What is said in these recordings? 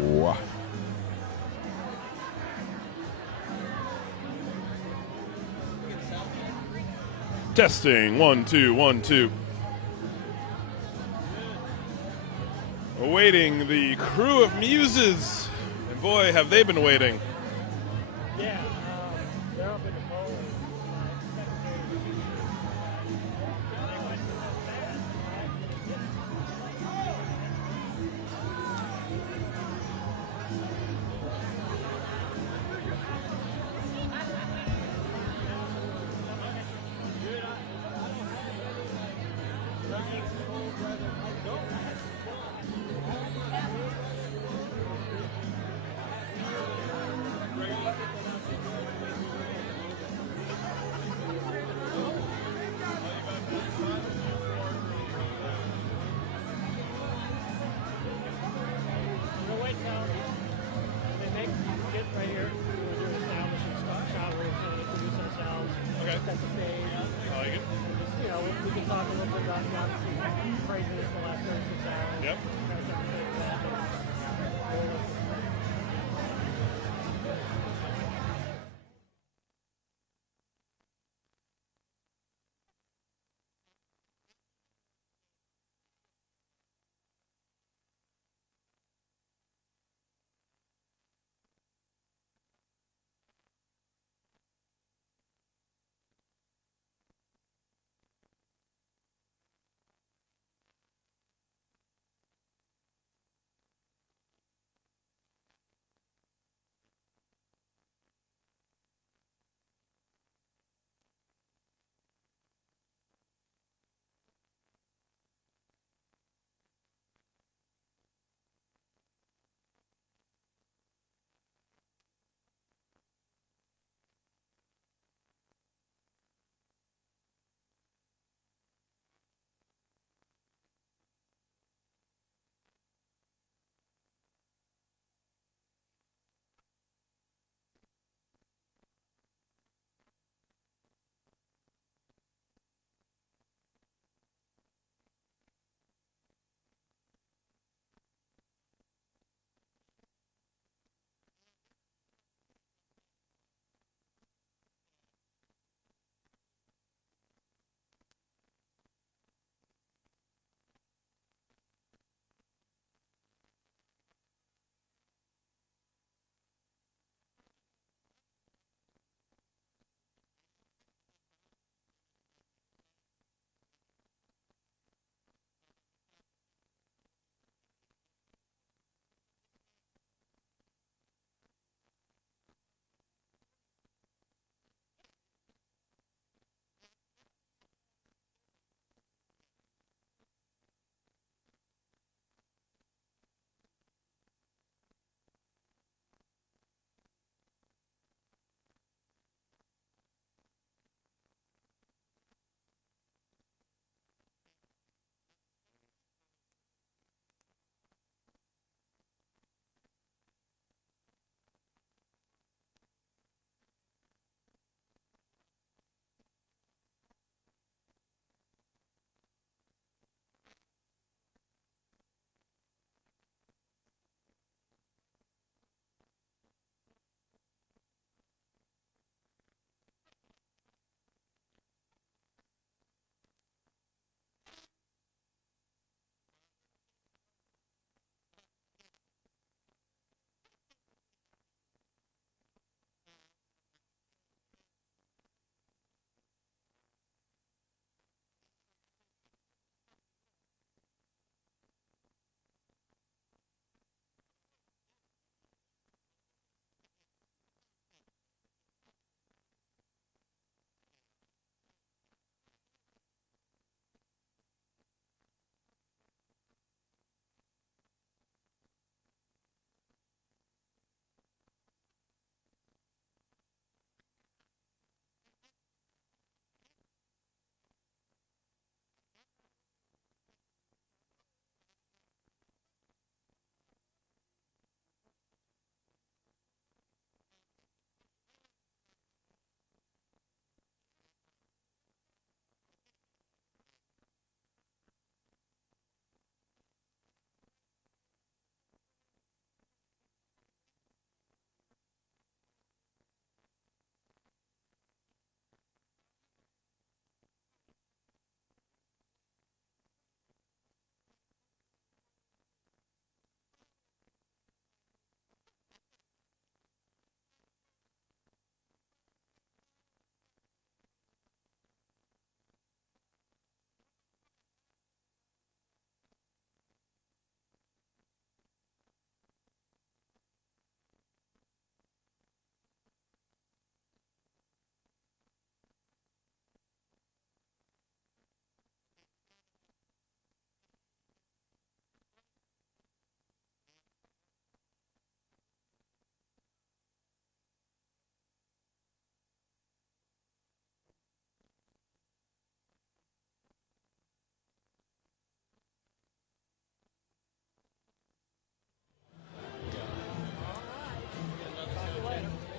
Wow. Testing, 1, 2, 1, 2. Awaiting the crew of muses. And boy, have they been waiting. Yeah, they're up in the bowl.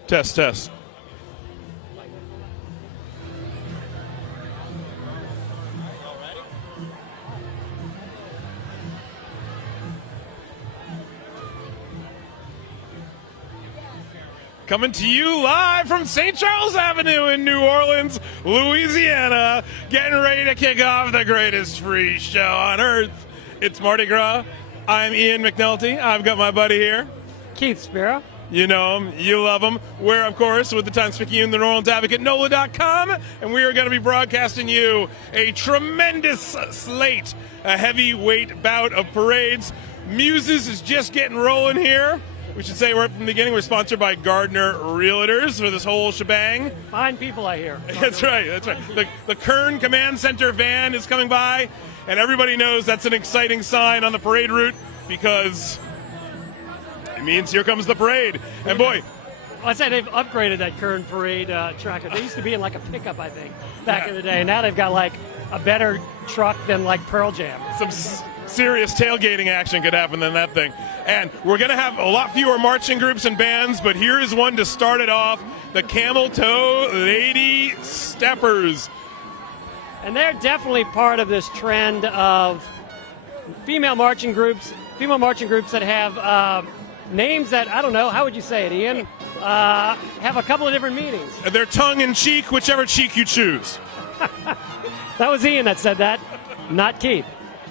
Test, test. Coming to you live from St. Charles Avenue in New Orleans, Louisiana, getting ready to kick off the greatest free show on earth. It's Mardi Gras. I'm Ian McNulty. I've got my buddy here, Keith Spiro. You know him, you love him. We're, of course, with the Times-Picayune, the New Orleans Advocate, NOLA.com, and we are going to be broadcasting you a tremendous slate, a heavyweight bout of parades. Muses is just getting rolling here. We should say right from the beginning, we're sponsored by Gardner Realtors for this whole shebang. Fine people, I hear. That's right, that's right. The Kern Command Center van is coming by, and everybody knows that's an exciting sign on the parade route because it means here comes the parade. And boy, I'd say they've upgraded that Kern Parade track. They used to be in like a pickup, I think, back in the day. And now they've got like a better truck than like Pearl Jam. Some serious tailgating action could happen than that thing. And we're going to have a lot fewer marching groups and bands, but here is one to start it off, the Camel Toe Lady Steppers. And they're definitely part of this trend of female marching groups that have names that, I don't know, how would you say it, Ian? Have a couple of different meanings. They're tongue-in-cheek, whichever cheek you choose. That was Ian that said that, not Keith.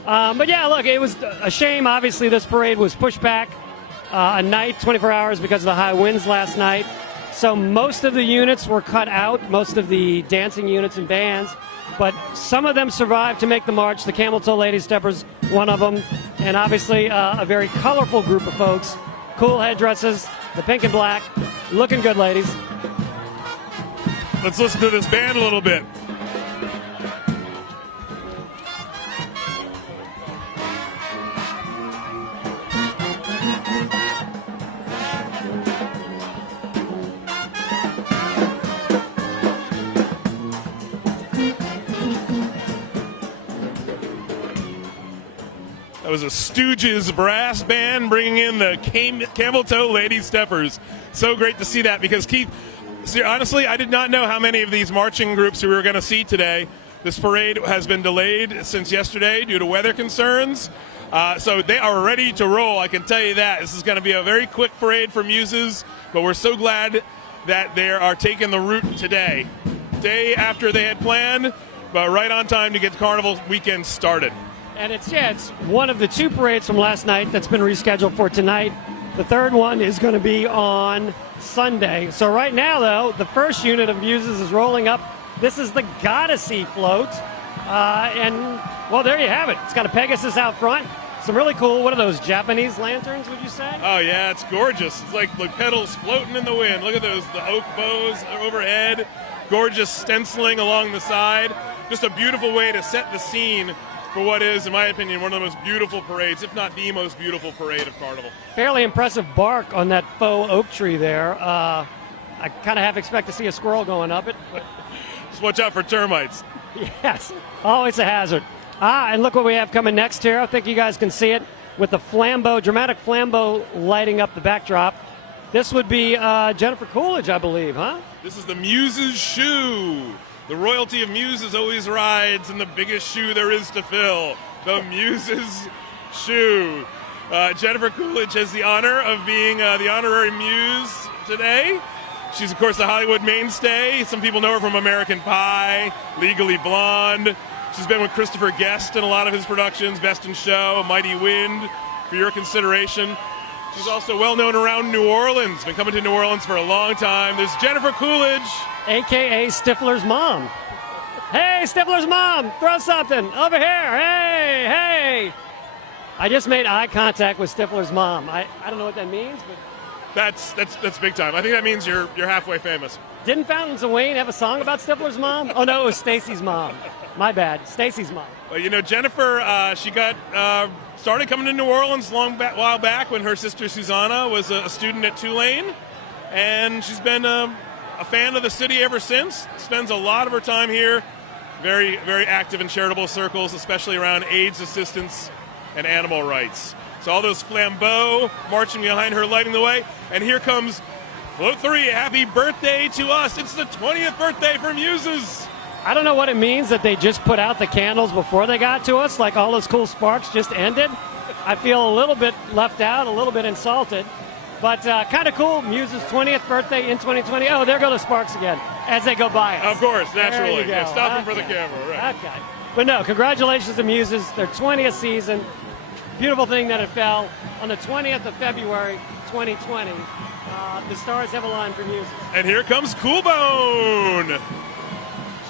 But yeah, look, it was a shame. Obviously, this parade was pushed back a night, 24 hours, because of the high winds last night. So most of the units were cut out, most of the dancing units and bands. But some of them survived to make the march. The Camel Toe Lady Steppers, one of them. And obviously, a very colorful group of folks. Cool headdresses, the pink and black. Looking good, ladies. Let's listen to this band a little bit. That was a Stooges brass band bringing in the Camel Toe Lady Steppers. So great to see that because, Keith, honestly, I did not know how many of these marching groups we were going to see today. This parade has been delayed since yesterday due to weather concerns. So they are ready to roll, I can tell you that. This is going to be a very quick parade for Muses, but we're so glad that they are taking the route today. Day after they had planned, but right on time to get the Carnival weekend started. And it's one of the two parades from last night that's been rescheduled for tonight. The third one is going to be on Sunday. So right now, though, the first unit of Muses is rolling up. This is the Goddessy float. And, well, there you have it. It's got a Pegasus out front. Some really cool, what are those, Japanese lanterns, would you say? Oh, yeah, it's gorgeous. It's like petals floating in the wind. Look at those, the oak bows overhead. Gorgeous stenciling along the side. Just a beautiful way to set the scene for what is, in my opinion, one of the most beautiful parades, if not the most beautiful parade of Carnival. Fairly impressive bark on that faux oak tree there. I kind of half expect to see a squirrel going up it. But just watch out for termites. Yes, always a hazard. And look what we have coming next here. I think you guys can see it with the dramatic flambeau lighting up the backdrop. This would be Jennifer Coolidge, I believe, huh? This is the Muses shoe. The royalty of Muses always rides in the biggest shoe there is to fill, the Muses shoe. Jennifer Coolidge has the honor of being the honorary Muse today. She's, of course, the Hollywood mainstay. Some people know her from American Pie, Legally Blonde. She's been with Christopher Guest in a lot of his productions, Best in Show, Mighty Wind, for your consideration. She's also well known around New Orleans, been coming to New Orleans for a long time. There's Jennifer Coolidge. A.K.A. Stifler's mom. Hey, Stifler's mom, throw something over here. Hey. I just made eye contact with Stifler's mom. I don't know what that means, but that's big time. I think that means you're halfway famous. Didn't Fountains of Wayne have a song about Stifler's mom? Oh no, it was Stacy's mom. My bad, Stacy's mom. Well, you know, Jennifer, she got started coming to New Orleans a while back when her sister Susanna was a student at Tulane, and she's been a fan of the city ever since. Spends a lot of her time here. Very, very active in charitable circles, especially around AIDS assistance and animal rights. So all those flambeaux marching behind her, lighting the way. And here comes Float 3, happy birthday to us. It's the 20th birthday for Muses. I don't know what it means that they just put out the candles before they got to us, like all those cool sparks just ended. I feel a little bit left out, a little bit insulted. But kind of cool, Muse's 20th birthday in 2020. Oh, there go the sparks again as they go by us. Of course, naturally. Yeah, stop them for the camera. Right. Okay. But no, congratulations to Muses, their 20th season. Beautiful thing that it fell on the 20th of February, 2020. The stars have aligned for Muses. And here comes Cool Bone. Check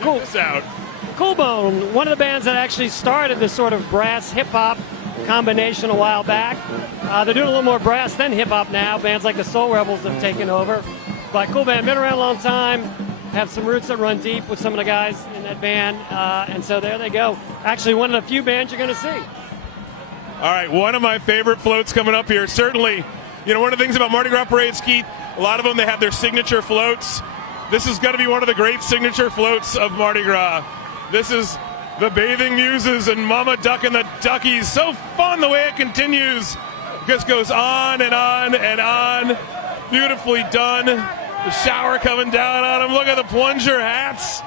Cool. this out. Cool Bone, one of the bands that actually started this sort of brass hip-hop combination a while back. They're doing a little more brass than hip-hop now. Bands like the Soul Rebels have taken over. But cool band, been around a long time, have some roots that run deep with some of the guys in that band. And so there they go. Actually, one of the few bands you're going to see. All right, one of my favorite floats coming up here. Certainly, one of the things about Mardi Gras parades, Keith, a lot of them, they have their signature floats. This is going to be one of the great signature floats of Mardi Gras. This is the Bathing Muses and Mama Duck and the Duckies. So fun the way it continues. It just goes on and on and on. Beautifully done. The shower coming down on them. Look at the plunger hats.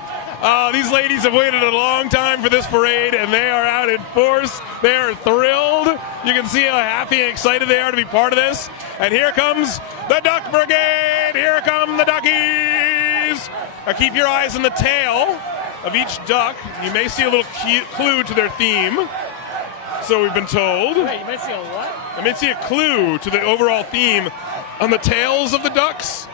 These ladies have waited a long time for this parade, and they are out in force. They are thrilled. You can see how happy and excited they are to be part of this. And here comes the Duck Brigade. Here come the Duckies. Now keep your eyes on the tail of each duck. You may see a little clue to their theme. So we've been told. Wait, you may see a what? I may see a clue to the overall theme on the tails of the ducks.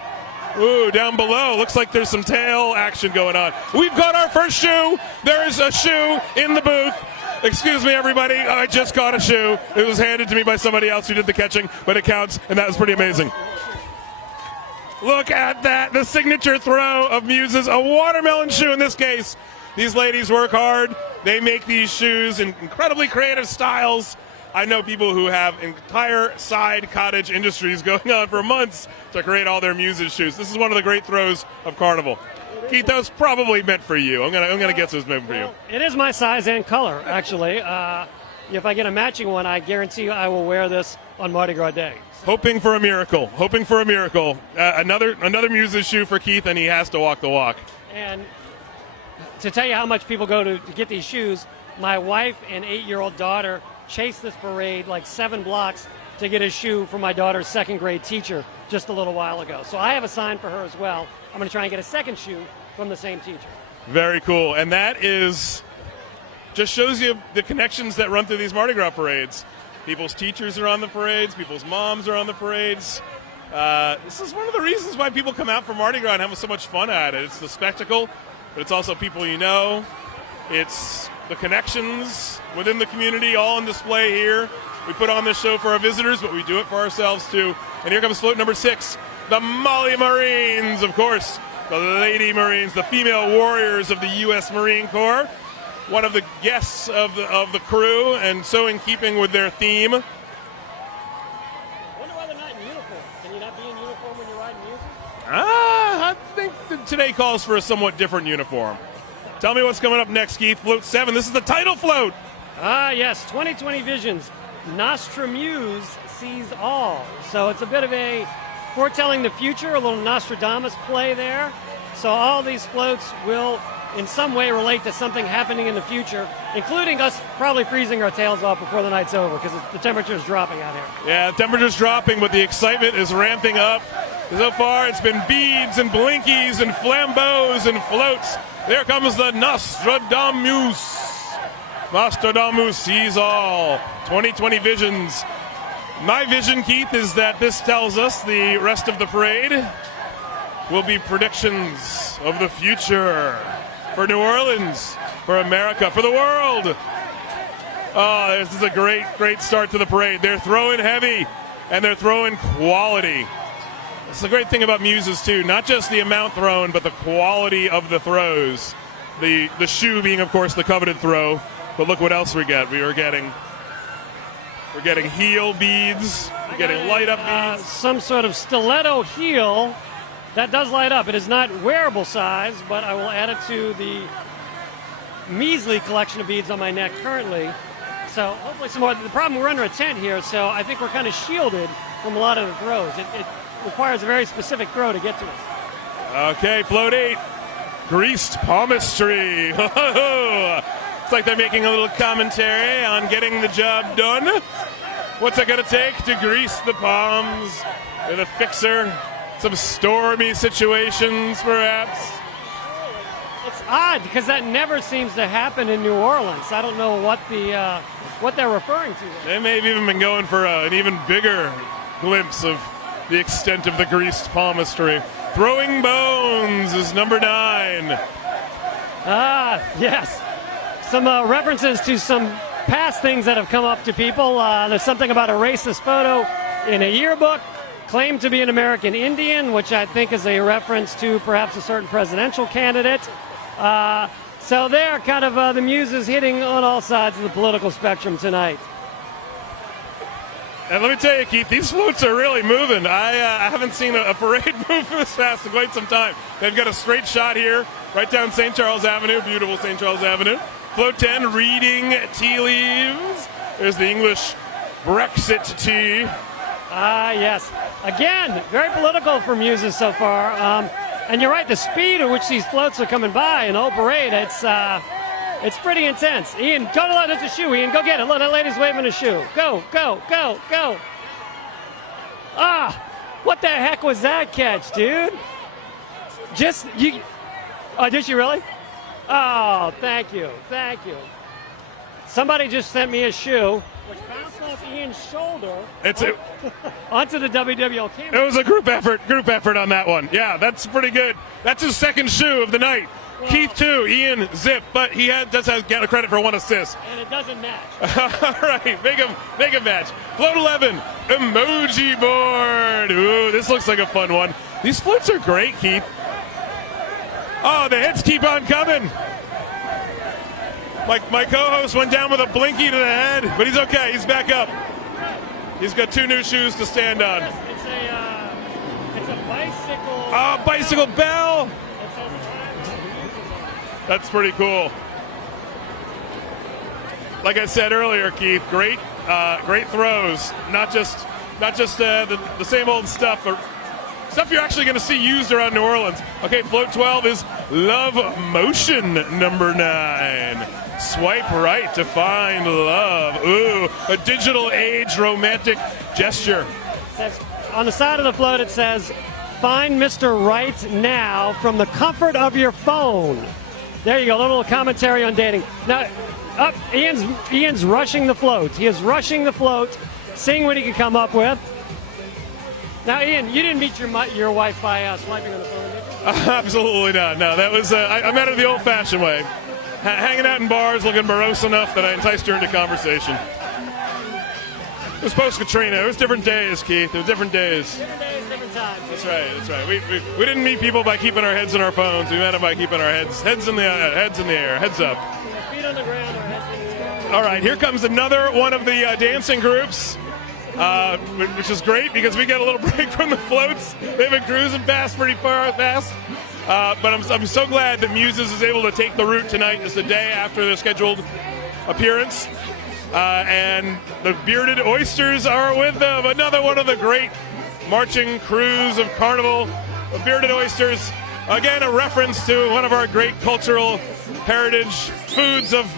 Ooh, down below, looks like there's some tail action going on. We've got our first shoe. There is a shoe in the booth. Excuse me, everybody. I just caught a shoe. It was handed to me by somebody else who did the catching, but it counts, and that was pretty amazing. Look at that. The signature throw of Muses, a watermelon shoe in this case. These ladies work hard. They make these shoes in incredibly creative styles. I know people who have entire side cottage industries going on for months to create all their Muses shoes. This is one of the great throws of Carnival. Keith, that was probably meant for you. I'm gonna guess it was meant for you. It is my size and color, actually. If I get a matching one, I guarantee you I will wear this on Mardi Gras Day. Hoping for a miracle. Hoping for a miracle. Another Muses shoe for Keith, and he has to walk the walk. And to tell you how much people go to get these shoes, my wife and 8-year-old daughter chased this parade like 7 blocks to get a shoe for my daughter's 2nd grade teacher just a little while ago. So I have a sign for her as well. I'm going to try and get a second shoe from the same teacher. Very cool. And that is just shows you the connections that run through these Mardi Gras parades. People's teachers are on the parades. People's moms are on the parades. This is one of the reasons why people come out for Mardi Gras and have so much fun at it. It's the spectacle, but it's also people you know. It's the connections within the community all on display here. We put on this show for our visitors, but we do it for ourselves too. And here comes float number 6, the Molly Marines, of course, the Lady Marines, the female warriors of the U.S. Marine Corps. One of the guests of the crew, and so in keeping with their theme. I wonder why they're not in uniform. Can you not be in uniform when you're riding Muses? I think that today calls for a somewhat different uniform. Tell me what's coming up next, Keith. Float 7. This is the title float. Yes, 2020 Visions. Nostramuse sees all. So it's a bit of a foretelling the future, a little Nostradamus play there. So all these floats will in some way relate to something happening in the future, including us probably freezing our tails off before the night's over because the temperature is dropping out here. Yeah, the temperature's dropping, but the excitement is ramping up. So far, it's been beads and blinkies and flambeaus and floats. There comes the Nostradamus. Nostradamus sees all. 2020 Visions. My vision, Keith, is that this tells us the rest of the parade will be predictions of the future for New Orleans, for America, for the world. Oh, this is a great, great start to the parade. They're throwing heavy, and they're throwing quality. It's the great thing about Muses, too. Not just the amount thrown, but the quality of the throws. The shoe being, of course, the coveted throw. But look what else we get. We're getting heel beads. We're getting light-up beads. Some sort of stiletto heel that does light up. It is not wearable size, but I will add it to the measly collection of beads on my neck currently. So hopefully some more. The problem, we're under a tent here, so I think we're kind of shielded from a lot of the throws. requires a very specific throw to get to it. Okay, float 8. Greased palmistry. It's like they're making a little commentary on getting the job done. What's it going to take to grease the palms with a fixer? Some stormy situations, perhaps. It's odd because that never seems to happen in New Orleans. I don't know what they're referring to. They may have even been going for an even bigger glimpse of the extent of the greased palmistry. Throwing bones is number 9. Yes. Some references to some past things that have come up to people. There's something about a racist photo in a yearbook, claimed to be an American Indian, which I think is a reference to perhaps a certain presidential candidate. So they're kind of the muses hitting on all sides of the political spectrum tonight. And let me tell you, Keith, these floats are really moving. I haven't seen a parade move this fast in quite some time. They've got a straight shot here, right down St. Charles Avenue, beautiful St. Charles Avenue. Float 10, reading tea leaves. There's the English Brexit tea. Yes. Again, very political for muses so far. And you're right, the speed at which these floats are coming by in the whole parade, it's pretty intense. Ian, go to there's a shoe, Ian. Go get it. Look, that lady's waving a shoe. Go, go, go, go. What the heck was that catch, dude? Oh, did she really? Oh, thank you. Thank you. Somebody just sent me a shoe, which bounced off Ian's shoulder onto the WWL camera. It was a group effort on that one. Yeah, that's pretty good. That's his second shoe of the night. Well, Keith 2, Ian zip, but he does get a credit for 1 assist. And it doesn't match. All right, make him match. Float 11, emoji board. Ooh, this looks like a fun one. These floats are great, Keith. Oh, the hits keep on coming. My co-host went down with a blinky to the head, but he's okay. He's back up. He's got 2 new shoes to stand on. It's a bicycle. Oh, bicycle bell. That's pretty cool. Like I said earlier, Keith, great throws. Not just the same old stuff, but stuff you're actually going to see used around New Orleans. Okay, float 12 is Love Motion number 9. Swipe right to find love. Ooh, a digital age romantic gesture. On the side of the float it says, "Find Mr. Right now from the comfort of your phone." There you go, a little commentary on dating. Now, Ian's rushing the float. He is rushing the float, seeing what he can come up with. Now, Ian, you didn't meet your wife by swiping on the phone, did you? Absolutely not. No, that was I met her the old-fashioned way, hanging out in bars, looking morose enough that I enticed her into conversation. It was post-Katrina. It was different days, Keith. It was different days. Different days, different times. That's right. We didn't meet people by keeping our heads in our phones. We met them by keeping our heads in the air, heads up. Feet on the ground or heads in the air. All right, here comes another one of the dancing groups, which is great because we get a little break from the floats. They've been cruising past pretty fast. But I'm so glad that Muses is able to take the route tonight. It's the day after their scheduled appearance. And the Bearded Oysters are with them. Another one of the great marching crews of Carnival. The Bearded Oysters, again, a reference to one of our great cultural heritage foods of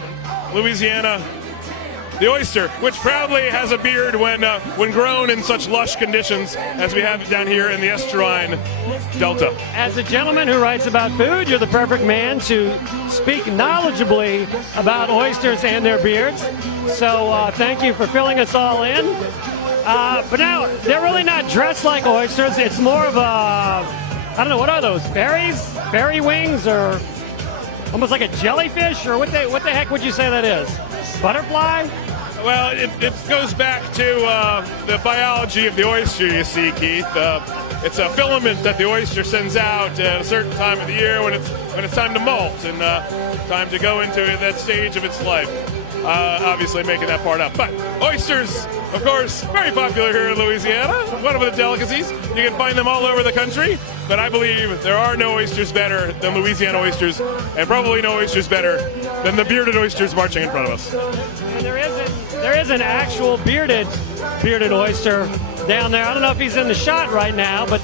Louisiana. The oyster, which proudly has a beard when grown in such lush conditions as we have down here in the Estuarine Delta. As a gentleman who writes about food, you're the perfect man to speak knowledgeably about oysters and their beards. So thank you for filling us all in. But now, they're really not dressed like oysters. It's more of I don't know, what are those, fairies? Fairy wings, or almost like a jellyfish? Or what the heck would you say that is? Butterfly? Well, it goes back to the biology of the oyster, you see, Keith. It's a filament that the oyster sends out at a certain time of the year when it's time to molt and time to go into that stage of its life. Obviously making that part up. But oysters, of course, very popular here in Louisiana. One of the delicacies. You can find them all over the country. But I believe there are no oysters better than Louisiana oysters, and probably no oysters better than the bearded oysters marching in front of us. And there is an actual bearded oyster down there. I don't know if he's in the shot right now, but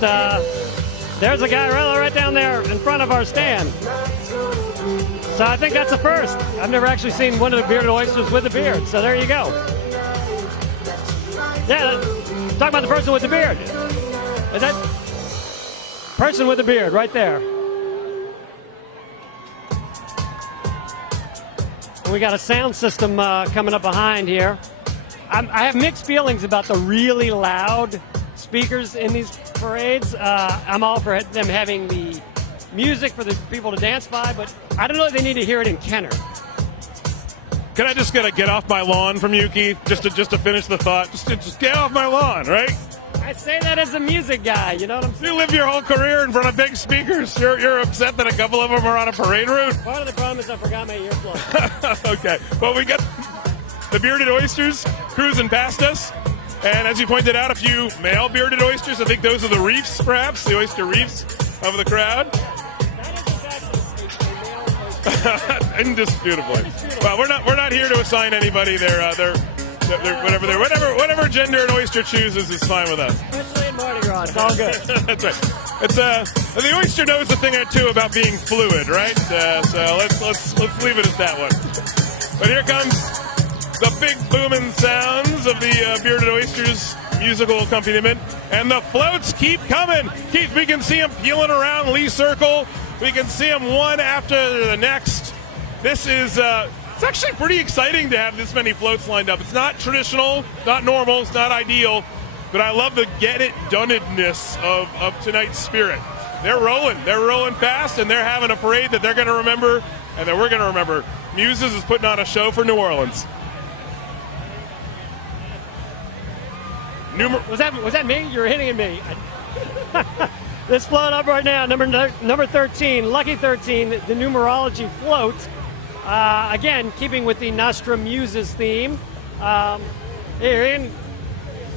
there's a guy right down there in front of our stand. So I think that's a first. I've never actually seen one of the bearded oysters with a beard, so there you go. Yeah, talk about the person with the beard. Is that person with the beard right there? We got a sound system coming up behind here. I have mixed feelings about the really loud speakers in these parades. I'm all for them having the music for the people to dance by, but I don't know if they need to hear it in Kenner. Can I just get off my lawn from you, Keith? Just to finish the thought. Just get off my lawn, right? I say that as a music guy, you know what I'm saying? You live your whole career in front of big speakers. You're upset that a couple of them are on a parade route? Part of the problem is I forgot my earplugs. Okay. Well, we got the bearded oysters cruising past us. And as you pointed out, a few male bearded oysters. I think those are the reefs, perhaps, the oyster reefs of the crowd. Indisputably. Well, we're not here to assign anybody whatever gender an oyster chooses is fine with us. Especially in Mardi Gras, it's all good. That's right. It's the oyster knows a thing or two about being fluid, right? So let's leave it at that one. But here comes the big booming sounds of the bearded oysters musical accompaniment, and the floats keep coming. Keith, we can see them peeling around Lee Circle. We can see them one after the next. This is it's actually pretty exciting to have this many floats lined up. It's not traditional, not normal, it's not ideal, but I love the get-it-done-edness of tonight's spirit. They're rolling fast, and they're having a parade that they're going to remember and that we're going to remember. Muses is putting on a show for New Orleans. Was that me? You were hitting at me. This float up right now, number 13, Lucky 13, the numerology float. Again, keeping with the Nostra Muses theme. Here, Ian,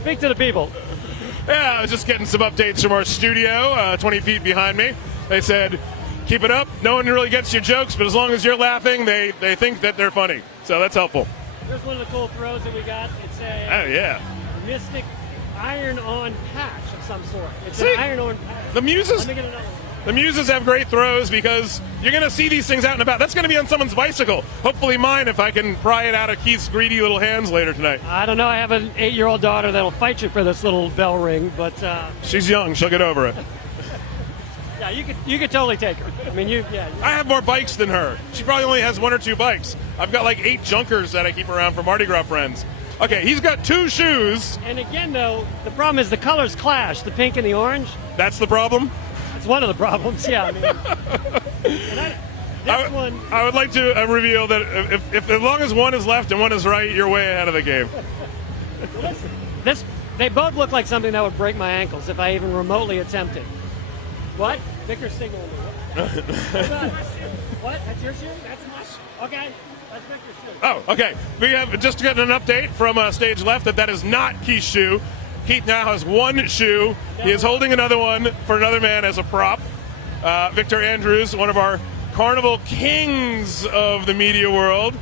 speak to the people. Yeah, I was just getting some updates from our studio, 20 feet behind me. They said, keep it up. No one really gets your jokes, but as long as you're laughing, they think that they're funny. So that's helpful. Here's one of the cool throws that we got. It's a mystic iron-on patch of some sort. It's an iron-on patch. The Muses. Let me get another one. The Muses have great throws because you're going to see these things out and about. That's going to be on someone's bicycle. Hopefully mine, if I can pry it out of Keith's greedy little hands later tonight. I don't know. I have an 8-year-old daughter that'll fight you for this little bell ring, but she's young. She'll get over it. Yeah, you could totally take her. I mean, I have more bikes than her. She probably only has 1 or 2 bikes. I've got like 8 junkers that I keep around for Mardi Gras friends. Okay, he's got 2 shoes. And again, though, the problem is the colors clash, the pink and the orange. That's the problem? It's one of the problems, yeah. I would like to reveal that if as long as one is left and one is right, you're way ahead of the game. They both look like something that would break my ankles if I even remotely attempted. What? Victor's signaling me. What? That's your shoe? That's my shoe. Okay. That's Victor's shoe. Oh, okay. We have just gotten an update from stage left that is not Keith's shoe. Keith now has 1 shoe. He is holding another one for another man as a prop. Victor Andrews, one of our Carnival kings of the media world,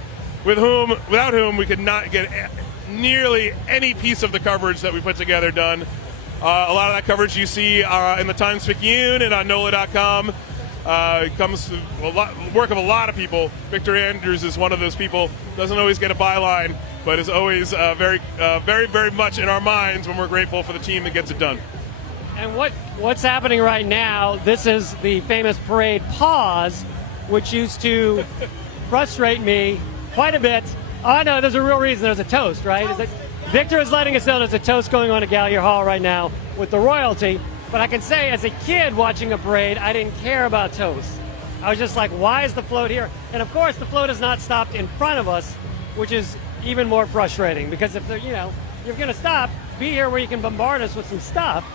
without whom we could not get nearly any piece of the coverage that we put together done. A lot of that coverage you see in the Times-Picayune and on NOLA.com. Comes to work of a lot of people. Victor Andrews is one of those people. Doesn't always get a byline, but is always very, very much in our minds when we're grateful for the team that gets it done. And what's happening right now, this is the famous parade pause, which used to frustrate me quite a bit. Oh, no, there's a real reason. There's a toast, right? Victor is letting us know there's a toast going on at Gallier Hall right now with the royalty. But I can say, as a kid watching a parade, I didn't care about toast. I was just like, why is the float here? And of course, the float has not stopped in front of us, which is even more frustrating. Because if you're going to stop, be here where you can bombard us with some stuff.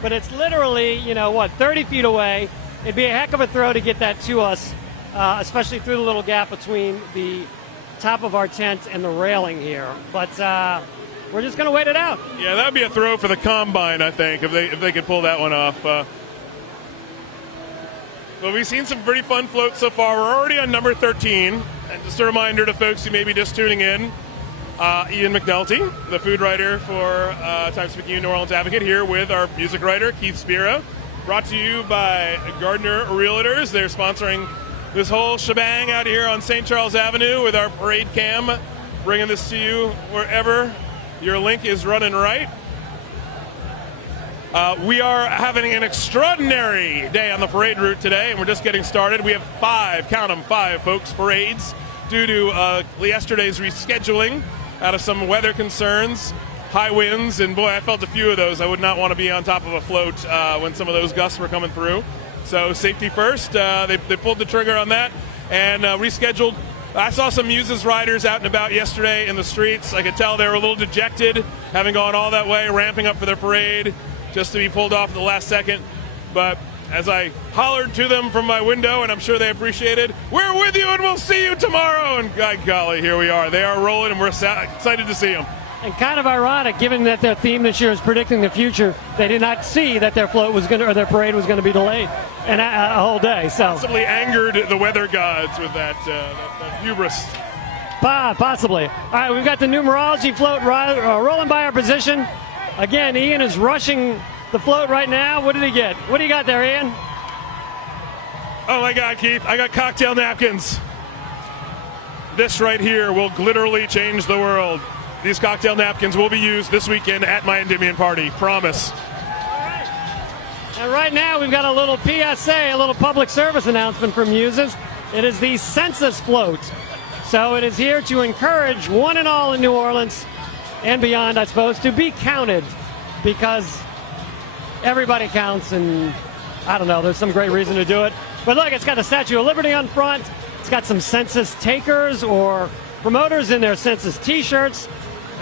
But it's literally, 30 feet away. It'd be a heck of a throw to get that to us, especially through the little gap between the top of our tent and the railing here. But we're just going to wait it out. Yeah, that would be a throw for the combine, I think, if they could pull that one off. But we've seen some pretty fun floats so far. We're already on number 13. And just a reminder to folks who may be just tuning in, Ian McNulty, the food writer for Times Picayune New Orleans Advocate, here with our music writer, Keith Spiro. Brought to you by Gardner Realtors. They're sponsoring this whole shebang out here on St. Charles Avenue with our parade cam, bringing this to you wherever your link is running right. We are having an extraordinary day on the parade route today, and we're just getting started. We have 5, count them, 5, folks, parades due to yesterday's rescheduling out of some weather concerns, high winds, and boy, I felt a few of those. I would not want to be on top of a float when some of those gusts were coming through. So safety first. They pulled the trigger on that and rescheduled. I saw some Muses riders out and about yesterday in the streets. I could tell they were a little dejected, having gone all that way, ramping up for their parade, just to be pulled off at the last second. But as I hollered to them from my window, and I'm sure they appreciated, we're with you and we'll see you tomorrow. And God golly, here we are. They are rolling, and we're excited to see them. And kind of ironic, given that their theme this year is predicting the future, they did not see that their float was going to, or their parade was going to be delayed and a whole day. So possibly angered the weather gods with that hubris. Possibly. All right, we've got the numerology float rolling by our position. Again, Ian is rushing the float right now. What did he get? What do you got there, Ian? Oh my God, Keith, I got cocktail napkins. This right here will literally change the world. These cocktail napkins will be used this weekend at my Endymion party. Promise. All right. And right now we've got a little PSA, a little public service announcement from Muses. It is the census float. So it is here to encourage one and all in New Orleans and beyond, I suppose, to be counted, because everybody counts, and I don't know, there's some great reason to do it. But look, it's got the Statue of Liberty on front. It's got some census takers or promoters in their census T-shirts.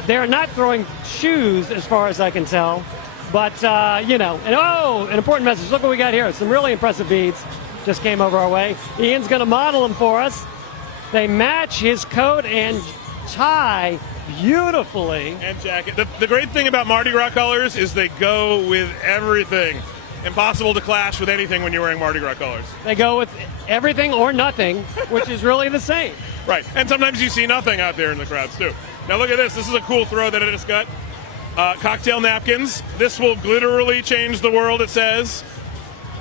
They're not throwing shoes, as far as I can tell. But, and an important message. Look what we got here. Some really impressive beads just came over our way. Ian's going to model them for us. They match his coat and tie beautifully. And jacket. The great thing about Mardi Gras colors is they go with everything. Impossible to clash with anything when you're wearing Mardi Gras colors. They go with everything or nothing, which is really the same. Right. And sometimes you see nothing out there in the crowds, too. Now look at this. This is a cool throw that I just got. Cocktail napkins. This will literally change the world, it says.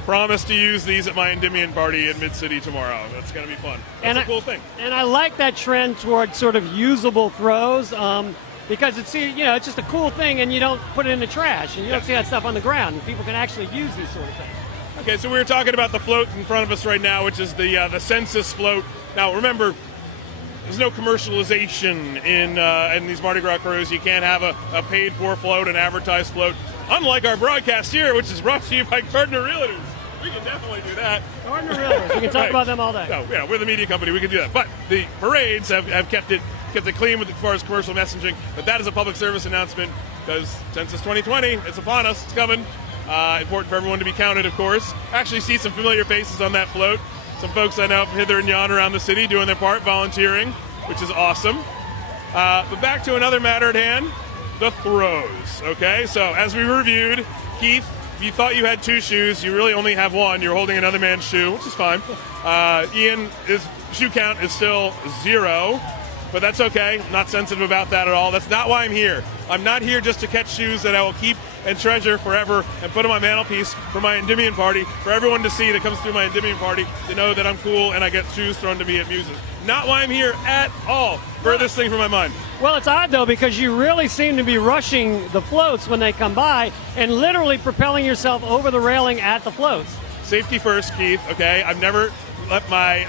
Promise to use these at my Endymion party in Mid-City tomorrow. That's going to be fun. That's a cool thing. And I like that trend toward sort of usable throws because it's just a cool thing, and you don't put it in the trash, and you don't see that stuff on the ground, and people can actually use these sort of things. Okay, so we were talking about the float in front of us right now, which is the census float. Now, remember, there's no commercialization in these Mardi Gras crews. You can't have a paid-for float, an advertised float. Unlike our broadcast here, which is brought to you by Gardner Realtors. We can definitely do that. Gardner Realtors. We can talk about them all day. No, yeah, we're the media company. We can do that. But the parades have kept it clean with as far as commercial messaging. But that is a public service announcement because Census 2020, it's upon us. It's coming. Important for everyone to be counted, of course. Actually see some familiar faces on that float. Some folks I know hither and yon around the city doing their part, volunteering, which is awesome. But back to another matter at hand, the throws. Okay, so as we reviewed, Keith, you thought you had 2 shoes. You really only have 1. You're holding another man's shoe, which is fine. Ian, his shoe count is still 0, but that's okay. I'm not sensitive about that at all. That's not why I'm here. I'm not here just to catch shoes that I will keep and treasure forever and put on my mantelpiece for my Endymion party, for everyone to see that comes through my Endymion party to know that I'm cool and I get shoes thrown to me at Muses. Not why I'm here at all. Furthest thing from my mind. Well, it's odd, though, because you really seem to be rushing the floats when they come by and literally propelling yourself over the railing at the floats. Safety first, Keith, okay? I've never let my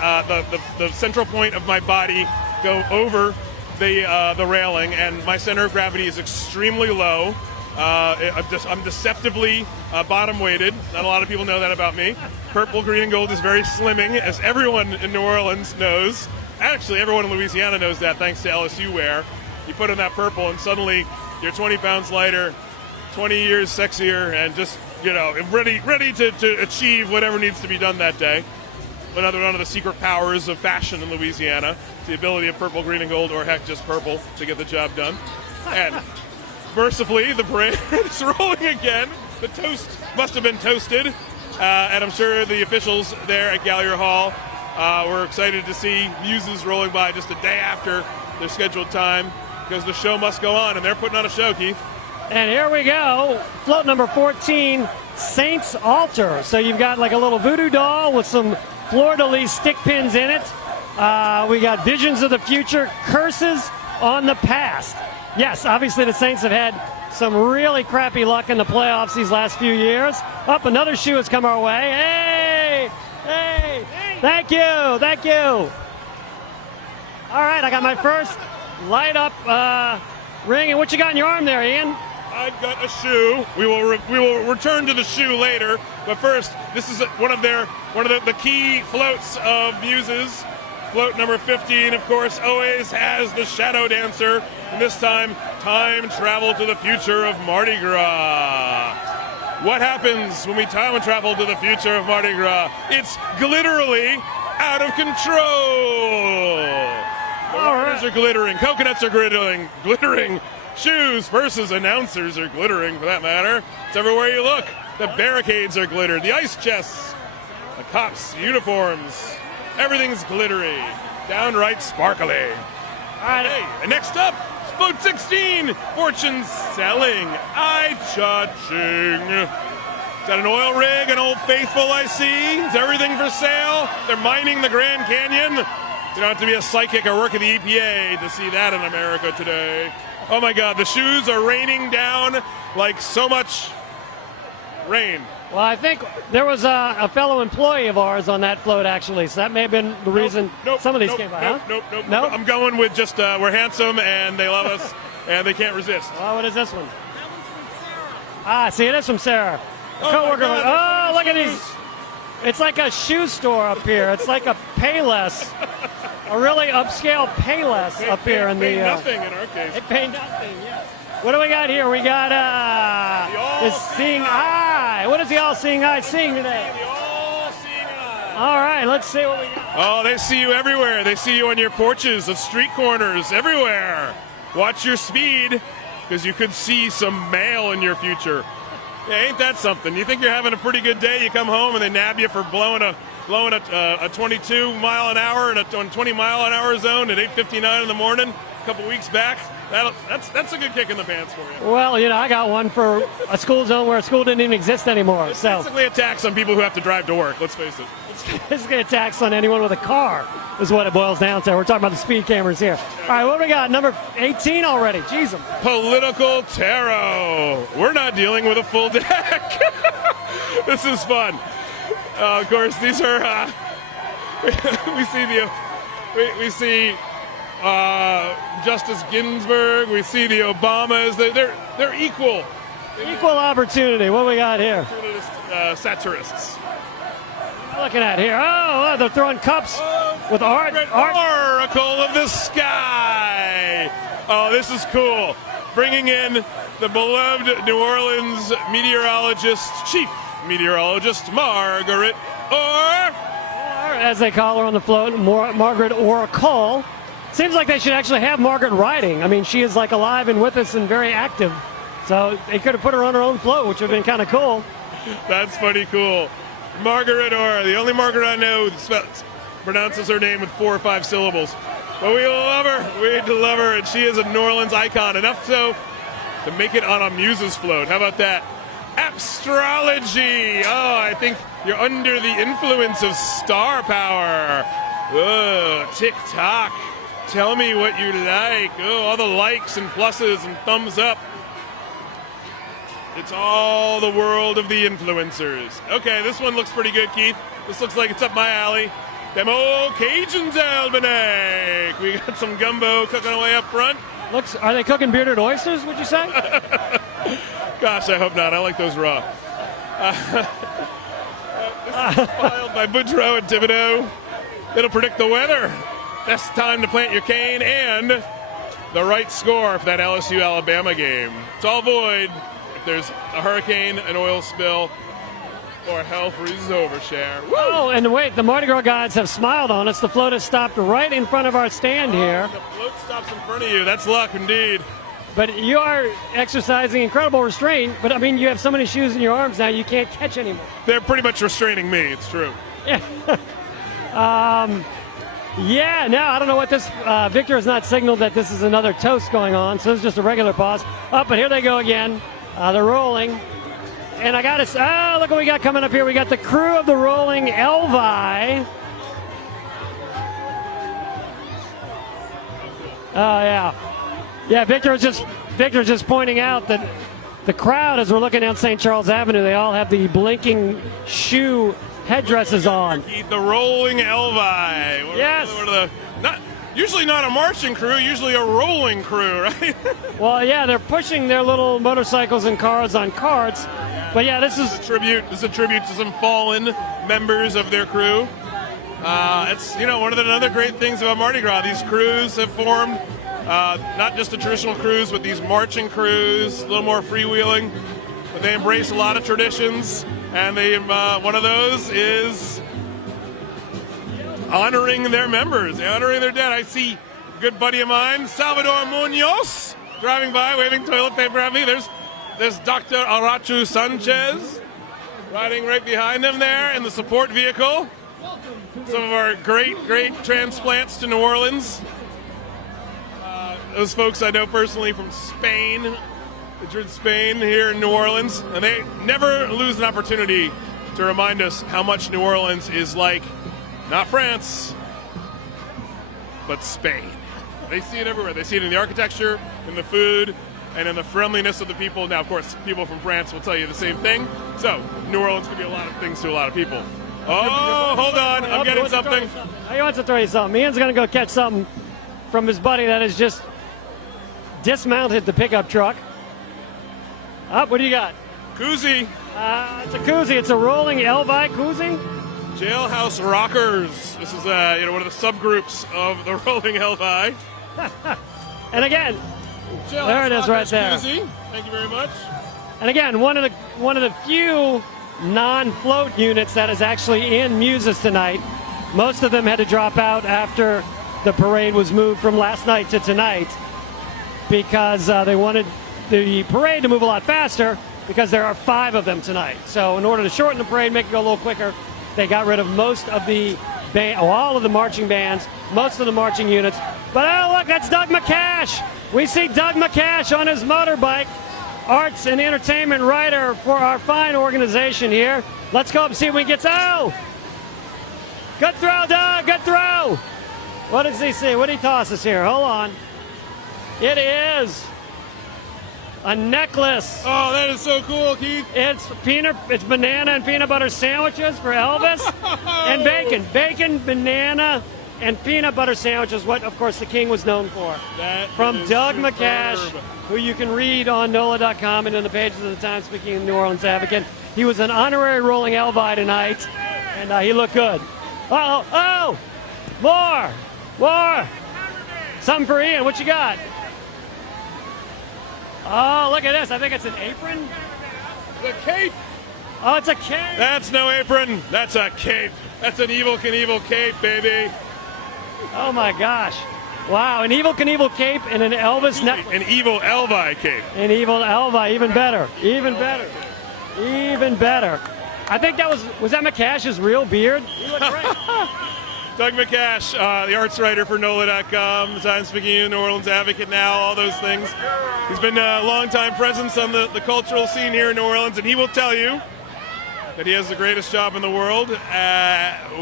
the central point of my body go over the railing, and my center of gravity is extremely low. I'm deceptively bottom-weighted. Not a lot of people know that about me. Purple, green, and gold is very slimming, as everyone in New Orleans knows. Actually, everyone in Louisiana knows that, thanks to LSU wear. You put on that purple, and suddenly you're 20 pounds lighter, 20 years sexier, and just, ready to achieve whatever needs to be done that day. Another one of the secret powers of fashion in Louisiana. It's the ability of purple, green, and gold, or heck, just purple, to get the job done. And mercifully, the parade is rolling again. The toast must have been toasted. And I'm sure the officials there at Gallier Hall were excited to see Muses rolling by just a day after their scheduled time. because the show must go on, and they're putting on a show, Keith. And here we go, float number 14, Saints Altar. So you've got like a little voodoo doll with some fleur-de-lis stick pins in it. We got visions of the future, curses on the past. Yes, obviously the Saints have had some really crappy luck in the playoffs these last few years. Up, another shoe has come our way. Hey, hey, thank you, thank you. All right, I got my first light up ring. And what you got in your arm there, Ian? I've got a shoe. We will return to the shoe later, but first, this is one of the key floats of Muses. Float number 15, of course, always has the shadow dancer, and this time travel to the future of Mardi Gras. What happens when we time travel to the future of Mardi Gras? It's literally out of control. The riders are glittering, coconuts are glittering. Shoes versus announcers are glittering, for that matter. It's everywhere you look. The barricades are glittered, the ice chests, the cops' uniforms. Everything's glittery, downright sparkly. All right, hey, and next up, float 16, fortune selling, eye-cha-ching. Is that an oil rig, an Old Faithful I see? Is everything for sale? They're mining the Grand Canyon? You don't have to be a psychic or work at the EPA to see that in America today. Oh my God, the shoes are raining down like so much rain. Well, I think there was a fellow employee of ours on that float, actually, so that may have been the reason some of these came by, huh? Nope. I'm going with just we're handsome and they love us and they can't resist. Well, what is this one? Ah, see, it is from Sarah. Oh, coworker. God, look at these. It's like a shoe store up here. It's like a Payless, a really upscale Payless up here in the. Pay nothing in our case. They pay nothing. Yes. What do we got here? We got the Seeing Eye. What is the All Seeing Eye seeing today? The All Seeing Eye. All right, let's see what we got. Oh, they see you everywhere. They see you on your porches, at street corners, everywhere. Watch your speed, because you could see some mail in your future. Yeah, ain't that something? You think you're having a pretty good day, you come home and they nab you for blowing a 22 mile an hour in a 20 mile an hour zone at 8:59 in the morning a couple weeks back. That's a good kick in the pants for you. Well, I got one for a school zone where a school didn't even exist anymore. It's so basically a tax on people who have to drive to work, let's face it. It's basically a tax on anyone with a car is what it boils down to. We're talking about the speed cameras here. All right, what do we got? Number 18 already. Jeez. Political tarot. We're not dealing with a full deck. This is fun. Of course, these are we see Justice Ginsburg. We see the Obamas. They're equal. Equal opportunity. What do we got here? Satirists. Looking at here. Oh, they're throwing cups with art. Oracle of the Sky. Oh, this is cool. Bringing in the beloved New Orleans chief meteorologist, Margaret Orr. As they call her on the float, Margaret Oracle. Seems like they should actually have Margaret riding. I mean, she is like alive and with us and very active. So they could have put her on her own float, which would have been kind of cool. That's pretty cool. Margaret Orr, the only Margaret I know that pronounces her name with 4 or 5 syllables. But we love her. We love her, and she is a New Orleans icon, enough so to make it on a Muses float. How about that? Astrology. Oh, I think you're under the influence of star power. Oh, tick-tock. Tell me what you like. Oh, all the likes and pluses and thumbs up. It's all the world of the influencers. Okay, this one looks pretty good, Keith. This looks like it's up my alley. Them old Cajuns, Almanac. We got some gumbo cooking away up front. Are they cooking bearded oysters, would you say? Gosh, I hope not. I like those raw. This is filed by Boudreaux and Thibodeau. It'll predict the weather. Best time to plant your cane and the right score for that LSU-Alabama game. It's all void if there's a hurricane, an oil spill, or hell freezes over, Cher. Woo! Oh, and wait, the Mardi Gras guides have smiled on us. The float has stopped right in front of our stand here. The float stops in front of you. That's luck indeed. But you are exercising incredible restraint. But, I mean, you have so many shoes in your arms now you can't catch anymore. They're pretty much restraining me. It's true. Yeah. Yeah, no, I don't know what this. Victor has not signaled that this is another toast going on, so this is just a regular pause. But here they go again. They're rolling. And I got to. Look what we got coming up here. We got the crew of the rolling Elvi. Oh, yeah. Yeah, Victor's just pointing out that the crowd, as we're looking down St. Charles Avenue, they all have the blinking shoe headdresses on. The rolling Elvi. Yes. Usually not a marching crew, usually a rolling crew, right? Well, yeah, they're pushing their little motorcycles and cars on carts. But yeah, this is a tribute to some fallen members of their crew. It's one of the other great things about Mardi Gras. These crews have formed, not just the traditional crews, but these marching crews, a little more freewheeling. But they embrace a lot of traditions, and one of those is honoring their members, honoring their dead. I see a good buddy of mine, Salvador Munoz, driving by, waving toilet paper at me. There's Dr. Arachu Sanchez riding right behind him there in the support vehicle. Some of our great transplants to New Orleans. Those folks I know personally from Spain, Madrid, Spain, here in New Orleans, and they never lose an opportunity to remind us how much New Orleans is like, not France, but Spain. They see it everywhere. They see it in the architecture, in the food, and in the friendliness of the people. Now, of course, people from France will tell you the same thing. So, New Orleans can be a lot of things to a lot of people. Oh, hold on. I'm getting something. He wants to throw you something. Ian's going to go catch something from his buddy that has just dismounted the pickup truck. What do you got? Koozie. It's a koozie. It's a rolling Elvi koozie. Jailhouse Rockers. This is one of the subgroups of the rolling Elvi. And again, Jailhouse there it is, Rockers right there. Koozie. Thank you very much. And again, one of the few non-float units that is actually in Muses tonight. Most of them had to drop out after the parade was moved from last night to tonight because they wanted the parade to move a lot faster because there are 5 of them tonight. So in order to shorten the parade, make it go a little quicker, they got rid of most of the all of the marching bands, most of the marching units. But oh, look, that's Doug McCash. We see Doug McCash on his motorbike, arts and entertainment writer for our fine organization here. Let's go up and see if we get. Oh! Good throw, Doug. Good throw. What does he see? What did he toss us here? Hold on. It is a necklace. Oh, that is so cool, Keith. It's banana and peanut butter sandwiches for Elvis. And bacon, banana, and peanut butter sandwiches, what, of course, the king was known for. That From Doug superb. McCash, who you can read on NOLA.com and in the pages of the Times-Picayune New Orleans Advocate. He was an honorary rolling Elvi tonight, and he looked good. Oh, more. Something for Ian. What you got? Oh, look at this. I think it's an apron. The cape. Oh, it's a cape. That's no apron. That's a cape. That's an Evel Knievel cape, baby. Oh, my gosh. Wow, an Evel Knievel cape and an Elvis necklace. An Evel Elvi cape. An Evel Elvi, even better. Even better. I think that was that McCash's real beard? He looked great. Doug McCash, the arts writer for NOLA.com, the Times-Picayune, New Orleans Advocate now, all those things. He's been a long-time presence on the cultural scene here in New Orleans, and he will tell you that he has the greatest job in the world.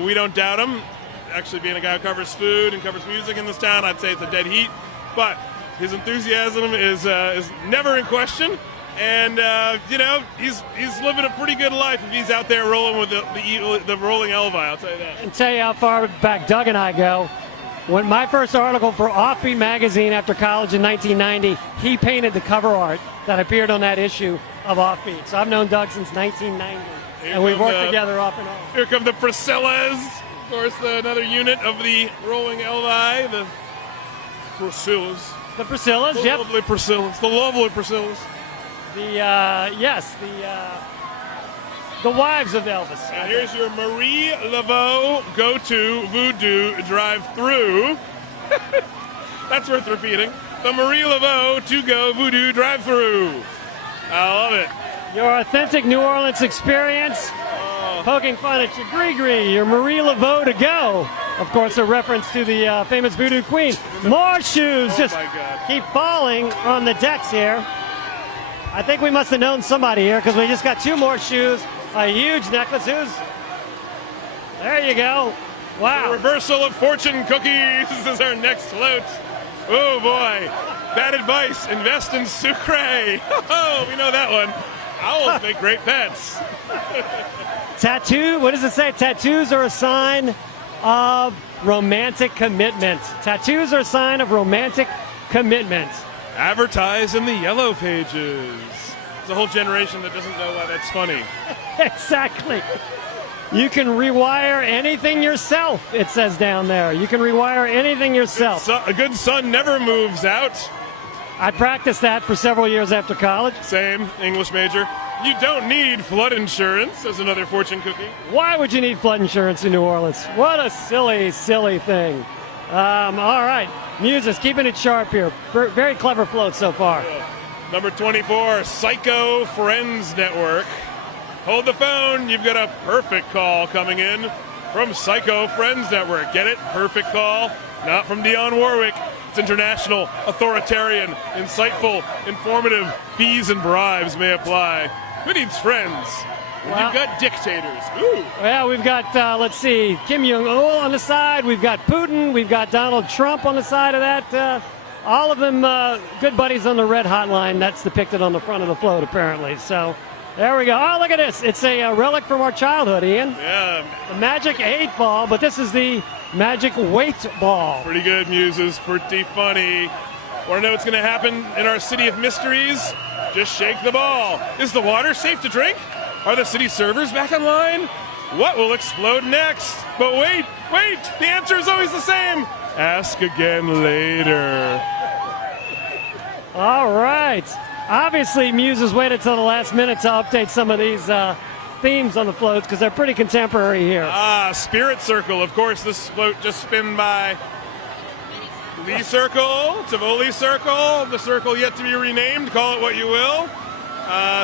We don't doubt him. Actually, being a guy who covers food and covers music in this town, I'd say it's a dead heat. But his enthusiasm is never in question. And, he's living a pretty good life if he's out there rolling with the rolling Elvi, I'll tell you that. And tell you how far back Doug and I go. When my first article for Offbeat magazine after college in 1990, he painted the cover art that appeared on that issue of Offbeat. So I've known Doug since 1990, and we've worked together off and on. Here come the Priscillas. Of course, another unit of the rolling Elvi, the Priscillas. The Priscillas, the yep. Lovely Priscillas. The lovely Priscillas. The wives of Elvis. And here's your Marie Laveau go-to voodoo drive-through. That's worth repeating. The Marie Laveau to-go voodoo drive-through. I love it. Your authentic New Orleans experience. Poking fun at your Gree-Gree, your Marie Laveau to go. Of course, a reference to the famous Voodoo Queen. More shoes just my God. keep falling on the decks here. I think we must have known somebody here because we just got 2 more shoes. A huge necklace. There you go. Wow. The reversal of fortune cookies is our next float. Oh boy. Bad advice. Invest in sucre. Oh, we know that one. Owls make great pets. Tattoo. What does it say? Tattoos are a sign of romantic commitment. Tattoos are a sign of romantic commitment. Advertise in the yellow pages. There's a whole generation that doesn't know why that's funny. Exactly. You can rewire anything yourself, it says down there. You can rewire anything yourself. A good son never moves out. I practiced that for several years after college. Same, English major. You don't need flood insurance, says another fortune cookie. Why would you need flood insurance in New Orleans? What a silly, silly thing. All right, Muses keeping it sharp here. Very clever float so far. Number 24, Psycho Friends Network. Hold the phone. You've got a perfect call coming in from Psycho Friends Network. Get it? Perfect call. Not from Dionne Warwick. It's international, authoritarian, insightful, informative. Fees and bribes may apply. Who needs friends? Wow. You've got dictators. Ooh. Well, we've got, let's see, Kim Jong-il on the side. We've got Putin. We've got Donald Trump on the side of that. All of them good buddies on the red hotline. That's depicted on the front of the float, apparently. So there we go. Oh, look at this. It's a relic from our childhood, Ian. Yeah. The Magic 8 ball, but this is the Magic Weight ball. Pretty good, Muses. Pretty funny. Want to know what's going to happen in our city of mysteries? Just shake the ball. Is the water safe to drink? Are the city servers back online? What will explode next? But wait, the answer is always the same. Ask again later. All right. Obviously, Muses waited till the last minute to update some of these themes on the floats because they're pretty contemporary here. Spirit Circle. Of course, this float just spun by Lee Circle, Tivoli Circle, the circle yet to be renamed. Call it what you will.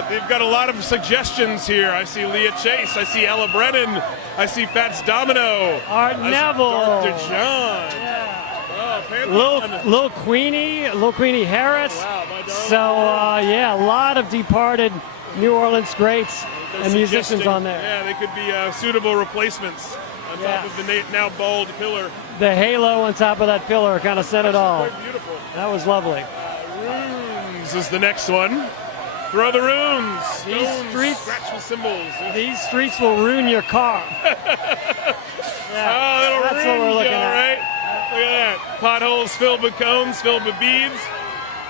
They've got a lot of suggestions here. I see Leah Chase. I see Ella Brennan. I see Fats Domino. Art Neville. Dr. John. Yeah. Oh, Lil Queenie Harris. Oh, wow, my So, yeah, a lot of departed New Orleans greats and musicians on there. Yeah, they could be suitable replacements on top of the now bald pillar. The halo on top of that pillar kind of said it all. Quite beautiful. That was lovely. Runes is the next one. Throw the runes. These streets, scratch the symbols. These streets will ruin your car. Yeah, that's what we're looking at. Right? Look at that. Potholes filled with cones, filled with beads.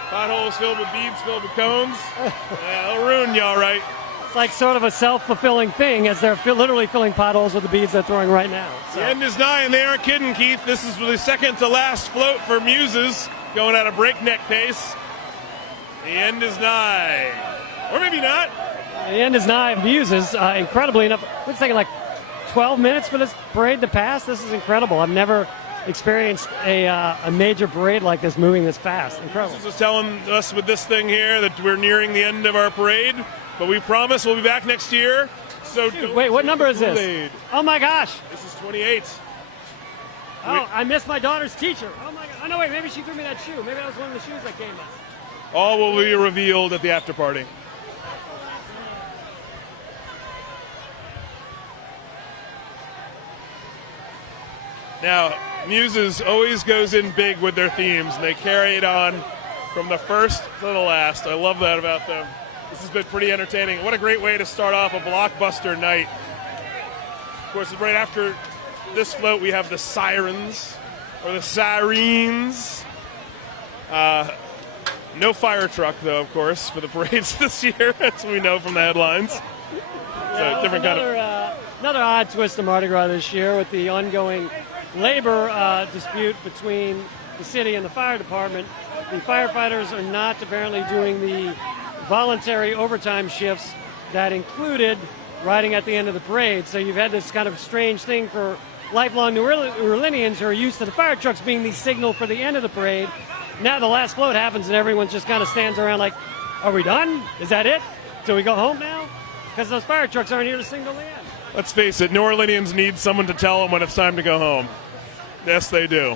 Potholes filled with beads, filled with cones. Yeah, they'll ruin you, all right. It's like sort of a self-fulfilling thing as they're literally filling potholes with the beads they're throwing right now. So. The end is nigh, and they aren't kidding, Keith. This is the second to last float for Muses, going at a breakneck pace. The end is nigh. Or maybe not. The end is nigh of Muses. Incredibly enough, it's taking like 12 minutes for this parade to pass. This is incredible. I've never experienced a major parade like this moving this fast. Incredible. Muses is telling us with this thing here that we're nearing the end of our parade, but we promise we'll be back next year. So Dude, wait, what number is this? Oh my gosh. This is 28. Oh, I missed my daughter's teacher. Oh my god. Oh no, wait, maybe she threw me that shoe. Maybe that was one of the shoes that came up. All will be revealed at the after party. Now, Muses always goes in big with their themes, and they carry it on from the first to the last. I love that about them. This has been pretty entertaining. What a great way to start off a blockbuster night. Of course, right after this float, we have the Sirens, or the Sirens. No fire truck, though, of course, for the parades this year, as we know from the headlines. Yeah, different another odd twist to Mardi Gras this year with the ongoing labor dispute between the city and the fire department. The firefighters are not apparently doing the voluntary overtime shifts that included riding at the end of the parade. So you've had this kind of strange thing for lifelong New Orleanians who are used to the fire trucks being the signal for the end of the parade. Now the last float happens and everyone just kind of stands around like, are we done? Is that it? Do we go home now? Because those fire trucks aren't here to signal the end. Let's face it, New Orleanians need someone to tell them when it's time to go home. Yes, they do.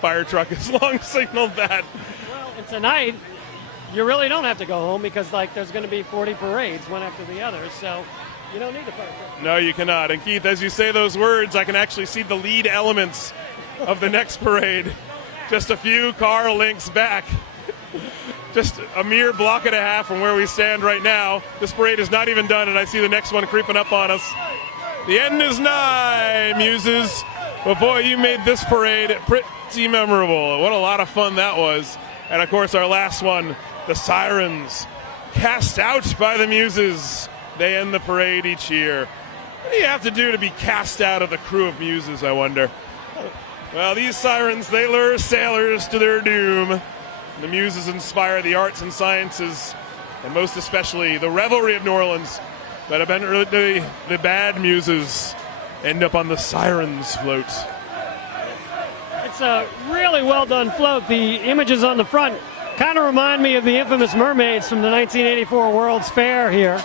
Fire truck has long signaled that. Well, and tonight, you really don't have to go home because there's going to be 40 parades, one after the other, so you don't need the fire truck. No, you cannot. And Keith, as you say those words, I can actually see the lead elements of the next parade. Just a few car lengths back. Just a mere block and a half from where we stand right now. This parade is not even done, and I see the next one creeping up on us. The end is nigh, Muses. But boy, you made this parade pretty memorable. What a lot of fun that was. And of course, our last one, the Sirens, cast out by the Muses. They end the parade each year. What do you have to do to be cast out of the crew of Muses, I wonder? Well, these Sirens, they lure sailors to their doom. The Muses inspire the arts and sciences, and most especially the revelry of New Orleans. But eventually, the bad Muses end up on the Sirens float. It's a really well done float. The images on the front kind of remind me of the infamous mermaids from the 1984 World's Fair here,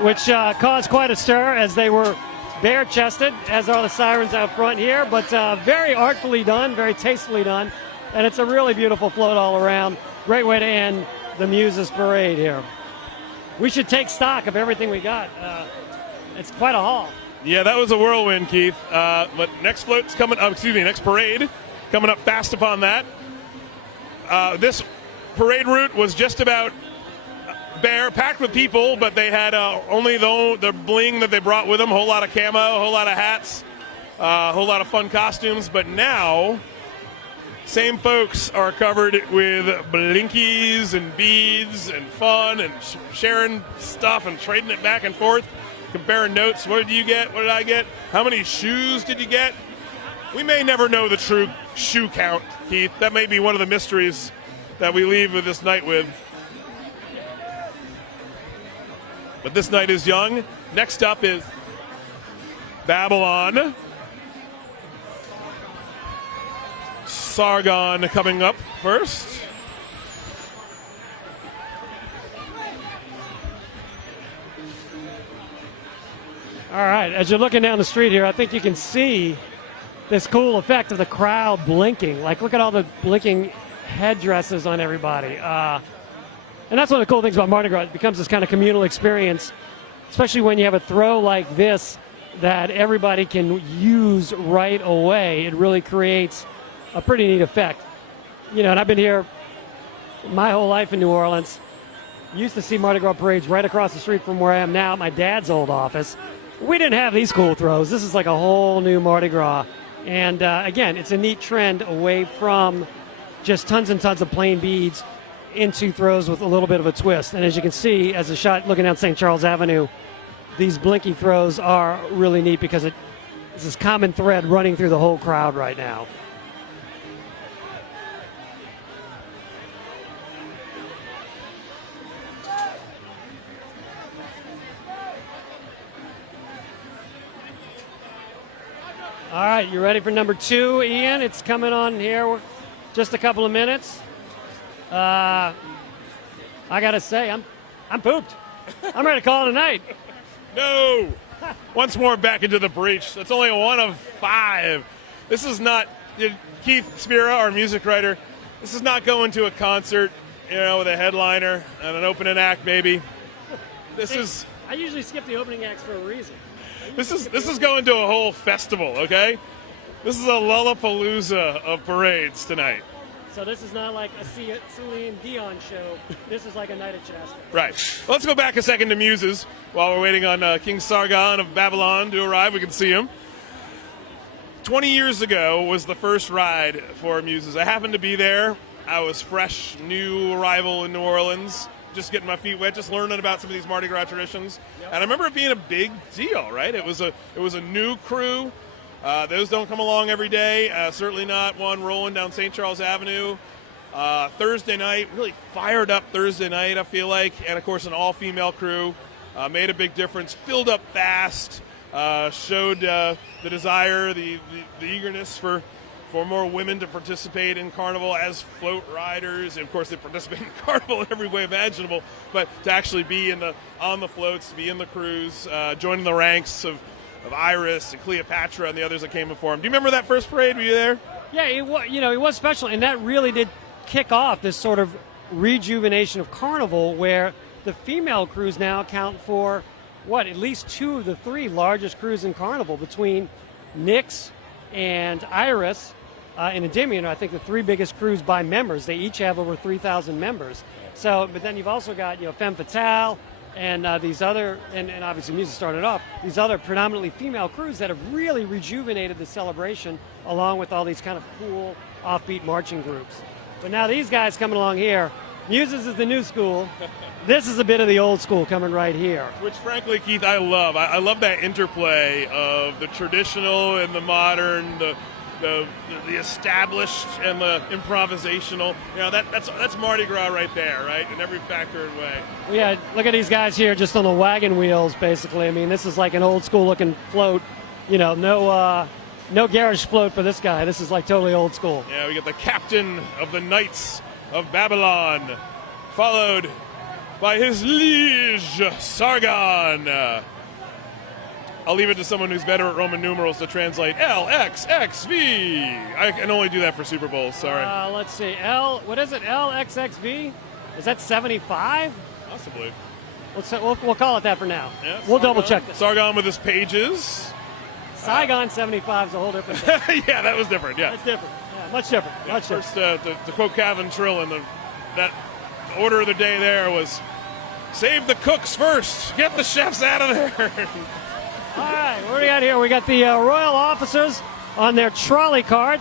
which caused quite a stir as they were bare-chested, as are the Sirens out front here, but very artfully done, very tastefully done. And it's a really beautiful float all around. Great way to end the Muses Parade here. We should take stock of everything we got. It's quite a haul. Yeah, that was a whirlwind, Keith. But next float's coming up, next parade coming up fast upon that. This parade route was just about bare, packed with people, but they had only the bling that they brought with them, a whole lot of camo, a whole lot of hats, a whole lot of fun costumes. But now, same folks are covered with blinkies and beads and fun and sharing stuff and trading it back and forth, comparing notes. What did you get? What did I get? How many shoes did you get? We may never know the true shoe count, Keith. That may be one of the mysteries that we leave with this night with. But this night is young. Next up is Babylon. Sargon coming up first. All right, as you're looking down the street here, I think you can see this cool effect of the crowd blinking. Look at all the blinking headdresses on everybody. And that's one of the cool things about Mardi Gras. It becomes this kind of communal experience, especially when you have a throw like this that everybody can use right away. It really creates a pretty neat effect. And I've been here my whole life in New Orleans. Used to see Mardi Gras parades right across the street from where I am now at my dad's old office. We didn't have these cool throws. This is like a whole new Mardi Gras. And again, it's a neat trend away from just tons and tons of plain beads into throws with a little bit of a twist. And as you can see, as a shot looking down St. Charles Avenue, these blinky throws are really neat because it's this common thread running through the whole crowd right now. All right, you ready for number 2, Ian? It's coming on here just a couple of minutes. I gotta say, I'm pooped. I'm ready to call it a night. No! Once more back into the breach. That's only one of 5. This is not, Keith Spira, our music writer, this is not going to a concert, with a headliner and an opening act maybe. I usually skip the opening acts for a reason. This is going to a whole festival, okay? This is a Lollapalooza of parades tonight. So this is not like a Celine Dion show. This is like a night at Shasta. Right. Well, let's go back a second to Muses while we're waiting on King Sargon of Babylon to arrive. We can see him. 20 years ago was the first ride for Muses. I happened to be there. I was fresh, new arrival in New Orleans, just getting my feet wet, just learning about some of these Mardi Gras traditions. Yep. And I remember it being a big deal, right? It was a new crew. Those don't come along every day. Certainly not one rolling down St. Charles Avenue. Thursday night, really fired up Thursday night, I feel like. And, of course, an all-female crew. Made a big difference. Filled up fast. Showed the desire, the eagerness for more women to participate in Carnival as float riders. And of course, they participate in Carnival in every way imaginable, but to actually be on the floats, to be in the crews, joining the ranks of Iris and Cleopatra and the others that came before them. Do you remember that first parade? Were you there? Yeah, he was special, and that really did kick off this sort of rejuvenation of Carnival, where the female crews now account for at least 2 of the 3 largest crews in Carnival, between Nyx and Iris and Endymion. I think the 3 biggest crews by members. They each have over 3,000 members. So, but then you've also got Femme Fatale and these other, and obviously Muses started off, these other predominantly female crews that have really rejuvenated the celebration, along with all these kind of cool offbeat marching groups. But now these guys coming along here, Muses is the new school. This is a bit of the old school coming right here. Which, frankly, Keith, I love. I love that interplay of the traditional and the modern, the established and the improvisational. That's Mardi Gras right there, right? In every factor and way. Well, yeah, look at these guys here just on the wagon wheels, basically. I mean, this is like an old school looking float. No garish float for this guy. This is like totally old school. Yeah, we get the captain of the Knights of Babylon, followed by his liege, Sargon. I'll leave it to someone who's better at Roman numerals to translate LXXV. I can only do that for Super Bowls, sorry. Let's see. What is it? LXXV? Is that 75? Possibly. We'll call it that for now. Yeah, we'll double check this. Sargon with his pages. Saigon 75 is a whole different thing. Yeah, that was different, yeah. That's different. Yeah, much different. Yeah, much first, different. to quote Calvin Trill, that order of the day there was, save the cooks first. Get the chefs out of there. All right, what do we got here? We got the royal officers on their trolley cart.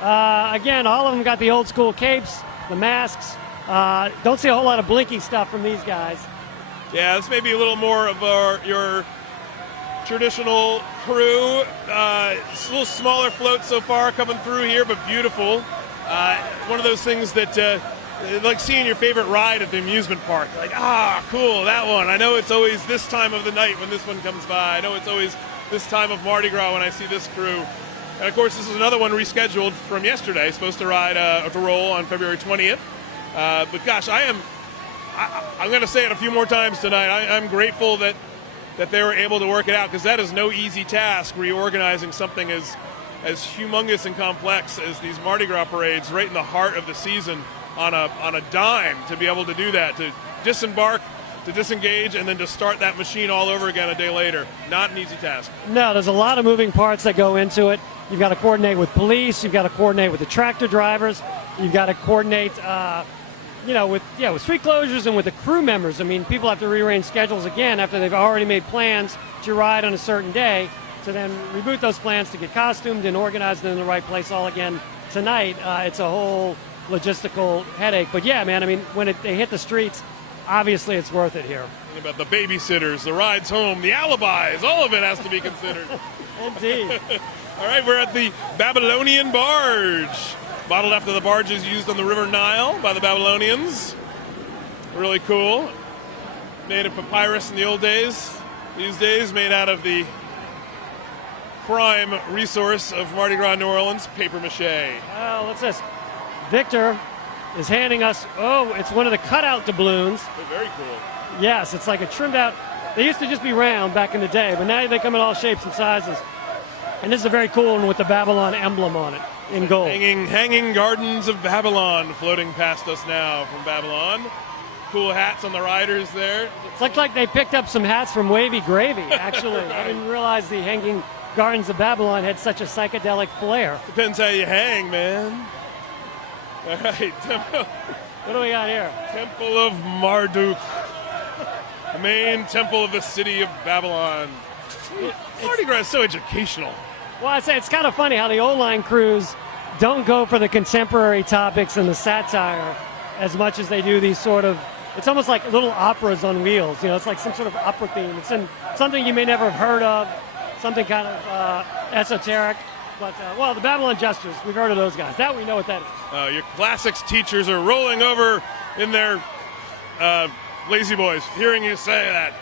Again, all of them got the old school capes, the masks. Don't see a whole lot of blinky stuff from these guys. Yeah, this may be a little more of your traditional crew. It's a little smaller float so far coming through here, but beautiful. One of those things that like seeing your favorite ride at the amusement park. Like, cool, that one. I know it's always this time of the night when this one comes by. I know it's always this time of Mardi Gras when I see this crew. And of course, this is another one rescheduled from yesterday, supposed to ride to roll on February 20th. But gosh, I'm going to say it a few more times tonight. I'm grateful that they were able to work it out, because that is no easy task, reorganizing something as humongous and complex as these Mardi Gras parades right in the heart of the season on a dime, to be able to do that, to disembark, to disengage, and then to start that machine all over again a day later. Not an easy task. No, there's a lot of moving parts that go into it. You've got to coordinate with police. You've got to coordinate with the tractor drivers. You've got to coordinate with street closures and with the crew members. I mean, people have to rearrange schedules again after they've already made plans to ride on a certain day, to then reboot those plans to get costumed and organized in the right place all again tonight. It's a whole logistical headache. But yeah, man, I mean, when they hit the streets, obviously it's worth it here. Think about the babysitters, the rides home, the alibis, all of it has to be considered. Indeed. All right, we're at the Babylonian barge. Modeled after the barges used on the River Nile by the Babylonians. Really cool. Made of papyrus in the old days. These days made out of the prime resource of Mardi Gras New Orleans, paper mache. What's this? Victor is handing us, it's one of the cutout doubloons. Oh, very cool. Yes, it's like a trimmed out. They used to just be round back in the day, but now they come in all shapes and sizes. And this is a very cool one with the Babylon emblem on it in gold. Hanging gardens of Babylon floating past us now from Babylon. Cool hats on the riders there. It's like they picked up some hats from Wavy Gravy, actually. I didn't realize the hanging gardens of Babylon had such a psychedelic flair. Depends how you hang, man. All right, what do we got here? Temple of Marduk, the main temple of the city of Babylon. Mardi Gras is so educational. Well, I'd say it's kind of funny how the old-line crews don't go for the contemporary topics and the satire as much as they do these sort of, it's almost like little operas on wheels. It's like some sort of opera theme. It's something you may never have heard of, something kind of esoteric. But, the Babylon Jesters, we've heard of those guys. That we know what that is. Your classics teachers are rolling over in their lazy boys, hearing you say that.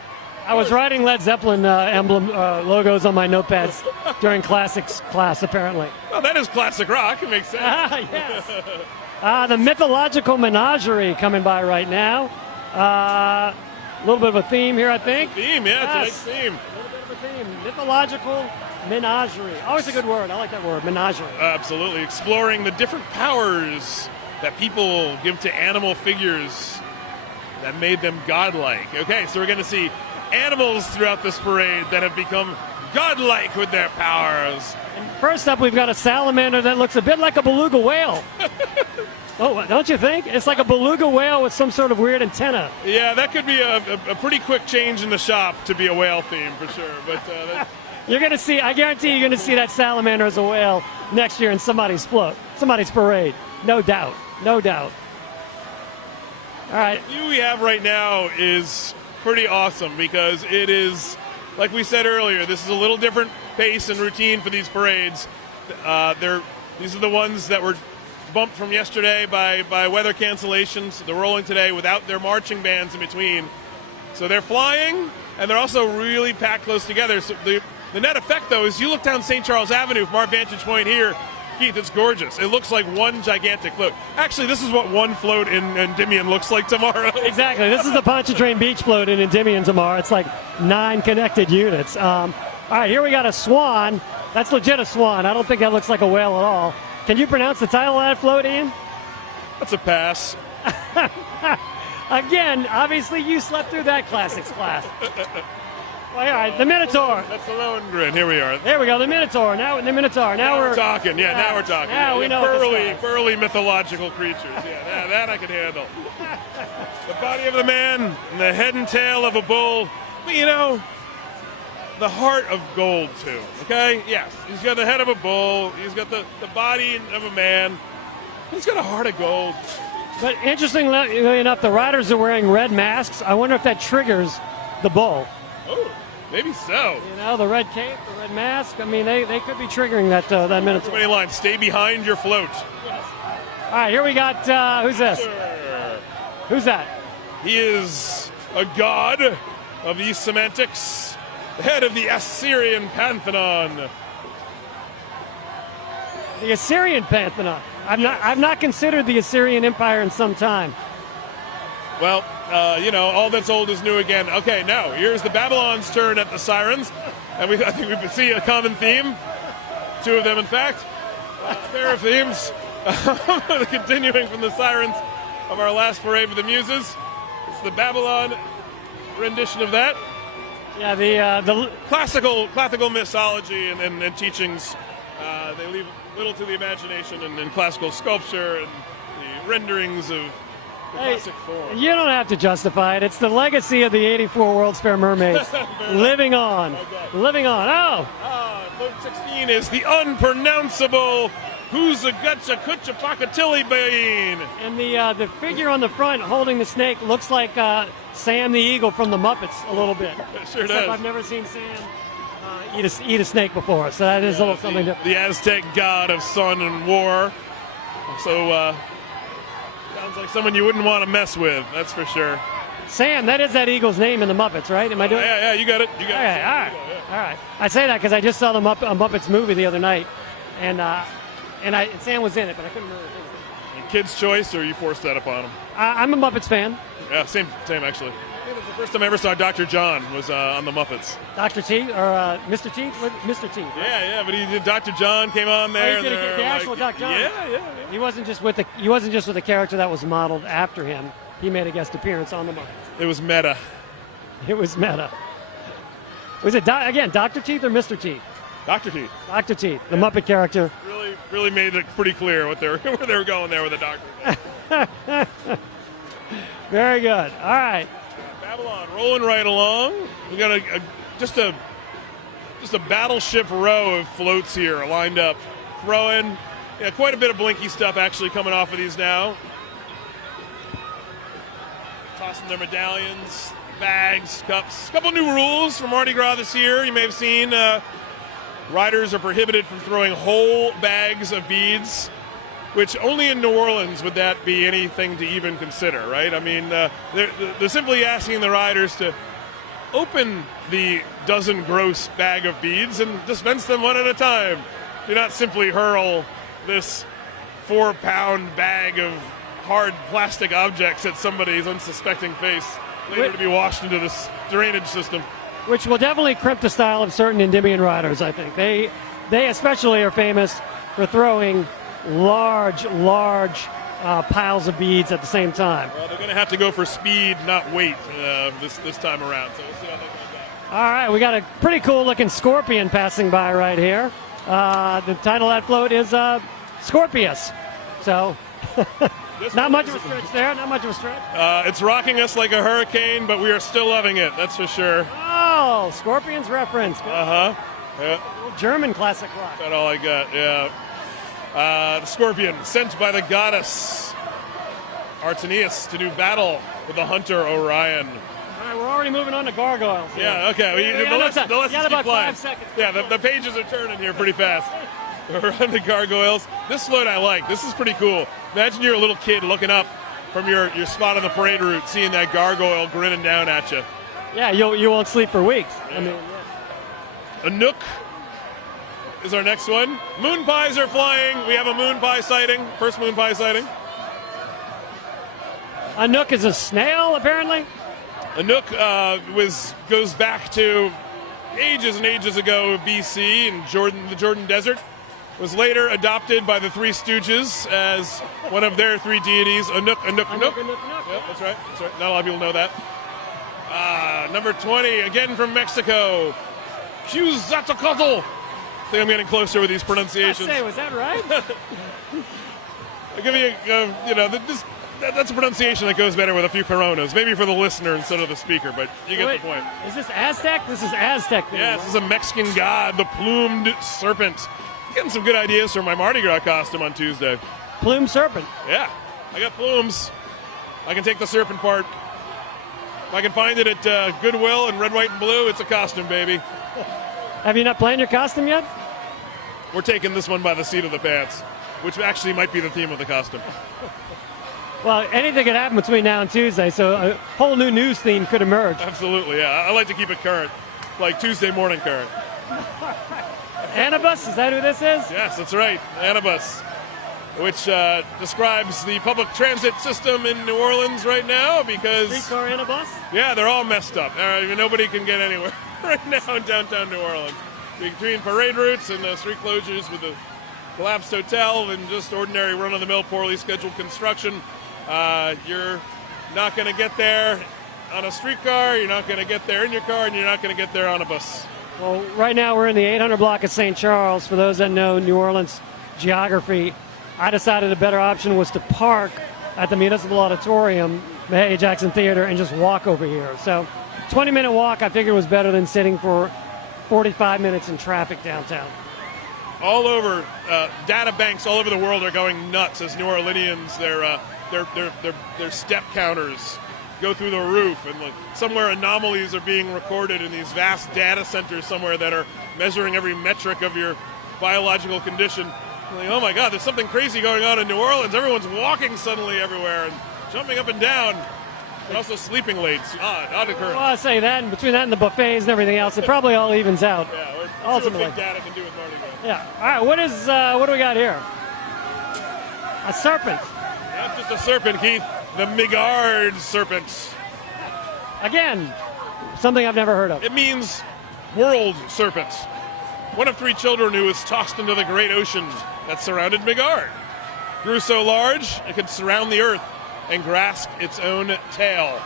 I was writing Led Zeppelin emblem logos on my notepads during classics class, apparently. Well, that is classic rock. It makes sense. Yes. The mythological menagerie coming by right now. A little bit of a theme here, I think. It's a theme, yeah, yes. It's a nice theme. A little bit of a theme. Mythological Menagerie. Always a good word. I like that word, menagerie. Absolutely. Exploring the different powers that people give to animal figures that made them godlike. Okay, so we're going to see animals throughout this parade that have become godlike with their powers. And first up, we've got a salamander that looks a bit like a beluga whale. Oh, don't you think? It's like a beluga whale with some sort of weird antenna. Yeah, that could be a pretty quick change in the shop to be a whale theme for sure. But you're going to see, I guarantee you're going to see that salamander as a whale next year in somebody's float, somebody's parade. No doubt. No doubt. All right. The view we have right now is pretty awesome because it is, like we said earlier, this is a little different pace and routine for these parades. These are the ones that were bumped from yesterday by weather cancellations. They're rolling today without their marching bands in between. So they're flying, and they're also really packed close together. So the net effect, though, is you look down St. Charles Avenue from our vantage point here, Keith, it's gorgeous. It looks like one gigantic float. Actually, this is what one float in Endymion looks like tomorrow. Exactly. This is the Pontchartrain Beach float in Endymion tomorrow. It's like 9 connected units. All right, here we got a swan. That's legit a swan. I don't think that looks like a whale at all. Can you pronounce the title of that float, Ian? That's a pass. Again, obviously you slept through that classics class. Well, all right, the Minotaur. That's the Lohengrin. Here we are. There we go, the Minotaur. Now we're talking. Yeah, now we're talking. Now we know. Burly mythological creatures. Yeah, that I can handle. The body of the man and the head and tail of a bull. But, you know, the heart of gold, too. Okay? Yes. He's got the head of a bull. He's got the body of a man. He's got a heart of gold. But interestingly enough, the riders are wearing red masks. I wonder if that triggers the bull. Oh, maybe so. You know, the red cape, the red mask. I mean, they could be triggering that Minotaur. Many lines. Stay behind your float. Yes. All right, here we got, who's this? Sure. Who's that? He is a god of these semantics, the head of the Assyrian Pantheon. The Assyrian Pantheon. I've not considered the Assyrian Empire in some time. Well, all that's old is new again. Okay, now here's the Babylon's turn at the sirens, and I think we see a common theme. 2 of them, in fact. A pair of themes. Continuing from the sirens of our last parade for the Muses. It's the Babylon rendition of that. Yeah, the classical mythology and teachings. They leave little to the imagination and classical sculpture and the renderings of the classic form. You don't have to justify it. It's the legacy of the 84 World's Fair Mermaids. Living on. Okay. Living on. Oh! Float 16 is the unpronounceable Who's a Gutcha Kutcha Pakatilli Bean. And the figure on the front holding the snake looks like Sam the Eagle from the Muppets a little bit. It sure does. I've never seen Sam eat a snake before, so that is a little something different. The Aztec god of sun and war. So, sounds like someone you wouldn't want to mess with, that's for sure. Sam, that is that eagle's name in the Muppets, right? Am I doing it? Yeah, you got it. You got it. All right. I say that because I just saw the Muppets movie the other night, and Sam was in it, but I couldn't remember his name. Kid's choice, or you forced that upon him? I'm a Muppets fan. Yeah, same actually. I think it was the first time I ever saw Dr. John was on the Muppets. Dr. Teeth or Mr. Teeth? Mr. Teeth. Right? Yeah, but he did. Dr. John came on there. Oh, he did the actual Dr. John. Yeah. He wasn't just with the character that was modeled after him. He made a guest appearance on the Muppets. It was meta. Was it again Dr. Teeth or Mr. Teeth? Dr. Teeth. Dr. Teeth, the Muppet character. Really made it pretty clear where they were going there with the doctor. Very good. All right. Babylon rolling right along. We got just a battleship row of floats here lined up, throwing. Yeah, quite a bit of blinky stuff actually coming off of these now. Tossing their medallions, bags, cups. A couple new rules for Mardi Gras this year. You may have seen riders are prohibited from throwing whole bags of beads, which only in New Orleans would that be anything to even consider, right? I mean, they're simply asking the riders to open the dozen gross bag of beads and dispense them one at a time. Do not simply hurl this 4-pound bag of hard plastic objects at somebody's unsuspecting face, later to be washed into this drainage system. which will definitely crimp the style of certain Endymion riders, I think. They especially are famous for throwing large piles of beads at the same time. Well, they're going to have to go for speed, not weight, this time around. So we'll see how that goes out. All right, we got a pretty cool-looking scorpion passing by right here. The title of that float is Scorpius. So, not much of a stretch there, not much of a stretch. It's rocking us like a hurricane, but we are still loving it, that's for sure. Oh, Scorpions reference. Yeah. German classic rock. That's all I got, yeah. The Scorpion, sent by the goddess Artenius to do battle with the hunter Orion. All right, we're already moving on to gargoyles. Yeah, okay. The list keep flying. 5 seconds. Yeah, the pages are turning here pretty fast. We're on the gargoyles. This float I like. This is pretty cool. Imagine you're a little kid looking up from your spot on the parade route, seeing that gargoyle grinning down at you. Yeah, you won't sleep for weeks. Yeah. I mean, A Nook is our next one. Moon pies are flying. We have a moon pie sighting. First moon pie sighting. a Nook is a snail, apparently. A Nook goes back to ages and ages ago, BC, in the Jordan Desert. Was later adopted by the Three Stooges as one of their three deities. A Nook, a Nook, a Nook. Yep, that's right. Not a lot of people know that. Number 20, again from Mexico. Quetzalcoatl. I think I'm getting closer with these pronunciations. I say, was that right? I'll give you, that's a pronunciation that goes better with a few Coronas. Maybe for the listener instead of the speaker, but you get the point. Is this Aztec? This is Aztec. Yeah, this is a Mexican god, the plumed serpent. Getting some good ideas for my Mardi Gras costume on Tuesday. Plume serpent. Yeah, I got plumes. I can take the serpent part. If I can find it at Goodwill in red, white, and blue, it's a costume, baby. Have you not planned your costume yet? We're taking this one by the seat of the pants, which actually might be the theme of the costume. Well, anything could happen between now and Tuesday, so a whole new news theme could emerge. Absolutely, yeah. I like to keep it current, like Tuesday morning current. Anibus, is that who this is? Yes, that's right, Anibus, which describes the public transit system in New Orleans right now because... Streetcar Anibus? Yeah, they're all messed up. Nobody can get anywhere right now in downtown New Orleans. Between parade routes and street closures with the collapsed hotel and just ordinary run-of-the-mill, poorly scheduled construction, you're not going to get there on a streetcar, you're not going to get there in your car, and you're not going to get there on a bus. Well, right now we're in the 800 block of St. Charles. For those that know New Orleans geography, I decided a better option was to park at the Municipal Auditorium, Mahalia Jackson Theater, and just walk over here. So 20-minute walk I figured was better than sitting for 45 minutes in traffic downtown. All over, data banks all over the world are going nuts as New Orleanians, their step counters go through the roof, and somewhere anomalies are being recorded in these vast data centers somewhere that are measuring every metric of your biological condition. Oh my God, there's something crazy going on in New Orleans. Everyone's walking suddenly everywhere and jumping up and down, but also sleeping late. Odd occurrence. Well, I say that, and between that and the buffets and everything else, it probably all evens out. Yeah, ultimately. What big data can do with Mardi Gras. Yeah. All right. What do we got here? A serpent. Not just a serpent, Keith. The Migard serpent. Again, something I've never heard of. It means world serpent. One of three children who was tossed into the great ocean that surrounded Migard. Grew so large it could surround the earth and grasp its own tail.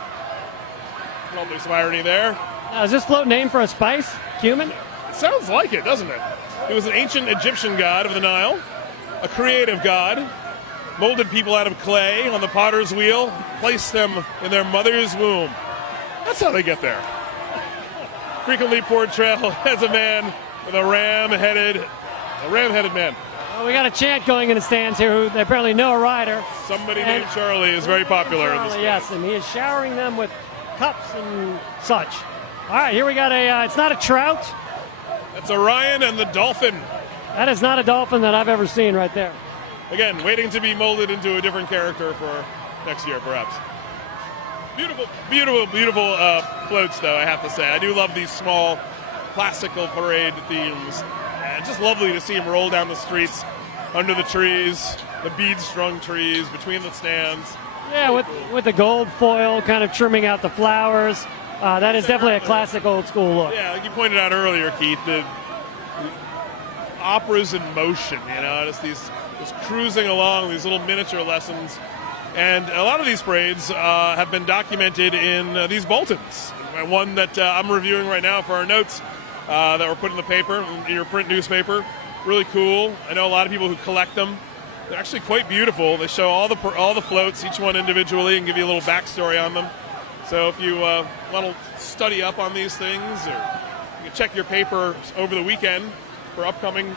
Probably some irony there. Now, is this float named for a spice? Cumin? It sounds like it, doesn't it? It was an ancient Egyptian god of the Nile, a creative god, molded people out of clay on the potter's wheel, placed them in their mother's womb. That's how they get there. Frequently portrayed as a man with a ram-headed man. Well, we got a chant going in the stands here who they apparently know a rider. Somebody named Charlie is very popular in this place. Yes, and he is showering them with cups and such. All right, here we got it's not a trout. That's Orion and the dolphin. That is not a dolphin that I've ever seen right there. Again, waiting to be molded into a different character for next year, perhaps. Beautiful, beautiful, beautiful floats, though, I have to say. I do love these small, classical parade themes. It's just lovely to see them roll down the streets, under the trees, the bead-strung trees, between the stands. Yeah, with the gold foil kind of trimming out the flowers. That is definitely a classic old school look. Yeah, like you pointed out earlier, Keith, the opera's in motion, it's these cruising along, these little miniature lessons. And a lot of these parades have been documented in these bulletins. One that I'm reviewing right now for our notes that were put in the paper, in your print newspaper. Really cool. I know a lot of people who collect them. They're actually quite beautiful. They show all the floats, each one individually, and give you a little backstory on them. So if you want to study up on these things, or you can check your paper over the weekend for upcoming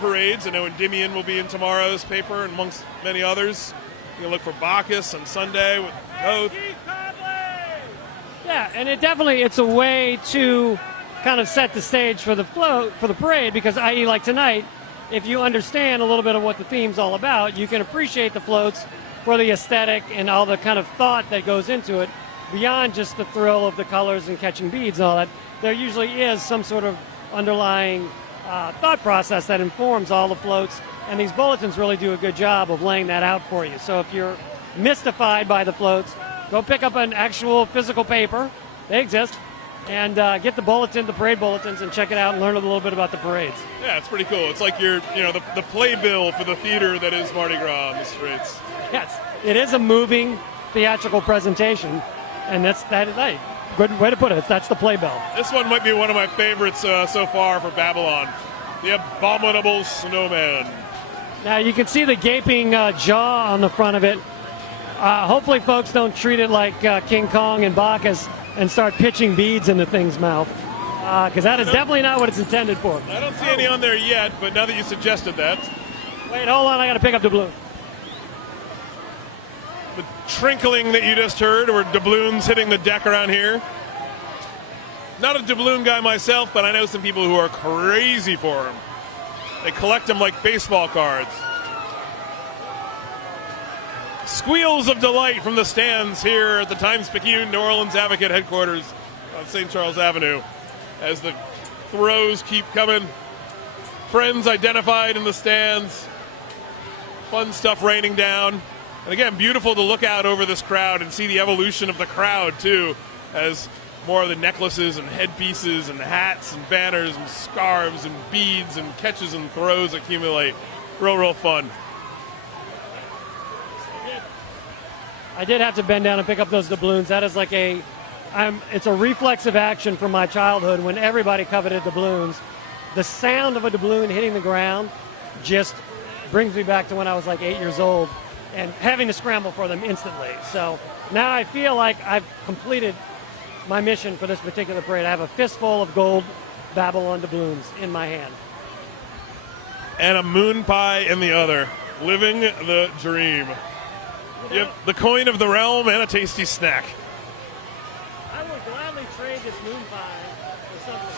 parades. I know Endymion will be in tomorrow's paper, and amongst many others. You can look for Bacchus on Sunday with Oath. Yeah, and it's a way to kind of set the stage for the parade, because i.e. like tonight, if you understand a little bit of what the theme's all about, you can appreciate the floats for the aesthetic and all the kind of thought that goes into it, beyond just the thrill of the colors and catching beads and all that. There usually is some sort of underlying thought process that informs all the floats, and these bulletins really do a good job of laying that out for you. So if you're mystified by the floats, go pick up an actual physical paper. They exist. And get the parade bulletins, and check it out and learn a little bit about the parades. Yeah, it's pretty cool. It's like the playbill for the theater that is Mardi Gras on the streets. Yes, it is a moving theatrical presentation, and that's right. Good way to put it. That's the playbill. This one might be one of my favorites so far for Babylon. The Abominable Snowman. Now you can see the gaping jaw on the front of it. Hopefully folks don't treat it like King Kong and Bacchus and start pitching beads in the thing's mouth, because that is definitely not what it's intended for. I don't see any on there yet, but now that you suggested that. Wait, hold on, I got to pick up the balloon. The trinkling that you just heard were doubloons hitting the deck around here. Not a doubloon guy myself, but I know some people who are crazy for them. They collect them like baseball cards. Squeals of delight from the stands here at the Times-Picayune New Orleans Advocate headquarters on St. Charles Avenue as the throws keep coming. Friends identified in the stands. Fun stuff raining down. And again, beautiful to look out over this crowd and see the evolution of the crowd too, as more of the necklaces and headpieces and hats and banners and scarves and beads and catches and throws accumulate. Real fun. I did have to bend down and pick up those doubloons. That is like it's a reflexive action from my childhood when everybody coveted doubloons. The sound of a doubloon hitting the ground just brings me back to when I was like 8 years old and having to scramble for them instantly. So now I feel like I've completed my mission for this particular parade. I have a fistful of gold Babylon doubloons in my hand. And a moon pie in the other. Living the dream. Yep, the coin of the realm and a tasty snack. I would gladly trade this moon pie for something.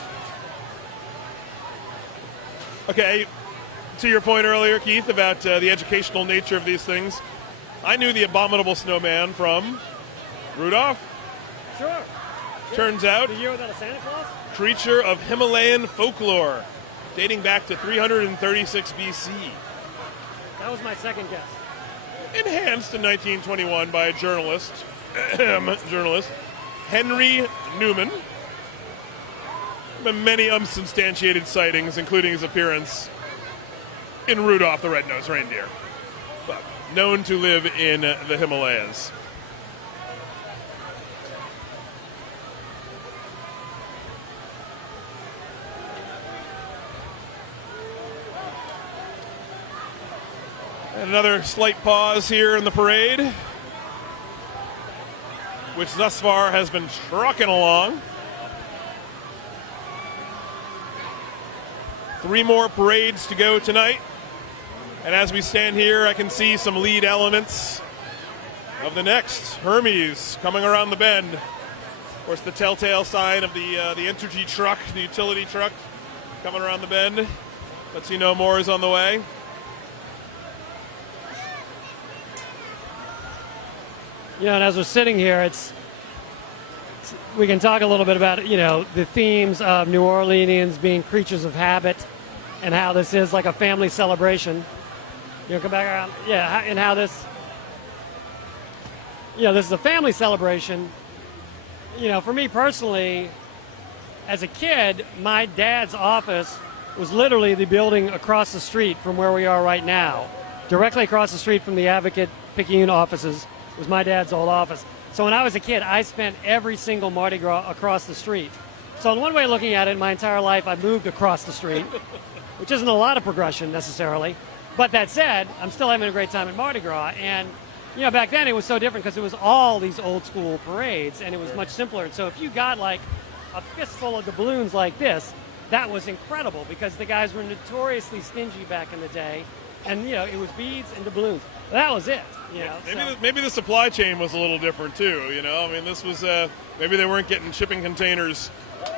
Okay, to your point earlier, Keith, about the educational nature of these things, I knew the Abominable Snowman from Rudolph. Sure. Turns out, the year without a Santa Claus? Creature of Himalayan folklore, dating back to 336 BC. That was my second guess. Enhanced in 1921 by a journalist, Henry Newman. Many unsubstantiated sightings, including his appearance in Rudolph the Red-Nosed Reindeer, but known to live in the Himalayas. And another slight pause here in the parade, which thus far has been trucking along. 3 more parades to go tonight. And as we stand here, I can see some lead elements of the next. Hermes coming around the bend. Of course, the telltale sign of the Entergy truck, the utility truck, coming around the bend. Lets you know more is on the way. And as we're sitting here, we can talk a little bit about, the themes of New Orleanians being creatures of habit and how this is like a family celebration. Come back around. Yeah, and how this is a family celebration For me personally, as a kid, my dad's office was literally the building across the street from where we are right now. Directly across the street from the Advocate Picayune offices was my dad's old office. So when I was a kid, I spent every single Mardi Gras across the street. So in one way of looking at it, my entire life I moved across the street, which isn't a lot of progression necessarily. But that said, I'm still having a great time at Mardi Gras. And back then it was so different because it was all these old school parades and it was much simpler. And so if you got like a fistful of doubloons like this, that was incredible because the guys were notoriously stingy back in the day. And, it was beads and doubloons. That was it, Maybe the supply chain was a little different, too, I mean, this was, maybe they weren't getting shipping containers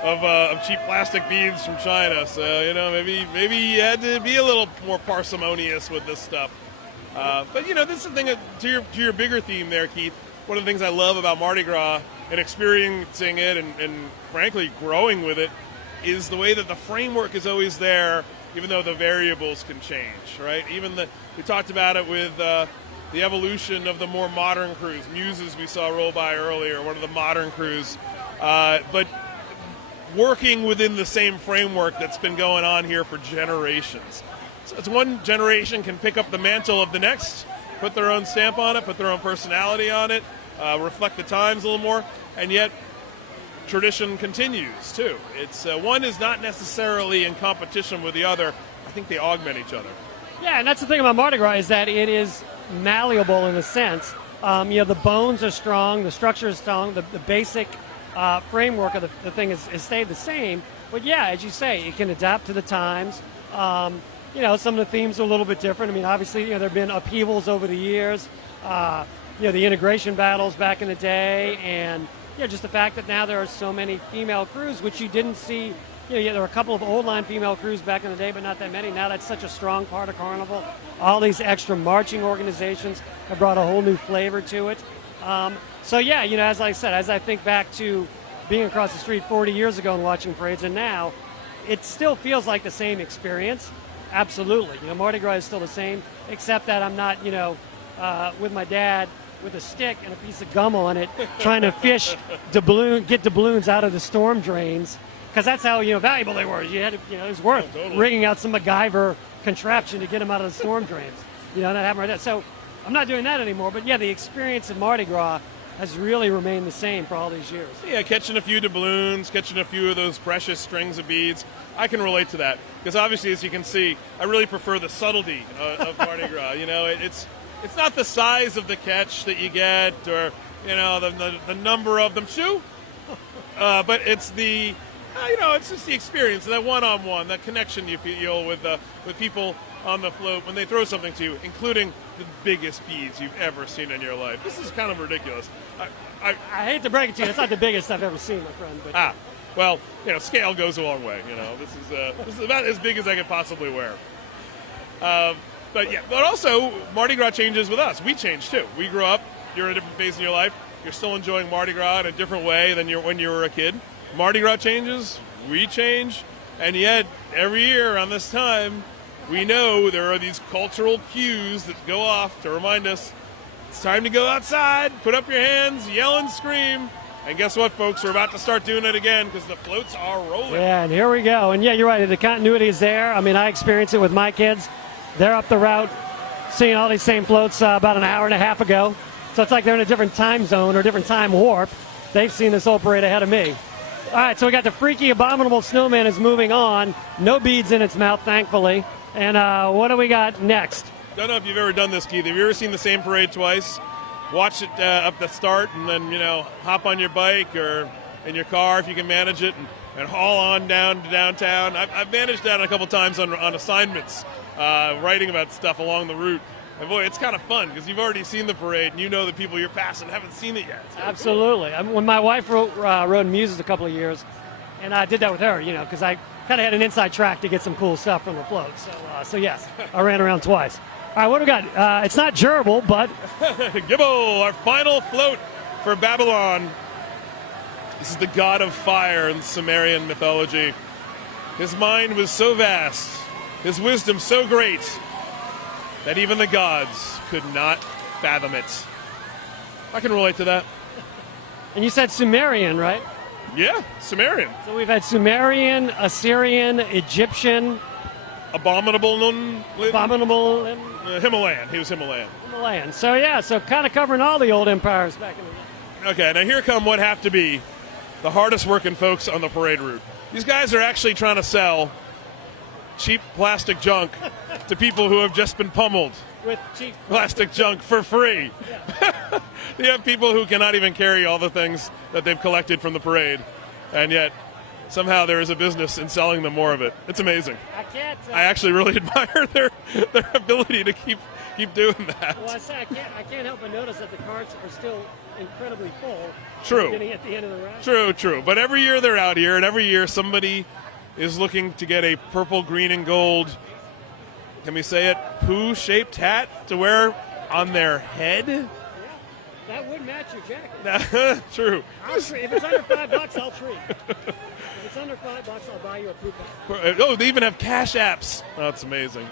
of cheap plastic beads from China. So, maybe you had to be a little more parsimonious with this stuff. But, this is the thing, to your bigger theme there, Keith, one of the things I love about Mardi Gras and experiencing it and frankly, growing with it is the way that the framework is always there, even though the variables can change, right? We talked about it with the evolution of the more modern crews. Muses we saw roll by earlier, one of the modern crews. But working within the same framework that's been going on here for generations. So it's one generation can pick up the mantle of the next, put their own stamp on it, put their own personality on it, reflect the times a little more, and yet tradition continues too. It's one is not necessarily in competition with the other. I think they augment each other. Yeah, and that's the thing about Mardi Gras is that it is malleable in a sense. The bones are strong, the structure is strong, the basic framework of the thing has stayed the same. But yeah, as you say, it can adapt to the times. Some of the themes are a little bit different. I mean, obviously, there have been upheavals over the years. The integration battles back in the day, and just the fact that now there are so many female crews, which you didn't see. There were a couple of old line female crews back in the day, but not that many. Now that's such a strong part of Carnival. All these extra marching organizations have brought a whole new flavor to it. As I said, as I think back to being across the street 40 years ago and watching parades, and now, it still feels like the same experience. Absolutely. Mardi Gras is still the same, except that I'm not, with my dad with a stick and a piece of gum on it, trying to get doubloons out of the storm drains, because that's how valuable they were. You had to, it was worth rigging out some MacGyver contraption to get them out of the storm drains. That happened right there. So I'm not doing that anymore. But yeah, the experience of Mardi Gras has really remained the same for all these years. Yeah, catching a few doubloons, catching a few of those precious strings of beads. I can relate to that because obviously, as you can see, I really prefer the subtlety of Mardi Gras. It's not the size of the catch that you get or, the number of them, but it's the, it's just the experience, that one-on-one, that connection you feel with people on the float when they throw something to you, including the biggest beads you've ever seen in your life. This is kind of ridiculous. I hate to break it to you, it's not the biggest I've ever seen, my friend. But. Well, scale goes a long way. This is about as big as I could possibly wear. But also, Mardi Gras changes with us. We change too. We grow up. You're in a different phase in your life. You're still enjoying Mardi Gras in a different way than when you were a kid. Mardi Gras changes. We change. And yet, every year around this time, we know there are these cultural cues that go off to remind us it's time to go outside, put up your hands, yell and scream. And guess what, folks? We're about to start doing it again because the floats are rolling. Yeah, and here we go. And yeah, you're right. The continuity is there. I mean, I experience it with my kids. They're up the route, seeing all these same floats about an hour and a half ago. So it's like they're in a different time zone or different time warp. They've seen this whole parade ahead of me. All right, so we got the freaky, abominable snowman is moving on. No beads in its mouth, thankfully. And what do we got next? Don't know if you've ever done this, Keith. Have you ever seen the same parade twice? Watch it up the start and then, hop on your bike or in your car if you can manage it and haul on down to downtown. I've managed that a couple times on assignments, writing about stuff along the route. And boy, it's kind of fun because you've already seen the parade and the people you're passing haven't seen it yet. Absolutely. When my wife rode Muses a couple of years, and I did that with her, because I kind of had an inside track to get some cool stuff from the float. So yes, I ran around twice. All right, what do we got? It's not gerbil, but... Gibbo, our final float for Babylon. This is the god of fire in Sumerian mythology. His mind was so vast, his wisdom so great, that even the gods could not fathom it. I can relate to that. And you said Sumerian, right? Yeah, Sumerian. So we've had Sumerian, Assyrian, Egyptian, Abominable. Himalayan. He was Himalayan. Himalayan. So yeah, so kind of covering all the old empires back in the day. Okay, now here come what have to be the hardest working folks on the parade route. These guys are actually trying to sell cheap plastic junk to people who have just been pummeled With cheap plastic junk for free. Yeah. You have people who cannot even carry all the things that they've collected from the parade, and yet somehow there is a business in selling them more of it. It's amazing. I actually really admire their ability to keep doing that. Well, I say I can't help but notice that the carts are still incredibly full. True. Getting at the end of the round. True. But every year they're out here, and every year somebody is looking to get a purple, green, and gold, can we say it, poo-shaped hat to wear on their head? Yeah, that would match your jacket. True. If it's under $5, I'll treat. If it's under $5, I'll buy you a poo hat. Oh, they even have cash apps. Oh, that's amazing.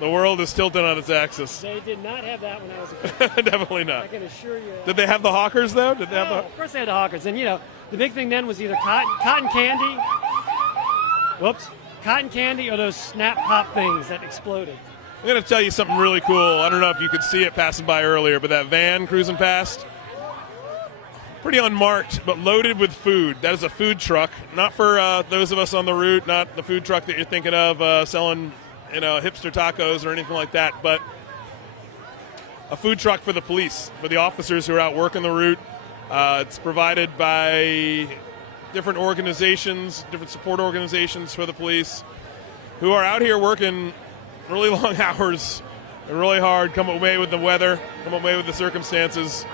The world is tilted on its axis. They did not have that when I was a kid. Definitely not. I can assure you. Did they have the hawkers, though? Did they have Of course they had the hawkers. And, the big thing then was either cotton candy. Whoops. Cotton candy or those snap pop things that exploded. I'm going to tell you something really cool. I don't know if you could see it passing by earlier, but that van cruising past, pretty unmarked, but loaded with food. That is a food truck. Not for those of us on the route, not the food truck that you're thinking of selling hipster tacos or anything like that, but a food truck for the police, for the officers who are out working the route. It's provided by different organizations, different support organizations for the police who are out here working really long hours and really hard, come away with the weather, come away with the circumstances.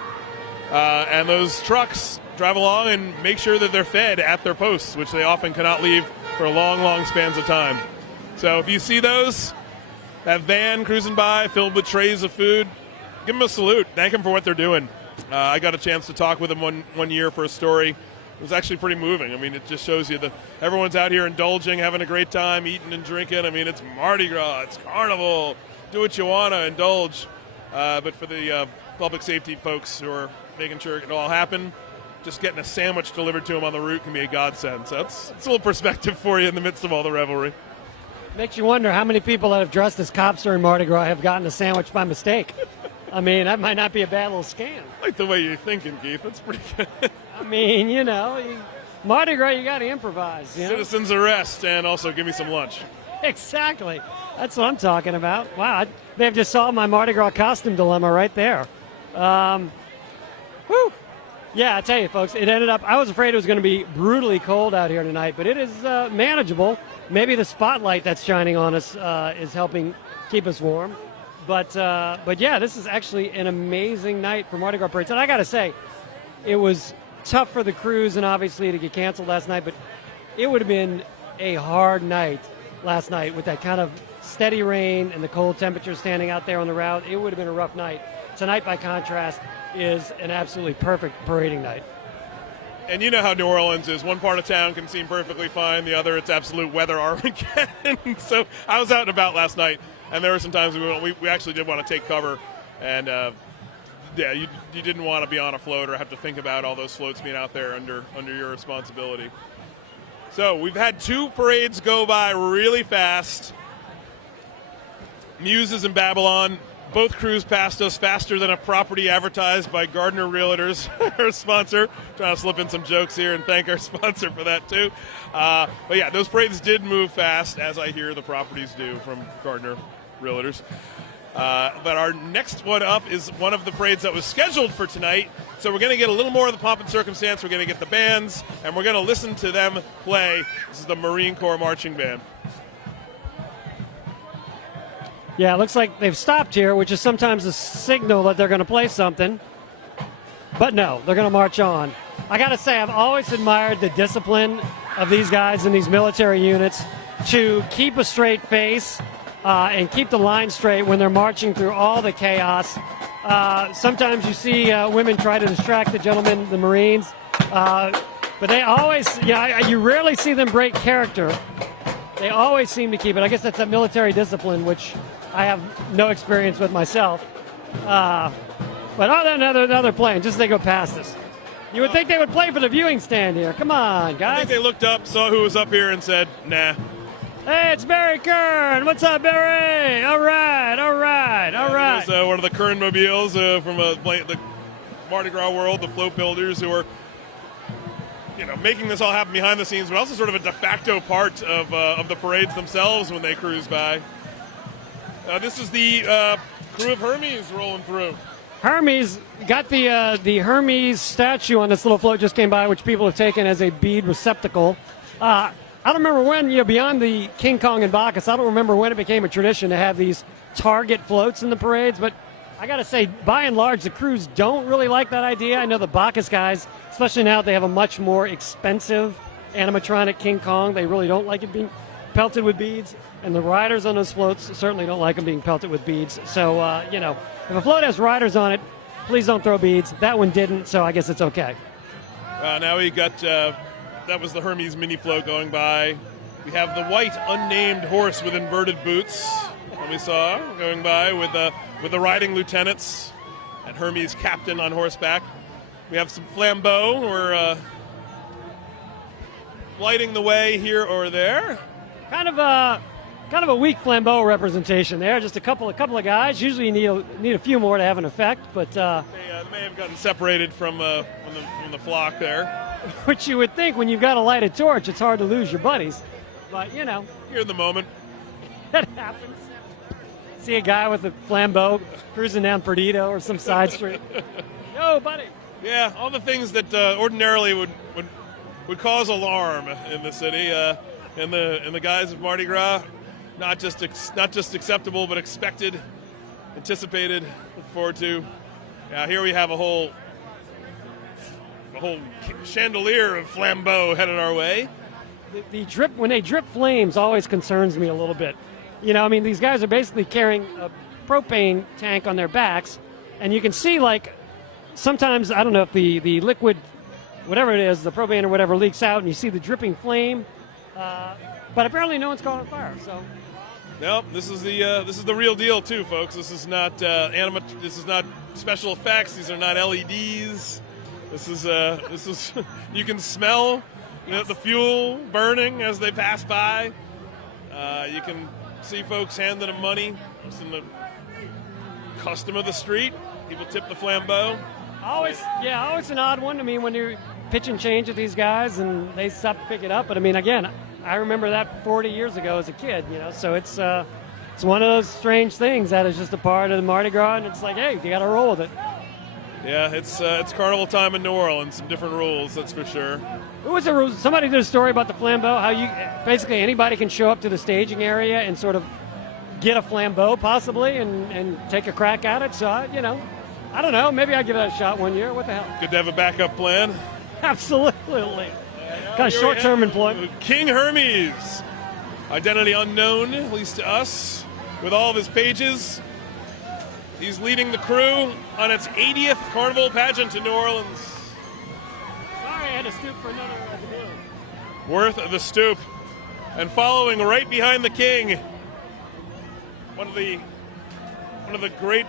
And those trucks drive along and make sure that they're fed at their posts, which they often cannot leave for long, long spans of time. So if you see that van cruising by filled with trays of food, give them a salute. Thank them for what they're doing. I got a chance to talk with them one year for a story. It was actually pretty moving. I mean, it just shows you that everyone's out here indulging, having a great time, eating and drinking. I mean, it's Mardi Gras, it's Carnival. Do what you want to indulge. But for the public safety folks who are making sure it can all happen, just getting a sandwich delivered to them on the route can be a godsend. So that's a little perspective for you in the midst of all the revelry. Makes you wonder how many people that have dressed as cops during Mardi Gras have gotten a sandwich by mistake. I mean, that might not be a bad little scam. I like the way you're thinking, Keith. That's pretty good. I mean, Mardi Gras, you got to improvise. Citizens arrest and also give me some lunch. Exactly. That's what I'm talking about. Wow, they have just solved my Mardi Gras costume dilemma right there. Whew. Yeah, I tell you, folks, it ended up, I was afraid it was going to be brutally cold out here tonight, but it is manageable. Maybe the spotlight that's shining on us is helping keep us warm. But yeah, this is actually an amazing night for Mardi Gras parades. And I got to say, it was tough for the crews and obviously to get canceled last night, but it would have been a hard night last night with that kind of steady rain and the cold temperatures standing out there on the route. It would have been a rough night. Tonight, by contrast, is an absolutely perfect parading night. And you know how New Orleans is. One part of town can seem perfectly fine. The other, it's absolute weather Armageddon. So I was out and about last night, and there were some times we actually did want to take cover. And, you didn't want to be on a float or have to think about all those floats being out there under your responsibility. So we've had two parades go by really fast. Muses and Babylon. Both crews passed us faster than a property advertised by Gardner Realtors, our sponsor. Trying to slip in some jokes here and thank our sponsor for that too. But yeah, those parades did move fast, as I hear the properties do from Gardner Realtors. But our next one up is one of the parades that was scheduled for tonight. So we're going to get a little more of the pomp and circumstance. We're going to get the bands, and we're going to listen to them play. This is the Marine Corps Marching Band. Yeah, it looks like they've stopped here, which is sometimes a signal that they're going to play something. But no, they're going to march on. I got to say, I've always admired the discipline of these guys in these military units to keep a straight face and keep the line straight when they're marching through all the chaos. Sometimes you see women try to distract the gentlemen, the Marines. But they always, you rarely see them break character. They always seem to keep it. I guess that's a military discipline, which I have no experience with myself. But they're playing, just as they go past us. You would think they would play for the viewing stand here. Come on, I guys. think they looked up, saw who was up here, and said, nah. Hey, it's Barry Kern. What's up, Barry? All right. It was one of the Kern mobiles from the Mardi Gras world, the float builders who are, making this all happen behind the scenes, but also sort of a de facto part of the parades themselves when they cruise by. This is the crew of Hermes rolling through. Hermes got the Hermes statue on this little float just came by, which people have taken as a bead receptacle. I don't remember when, beyond the King Kong and Bacchus, I don't remember when it became a tradition to have these target floats in the parades, but I got to say, by and large, the crews don't really like that idea. I know the Bacchus guys, especially now that they have a much more expensive animatronic King Kong, they really don't like it being pelted with beads, and the riders on those floats certainly don't like them being pelted with beads. So, if a float has riders on it, please don't throw beads. That one didn't, so I guess it's okay. Now we got... that was the Hermes mini float going by. We have the white unnamed horse with inverted boots that we saw going by with the riding lieutenants and Hermes captain on horseback. We have some flambeaux. We're lighting the way here or there. Kind of a weak flambeau representation there. Just a couple of guys. Usually you need a few more to have an effect, but they may have gotten separated from the flock there. Which you would think when you've got to light a torch, it's hard to lose your buddies. But, Here in the moment. That happens. See a guy with a flambeau cruising down Perdido or some side street. Yo, buddy. Yeah, all the things that ordinarily would cause alarm in the city. In the guise of Mardi Gras, not just acceptable, but expected, anticipated, look forward to. Yeah, here we have a whole chandelier of flambeaux headed our way. The drip, when they drip flames, always concerns me a little bit. These guys are basically carrying a propane tank on their backs, and you can see, sometimes, I don't know if the liquid, whatever it is, the propane or whatever, leaks out, and you see the dripping flame. But apparently no one's caught on fire, so. No, this is the real deal too, folks. This is not This is not special effects. These are not LEDs. This is you can smell the fuel burning as they pass by. You can see folks handing them money. It's in the custom of the street. People tip the flambeau. Always an odd one. When you're pitch and change with these guys and they stop to pick it up. But again, I remember that 40 years ago as a kid. So it's one of those strange things that is just a part of the Mardi Gras, and it's like, hey, you got to roll with it. Yeah, it's carnival time in New Orleans. Some different rules, that's for sure. Somebody did a story about the flambeau, how you basically anybody can show up to the staging area and sort of get a flambeau possibly and take a crack at it. So, I don't know. Maybe I'll give it a shot one year. What the hell? Good to have a backup plan. Absolutely. Kind of short-term employment. King Hermes, identity unknown, at least to us, with all of his pages. He's leading the crew on its 80th Carnival pageant in New Orleans. Sorry, I had to stoop for another meal. Worth the stoop. And following right behind the king, one of the great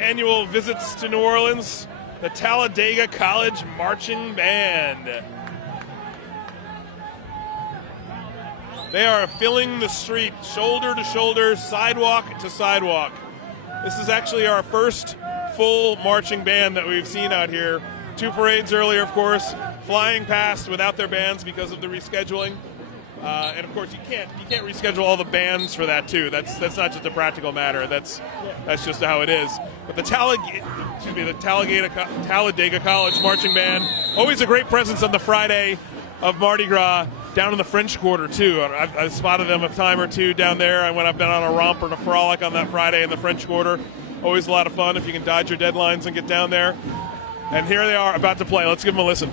annual visits to New Orleans, the Talladega College Marching Band. They are filling the street, shoulder to shoulder, sidewalk to sidewalk. This is actually our first full marching band that we've seen out here. 2 parades earlier, of course, flying past without their bands because of the rescheduling. And of course, you can't reschedule all the bands for that too. That's not just a practical matter. That's just how it is. But the Talladega College Marching Band, always a great presence on the Friday of Mardi Gras. Down in the French Quarter, too. I've spotted them a time or two down there when I've been on a romp or a frolic on that Friday in the French Quarter. Always a lot of fun if you can dodge your deadlines and get down there. And here they are about to play. Let's give them a listen.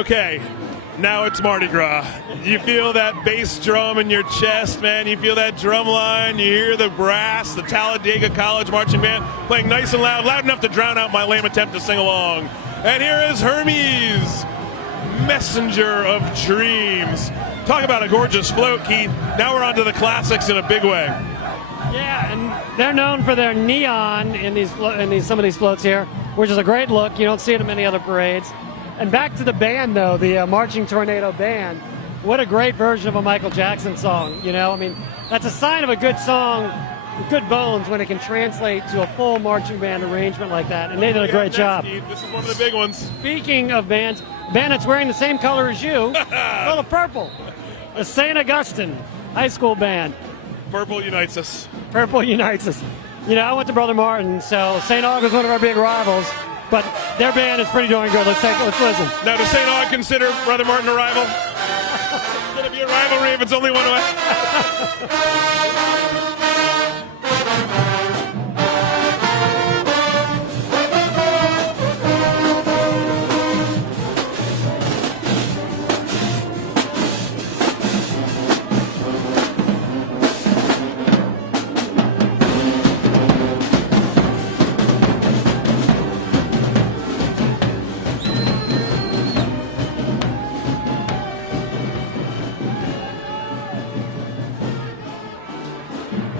Okay, now it's Mardi Gras. You feel that bass drum in your chest, man. You feel that drum line. You hear the brass, the Talladega College Marching Band playing nice and loud enough to drown out my lame attempt to sing along. And here is Hermes, Messenger of Dreams. Talk about a gorgeous float, Keith. Now we're on to the classics in a big way. Yeah, and they're known for their neon in some of these floats here, which is a great look. You don't see it in many other parades. And back to the band, though, the Marching Tornado Band. What a great version of a Michael Jackson song, you know? I mean, that's a sign of a good song, good bones, when it can translate to a full marching band arrangement like that. And they did a great job. Steve. This is one of the big ones. Speaking of bands, a band that's wearing the same color as you, a little purple. The St. Augustine High School Band. Purple unites us. Purple unites us. You know, I went to Brother Martin, so St. Aug is one of our big rivals. But their band is pretty darn good. Let's listen. Now, does St. Aug consider Brother Martin a rival? It's going to be a rivalry if it's only one way.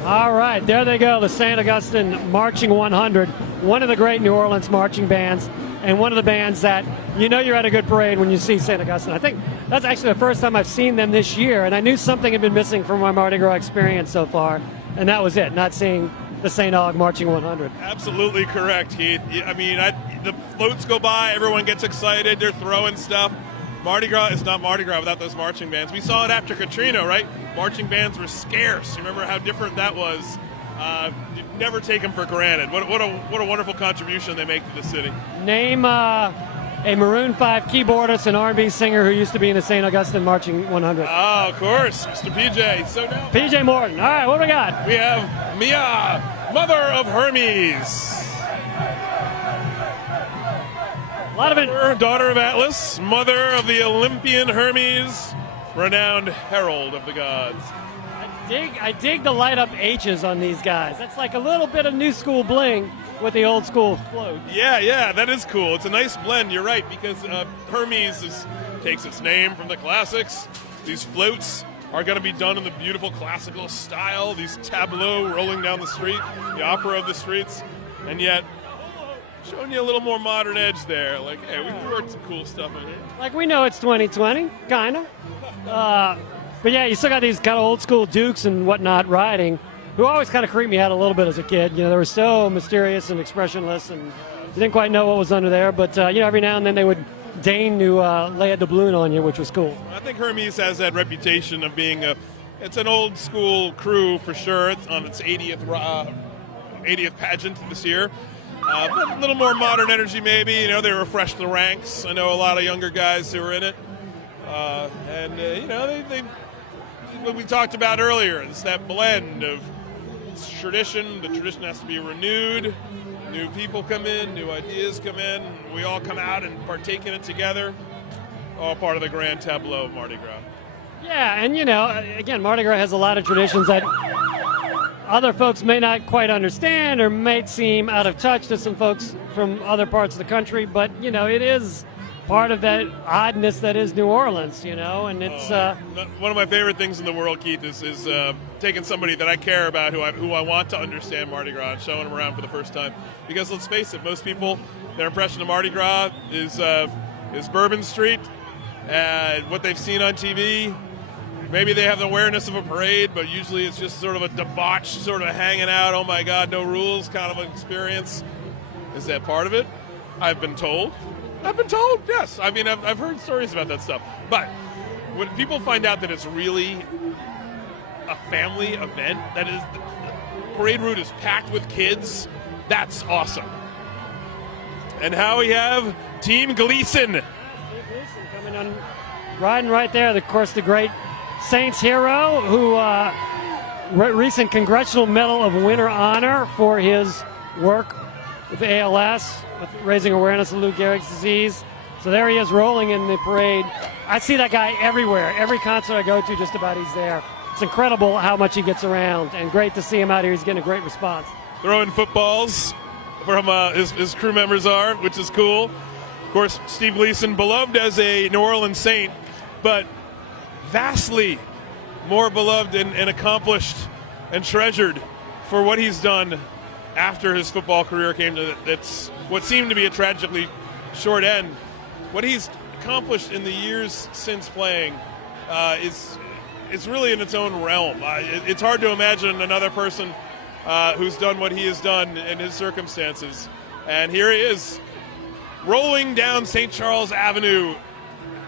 All right, there they go, the St. Augustine Marching 100, one of the great New Orleans marching bands, and one of the bands that you know you're at a good parade when you see St. Augustine. I think that's actually the first time I've seen them this year, and I knew something had been missing from my Mardi Gras experience so far, and that was it, not seeing the St. Aug Marching 100. Absolutely correct, Keith. I mean, the floats go by, everyone gets excited, they're throwing stuff. Mardi Gras is not Mardi Gras without those marching bands. We saw it after Katrina, right? Marching bands were scarce. Remember how different that was? You never take them for granted. What a wonderful contribution they make to the city. Name a Maroon 5 keyboardist and R&B singer who used to be in the St. Augustine Marching 100. Oh, of course, Mr. PJ. So now PJ Morton. All right, what do we got? we have Mia, mother of Hermes. A lot of it. Daughter of Atlas, mother of the Olympian Hermes, renowned herald of the gods. I dig the light up H's on these guys. That's like a little bit of new school bling with the old school float. Yeah, that is cool. It's a nice blend, you're right, because Hermes takes its name from the classics. These floats are going to be done in the beautiful classical style, these tableaux rolling down the street, the opera of the streets, and yet showing you a little more modern edge there. Like, hey, we can work some cool stuff in here. Like, we know it's 2020, kind of. But yeah, you still got these kind of old school dukes and whatnot riding, who always kind of creeped me out a little bit as a kid. You know, they were so mysterious and expressionless, and you didn't quite know what was under there. But, you know, every now and then they would deign to lay a doubloon on you, which was cool. I think Hermes has that reputation of being it's an old school crew for sure. It's on its 80th pageant this year. But a little more modern energy, maybe. You know, they refreshed the ranks. I know a lot of younger guys who are in it. You know, they what we talked about earlier, it's that blend of tradition. The tradition has to be renewed. New people come in, new ideas come in. We all come out and partake in it together. All part of the grand tableau of Mardi Gras. Yeah, and, you know, again, Mardi Gras has a lot of traditions that other folks may not quite understand or may seem out of touch to some folks from other parts of the country, but, you know, it is part of that oddness that is New Orleans, you know, and it's... one of my favorite things in the world, Keith, is taking somebody that I care about, who I want to understand Mardi Gras, and showing them around for the first time. Because let's face it, most people, their impression of Mardi Gras is Bourbon Street, and what they've seen on TV. Maybe they have the awareness of a parade, but usually it's just sort of a debauched, sort of hanging out, oh my God, no rules kind of an experience. Is that part of it? I've been told, yes. I mean, I've heard stories about that stuff. But when people find out that it's really a family event, that is, the parade route is packed with kids, that's awesome. And how we have Team Gleason. Coming on, riding right there, of course, the great Saints hero, who recent Congressional Medal of Winter honor for his work with ALS, with raising awareness of Lou Gehrig's disease. So there he is rolling in the parade. I see that guy everywhere. Every concert I go to, just about he's there. It's incredible how much he gets around, and great to see him out here. He's getting a great response. Throwing footballs from his crew members are, which is cool. Of course, Steve Gleason, beloved as a New Orleans Saint, but vastly more beloved and accomplished and treasured for what he's done after his football career came to that's what seemed to be a tragically short end. What he's accomplished in the years since playing is really in its own realm. It's hard to imagine another person who's done what he has done in his circumstances. And here he is, rolling down St. Charles Avenue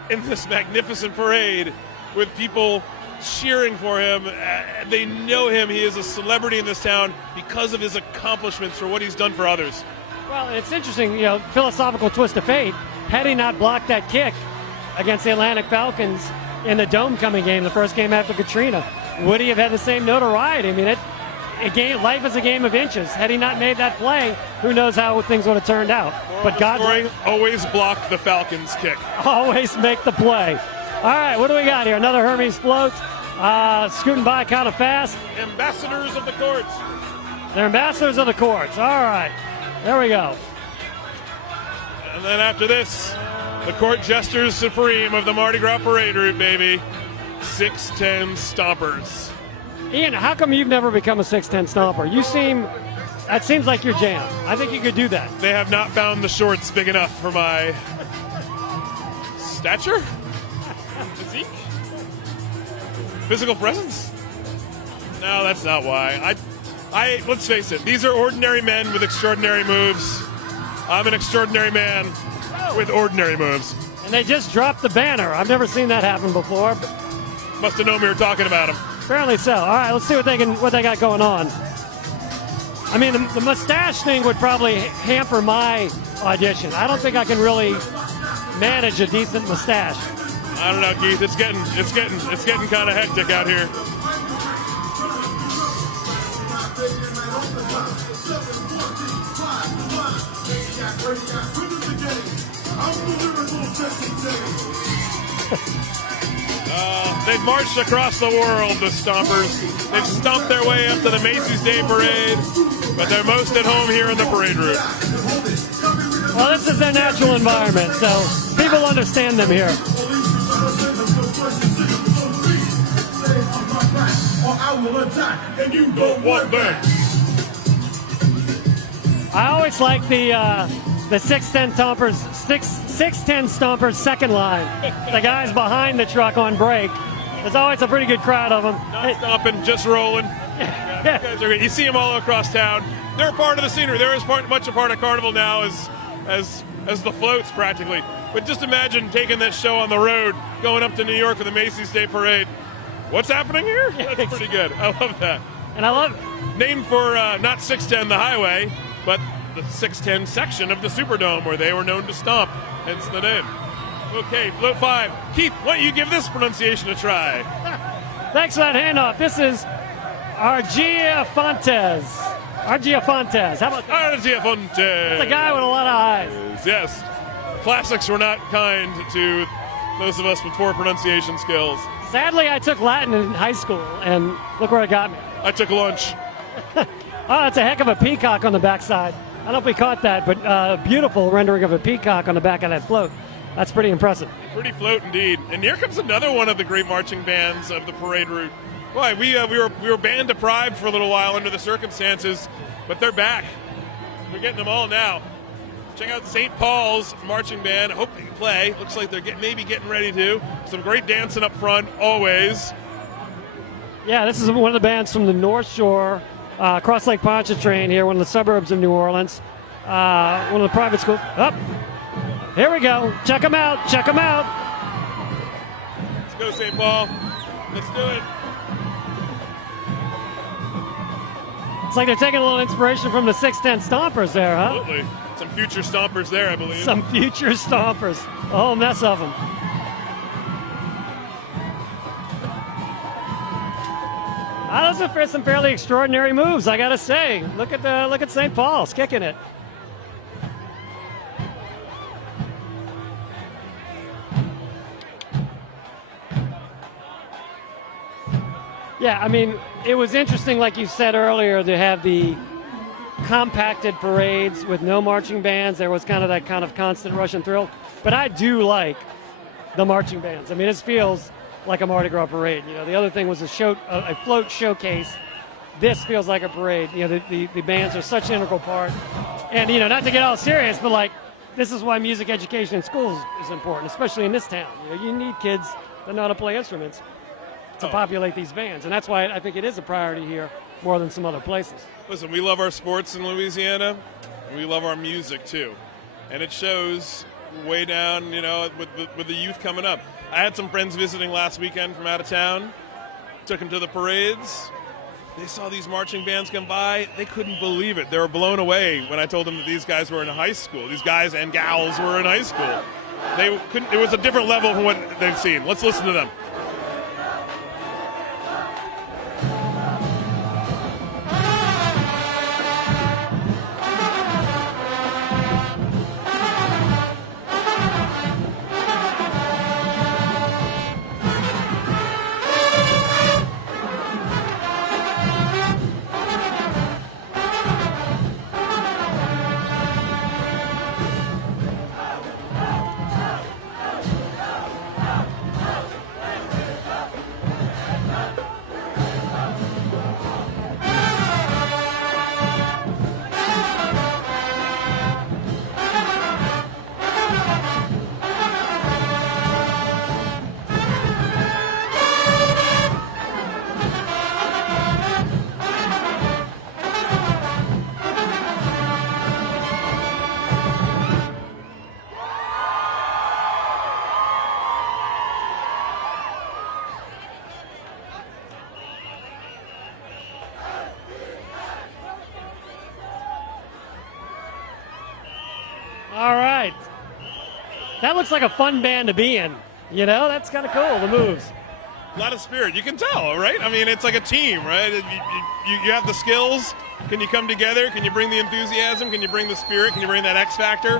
in this magnificent parade with people cheering for him. They know him. He is a celebrity in this town because of his accomplishments for what he's done for others. Well, it's interesting, philosophical twist of fate. Had he not blocked that kick against the Atlantic Falcons in the Dome coming game, the first game after Katrina, would he have had the same notoriety? I mean, life is a game of inches. Had he not made that play, who knows how things would have turned out. But God always block the Falcons kick. Always make the play. All right, what do we got here? Another Hermes float, scooting by kind of fast. Ambassadors of the courts. They're ambassadors of the courts. All right, there we go. And then after this, the court jesters supreme of the Mardi Gras parade route, baby. 6'10" stompers. Ian, how come you've never become a 6'10" stomper? That seems like your jam. I think you could do that. They have not found the shorts big enough for my stature? Physique? Physical presence? No, that's not why. Let's face it, these are ordinary men with extraordinary moves. I'm an extraordinary man with ordinary moves. And they just dropped the banner. I've never seen that happen before. Must have known we were talking about him. Apparently so. All right, let's see what they got going on. I mean, the mustache thing would probably hamper my audition. I don't think I can really manage a decent mustache. I don't know, Keith. It's getting kind of hectic out here. They've marched across the world, the Stompers. They've stomped their way up to the Macy's Day Parade, but they're most at home here in the parade route. Well, this is their natural environment, so people understand them here. I always like the 6'10" Stompers second line. The guys behind the truck on break. There's always a pretty good crowd of them. Not stomping, just rolling. Yeah, these guys are good. You see them all across town. They're a part of the scenery. They're much a part of Carnival now as the floats practically. But just imagine taking that show on the road, going up to New York for the Macy's Day Parade. What's happening here? That's pretty good. I love that. And I love named for not 610 the highway, but the 610 section of the Superdome where they were known to stomp, hence the name. Okay, float 5. Keith, why don't you give this pronunciation a try? Thanks for that handoff. This is Argia Fontes. How about that? Argia Fontes. That's a guy with a lot of eyes. Yes. Classics were not kind to those of us with poor pronunciation skills. Sadly, I took Latin in high school, and look where it got me. I took lunch. Oh, that's a heck of a peacock on the backside. I don't know if we caught that, but beautiful rendering of a peacock on the back of that float. That's pretty impressive. Pretty float indeed. And here comes another one of the great marching bands of the parade route. Boy, we were band deprived for a little while under the circumstances, but they're back. We're getting them all now. Check out St. Paul's marching band. I hope they can play. Looks like they're maybe getting ready to. Some great dancing up front, always. Yeah, this is one of the bands from the North Shore, Cross Lake Pontchartrain here, one of the suburbs of New Orleans. One of the private schools. Up. Here we go. Check them out. Check them out. Let's go, St. Paul. Let's do it. It's like they're taking a little inspiration from the 6'10" Stompers there, huh? Absolutely. Some future stompers there, I believe. Some future stompers. A whole mess of them. Those are some fairly extraordinary moves, I gotta say. Look at St. Paul's kicking it. Yeah, I mean, it was interesting, like you said earlier, to have the compacted parades with no marching bands. There was kind of that kind of constant rush and thrill. But I do like the marching bands. I mean, it feels like a Mardi Gras parade. You know, the other thing was a float showcase. This feels like a parade. You know, the bands are such an integral part. And, you know, not to get all serious, but like, this is why music education in schools is important, especially in this town. You know, you need kids that know how to play instruments to populate these bands. And that's why I think it is a priority here more than some other places. Listen, we love our sports in Louisiana, and we love our music too. And it shows way down, you know, with the youth coming up. I had some friends visiting last weekend from out of town, took them to the parades. They saw these marching bands come by. They couldn't believe it. They were blown away when I told them that these guys were in high school. These guys and gals were in high school. They couldn't. It was a different level from what they've seen. Let's listen to them. All right. That looks like a fun band to be in. You know, that's kind of cool, the moves. A lot of spirit. You can tell, right? I mean, it's like a team, right? You have the skills. Can you come together? Can you bring the enthusiasm? Can you bring the spirit? Can you bring that X factor?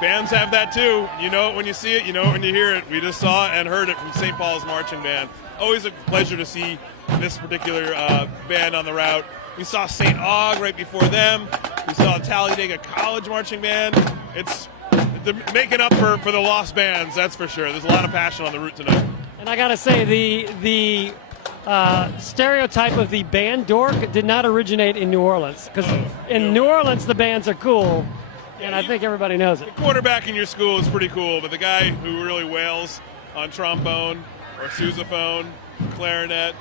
Bands have that too. You know it when you see it. You know it when you hear it. We just saw and heard it from St. Paul's Marching Band. Always a pleasure to see this particular band on the route. We saw St. Aug right before them. We saw Talladega College Marching Band. It's making up for the lost bands, that's for sure. There's a lot of passion on the route tonight. And I got to say, the stereotype of the band dork did not originate in New Orleans. Because in New Orleans, the bands are cool, and I think everybody knows it. The quarterback in your school is pretty cool, but the guy who really wails on trombone or sousaphone, clarinet,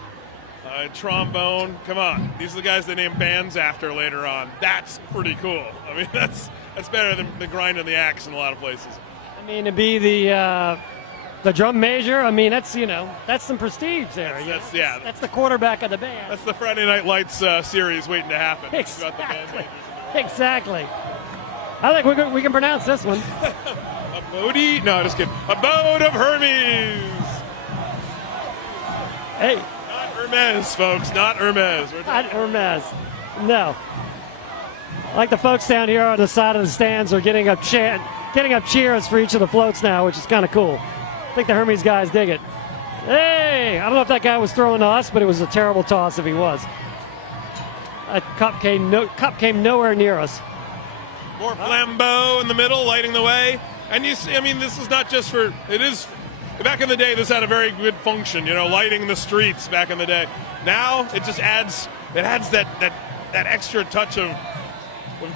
trombone, come on. These are the guys they name bands after later on. That's pretty cool. I mean, that's better than the grind on the axe in a lot of places. I mean, to be the drum major, I mean, that's, you know, that's some prestige there. That's the quarterback of the band. That's the Friday Night Lights series waiting to happen. Exactly. Exactly. I think we can pronounce this one. Abode? No, just kidding. Abode of Hermes. Hey. Not Hermes, folks. Not Hermes. Not Hermes. No. Like the folks down here on the side of the stands are getting up cheers for each of the floats now, which is kind of cool. I think the Hermes guys dig it. Hey! I don't know if that guy was throwing to us, but it was a terrible toss if he was. A cup came nowhere near us. More flambeau in the middle, lighting the way. And you see, I mean, this is not just for, it is, back in the day, this had a very good function, you know, lighting the streets back in the day. Now, it just adds that extra touch of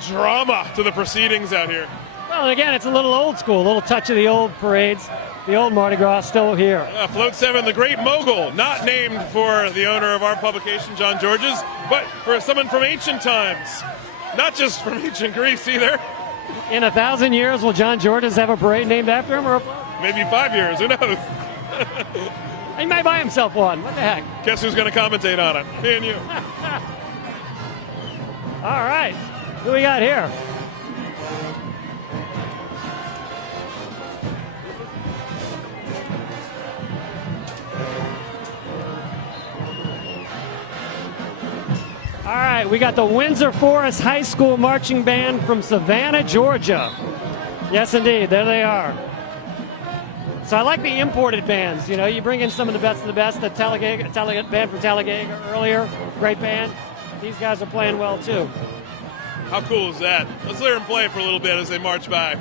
drama to the proceedings out here. Well, again, it's a little old school, a little touch of the old parades. The old Mardi Gras still here. Float 7, the Great Mogul, not named for the owner of our publication, John George's, but for someone from ancient times. Not just from ancient Greece either. In 1,000 years, will John George's have a parade named after him? Or maybe 5 years, who knows? He might buy himself one. What the heck? Guess who's going to commentate on it? Me and you. All right. Who we got here? All right, we got the Windsor Forest High School Marching Band from Savannah, Georgia. Yes, indeed, there they are. So I like the imported bands. You know, you bring in some of the best of the best. The Talladega band from Talladega earlier, great band. These guys are playing well too. How cool is that? Let's hear them play for a little bit as they march by.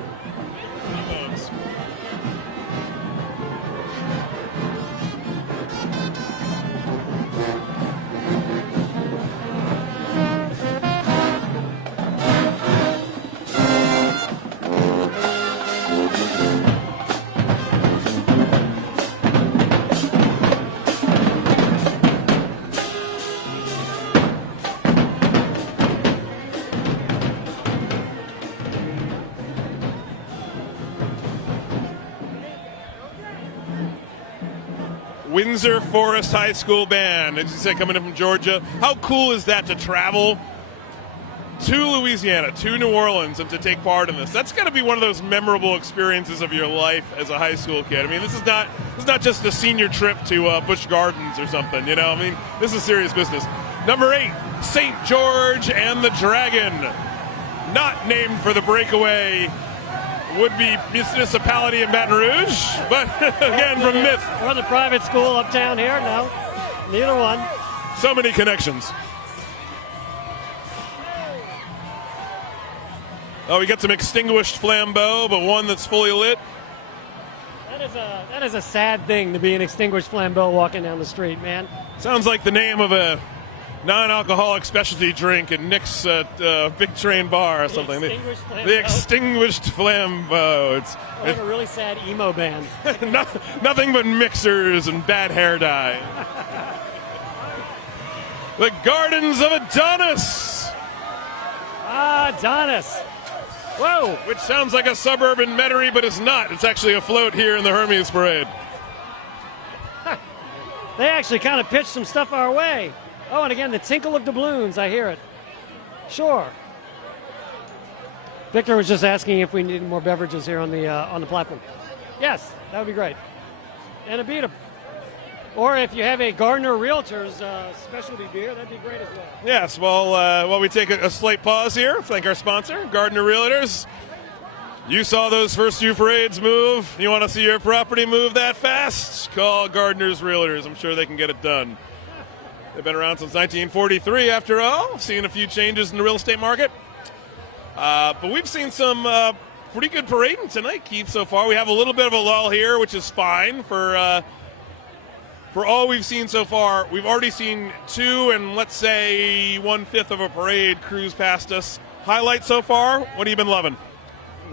Windsor Forest High School Band, as you said, coming in from Georgia. How cool is that to travel to Louisiana, to New Orleans, and to take part in this? That's got to be one of those memorable experiences of your life as a high school kid. I mean, this is not just a senior trip to Busch Gardens or something, you know? I mean, this is serious business. Number 8, St. George and the Dragon, not named for the breakaway would-be municipality in Baton Rouge, but again, from myth. Or the private school uptown here? No, neither one. So many connections. Oh, we got some extinguished flambeau, but one that's fully lit. That is a sad thing to be an extinguished flambeau walking down the street, man. Sounds like the name of a non-alcoholic specialty drink at Nick's Big Train Bar or something. The extinguished flambeau. It's like a really sad emo band. Nothing but mixers and bad hair dye. The Gardens of Adonis. Adonis. Whoa. Which sounds like a suburb in Metairie, but it's not. It's actually a float here in the Hermes Parade. They actually kind of pitched some stuff our way. Oh, and again, the tinkle of doubloons. I hear it. Sure. Victor was just asking if we needed more beverages here on the platform. Yes, that would be great. And a beat 'em. Or if you have a Gardner Realtors specialty beer, that'd be great as well. Yes, well, while we take a slight pause here, thank our sponsor, Gardner Realtors. You saw those first few parades move. You want to see your property move that fast? Call Gardner's Realtors. I'm sure they can get it done. They've been around since 1943, after all. Seen a few changes in the real estate market. But we've seen some pretty good parading tonight, Keith, so far. We have a little bit of a lull here, which is fine. For all we've seen so far, we've already seen 2 and, let's say, 1/5 of a parade cruise past us. Highlights so far, what have you been loving?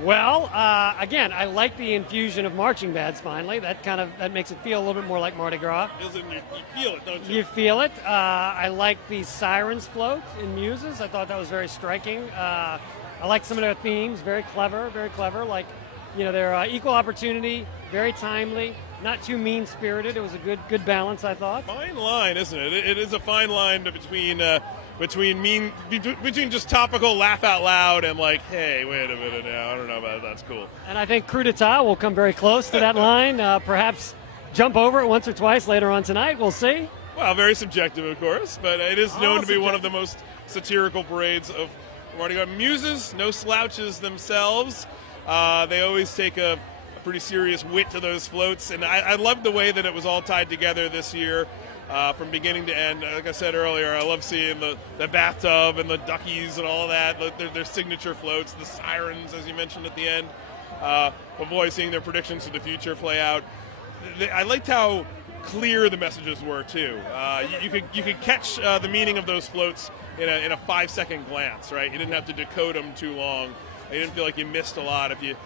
Well, again, I like the infusion of marching bands. Finally, that makes it feel a little bit more like Mardi Gras. You feel it, don't you? You feel it. I like the sirens float in Muses. I thought that was very striking. I like some of their themes. Very clever, very clever. Like, you know, they're equal opportunity, very timely, not too mean-spirited. It was a good balance, I thought. Fine line, isn't it? It is a fine line between just topical laugh out loud and like, hey, wait a minute now, I don't know about that. That's cool. And I think Coup d'etat will come very close to that line. Perhaps jump over it once or twice later on tonight. We'll see. Well, very subjective, of course, but it is known to be one of the most satirical parades of Mardi Gras. Muses, no slouches themselves. They always take a pretty serious wit to those floats, and I love the way that it was all tied together this year. From beginning to end. Like I said earlier, I love seeing the bathtub and the duckies and all of that, their signature floats, the sirens, as you mentioned at the end. But boy, seeing their predictions for the future play out. I liked how clear the messages were, too. You could catch the meaning of those floats in a 5-second glance, right? You didn't have to decode them too long. You didn't feel like you missed a lot if you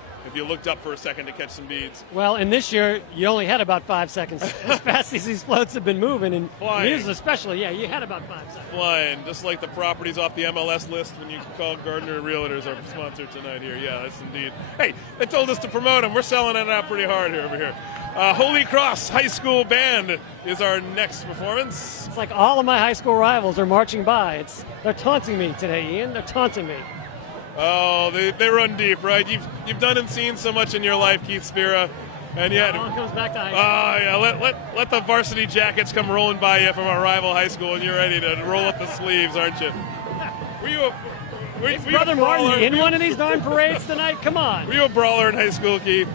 looked up for a second to catch some beads. Well, and this year, you only had about 5 seconds. As fast as these floats have been moving, and Muses especially, you had about 5 seconds. Flying, just like the properties off the MLS list when you call Gardner Realtors our sponsor tonight here. Yeah, that's indeed. Hey, they told us to promote them. We're selling it out pretty hard here over here. Holy Cross High School Band is our next performance. It's like all of my high school rivals are marching by. They're taunting me today, Ian. They're taunting me. Oh, they run deep, right? You've done and seen so much in your life, Keith Spira, and yet it all comes back to high school. Yeah, let the varsity jackets come rolling by you from our rival high school, and you're ready to roll up the sleeves, aren't you? Were you Brother Martin in one of these darn parades tonight? Come on. Were you a brawler in high school, Keith?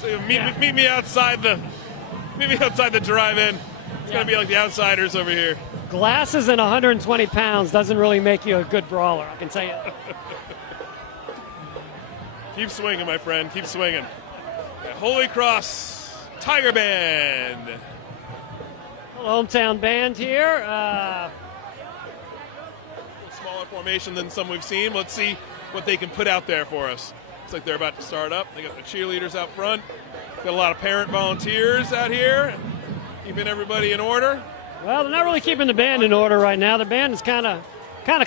So meet me outside the drive-in. It's gonna be like the outsiders over here. Glasses and 120 pounds doesn't really make you a good brawler, I can tell you. Keep swinging, my friend. Keep swinging. Yeah, Holy Cross Tiger Band. Hometown band here. Smaller formation than some we've seen. Let's see what they can put out there for us. Looks like they're about to start up. They got the cheerleaders out front. Got a lot of parent volunteers out here, keeping everybody in order. Well, they're not really keeping the band in order right now. The band is kind of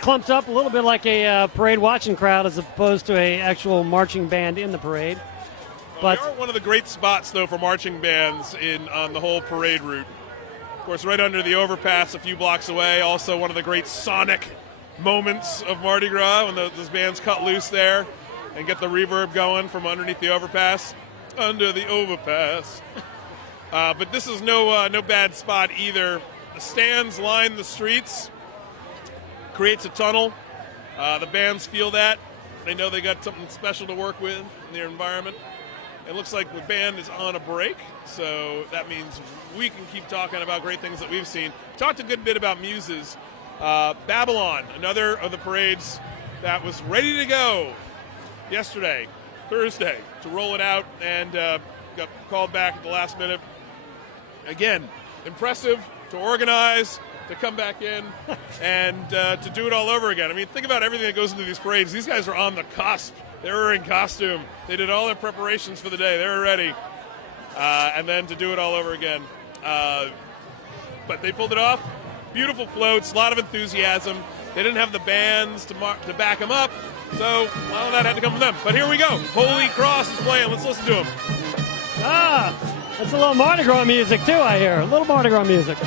clumped up, a little bit like a parade watching crowd as opposed to a actual marching band in the parade. But we are one of the great spots, though, for marching bands on the whole parade route. Of course, right under the overpass a few blocks away, also one of the great sonic moments of Mardi Gras when those bands cut loose there and get the reverb going from underneath the overpass. Under the overpass. But this is no bad spot either. The stands line the streets, creates a tunnel. The bands feel that. They know they got something special to work with in their environment. It looks like the band is on a break, so that means we can keep talking about great things that we've seen. Talked a good bit about Muses. Babylon, another of the parades that was ready to go yesterday, Thursday, to roll it out, and got called back at the last minute. Again, impressive to organize, to come back in, and to do it all over again. I mean, think about everything that goes into these parades. These guys are on the cusp. They were in costume. They did all their preparations for the day. They were ready. And then to do it all over again. But they pulled it off. Beautiful floats, a lot of enthusiasm. They didn't have the bands to back them up, so well, that had to come from them. But here we go. Holy Cross is playing. Let's listen to them. That's a little Mardi Gras music, too, I hear. A little Mardi Gras music.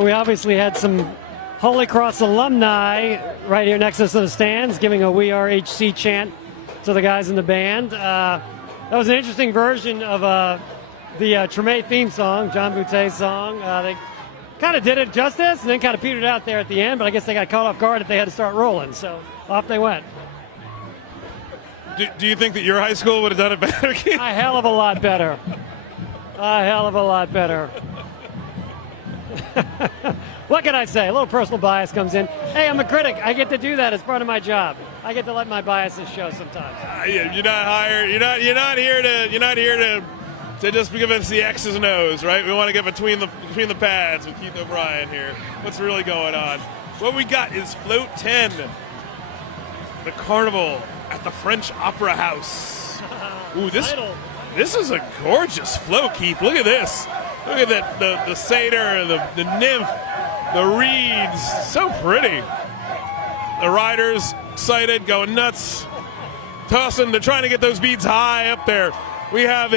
We obviously had some Holy Cross alumni right here next to us in the stands giving a We Are HC chant to the guys in the band. That was an interesting version of the Treme theme song, John Boutet's song. They kind of did it justice and then kind of petered out there at the end, but I guess they got caught off guard if they had to start rolling, so off they went. Do you think that your high school would have done it better, Keith? A hell of a lot better. A hell of a lot better. What can I say? A little personal bias comes in. Hey, I'm a critic. I get to do that as part of my job. I get to let my biases show sometimes. You're not hired. You're not here to just give us the X's and O's, right? We want to get between the pads with Keith O'Brien here. What's really going on? What we got is Float 10, the Carnival at the French Opera House. Ooh, this is a gorgeous float, Keith. Look at this. Look at that, the satyr, the nymph The reeds, so pretty. The riders excited, going nuts, tossing. They're trying to get those beads high up there. We have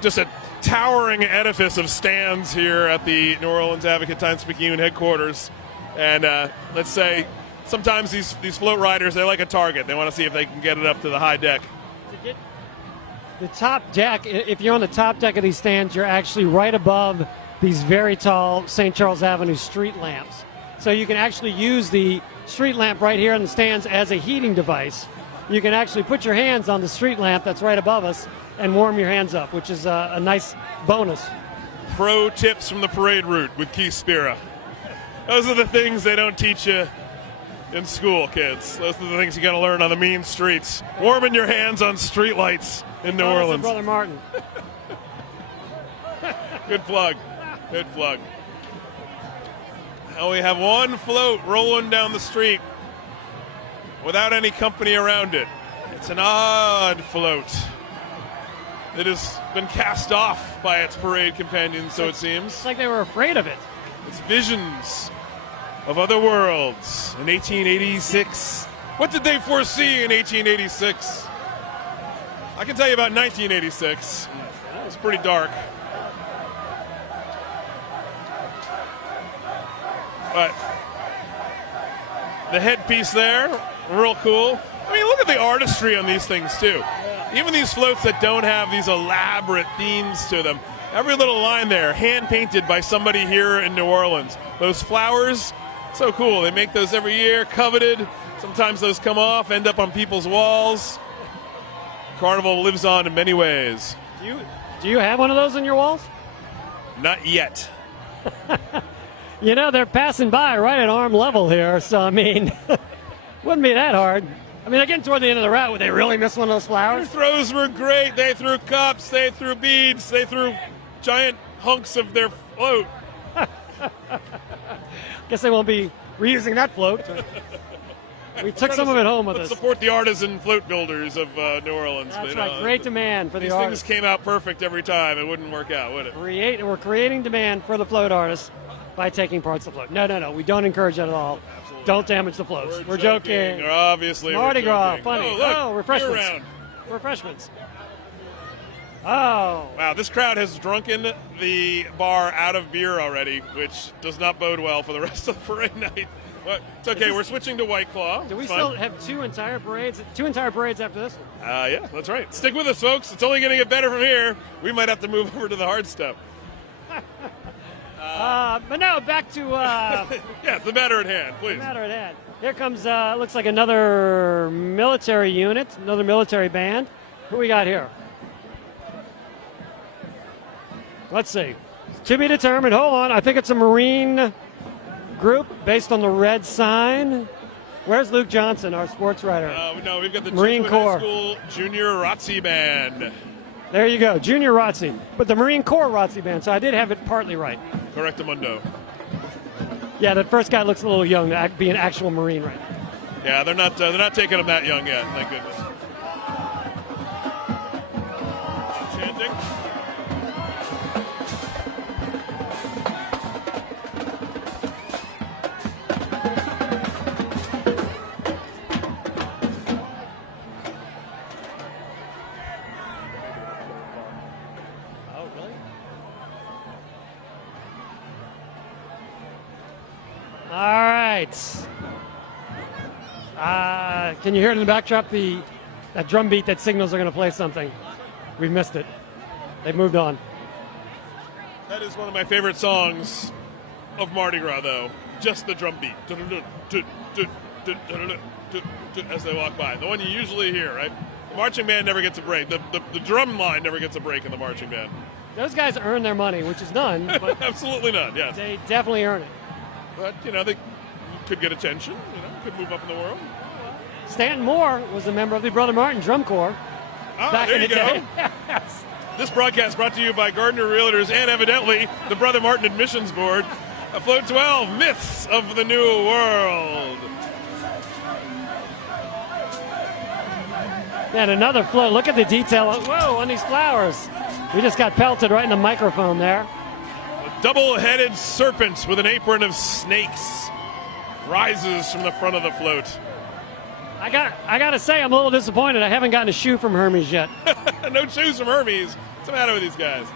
just a towering edifice of stands here at the New Orleans Advocate Times-Picayune headquarters. And let's say sometimes these float riders, they're like a target. They want to see if they can get it up to the high deck. To get the top deck, if you're on the top deck of these stands, you're actually right above these very tall St. Charles Avenue street lamps. So you can actually use the street lamp right here in the stands as a heating device. You can actually put your hands on the street lamp that's right above us and warm your hands up, which is a nice bonus. Pro tips from the parade route with Keith Spira. Those are the things they don't teach you in school, kids. Those are the things you got to learn on the mean streets. Warming your hands on street lights in New Orleans. Brother Martin. Good plug. Good plug. Now we have one float rolling down the street without any company around it. It's an odd float. It has been cast off by its parade companions, so it seems. It's like they were afraid of it. It's visions of other worlds in 1886. What did they foresee in 1886? I can tell you about 1986. It was pretty dark. But the headpiece there, real cool. I mean, look at the artistry on these things, too. Even these floats that don't have these elaborate themes to them. Every little line there, hand-painted by somebody here in New Orleans. Those flowers, so cool. They make those every year, coveted. Sometimes those come off, end up on people's walls. Carnival lives on in many ways. Do you have one of those on your walls? Not yet. You know, they're passing by right at arm level here, so, I mean, wouldn't be that hard. I mean, they're getting toward the end of the route. Would they really miss one of those flowers? Their throws were great. They threw cups. They threw beads. They threw giant hunks of their float. Guess they won't be reusing that float. We took some of it home with us. Support the artisan float builders of New Orleans. That's right. Great demand for the these artists. These things came out perfect every time. It wouldn't work out, would it? We're creating demand for the float artists by taking parts of the float. No. We don't encourage that at all. Absolutely. Don't damage the floats. We're joking. Obviously, Mardi Gras, funny. Oh, look, refreshments. Refreshments. Oh. Wow, this crowd has drunken the bar out of beer already, which does not bode well for the rest of the parade night. But it's okay. We're switching to White Claw. Do we still have two entire parades after this one? Yeah, that's right. Stick with us, folks. It's only going to get better from here. We might have to move over to the hard stuff. But no, back to... yes, the matter at hand, please. The matter at hand. Here comes, looks like another military unit, another military band. Who we got here? Let's see. To be determined. Hold on. I think it's a Marine group based on the red sign. Where's Luke Johnson, our sports writer? No, we've got the Marine Corps High School Junior ROTC Band. There you go, Junior ROTC. But the Marine Corps ROTC band, so I did have it partly right. Correctamundo. Yeah, the first guy looks a little young to be an actual Marine, right? Yeah, they're not taking him that young yet, thank goodness. Chanting. All right. Can you hear it in the backdrop? That drum beat that signals they're going to play something. We missed it. They've moved on. That is one of my favorite songs of Mardi Gras, though. Just the drum beat. As they walk by. The one you usually hear, right? The marching band never gets a break. The drum line never gets a break in the marching band. Those guys earn their money, which is none. But absolutely none, yes. They definitely earn it. But, they could get attention, could move up in the world. Stanton Moore was a member of the Brother Martin Drum Corps back in the day. Yes. This broadcast brought to you by Gardner Realtors and evidently the Brother Martin Admissions Board. Float 12, Myths of the New World. And another float. Look at the detail. Whoa, on these flowers. We just got pelted right in the microphone there. double-headed serpent with an apron of snakes rises from the front of the float. I gotta say, I'm a little disappointed. I haven't gotten a shoe from Hermes yet. No shoes from Hermes. What's the matter with these guys?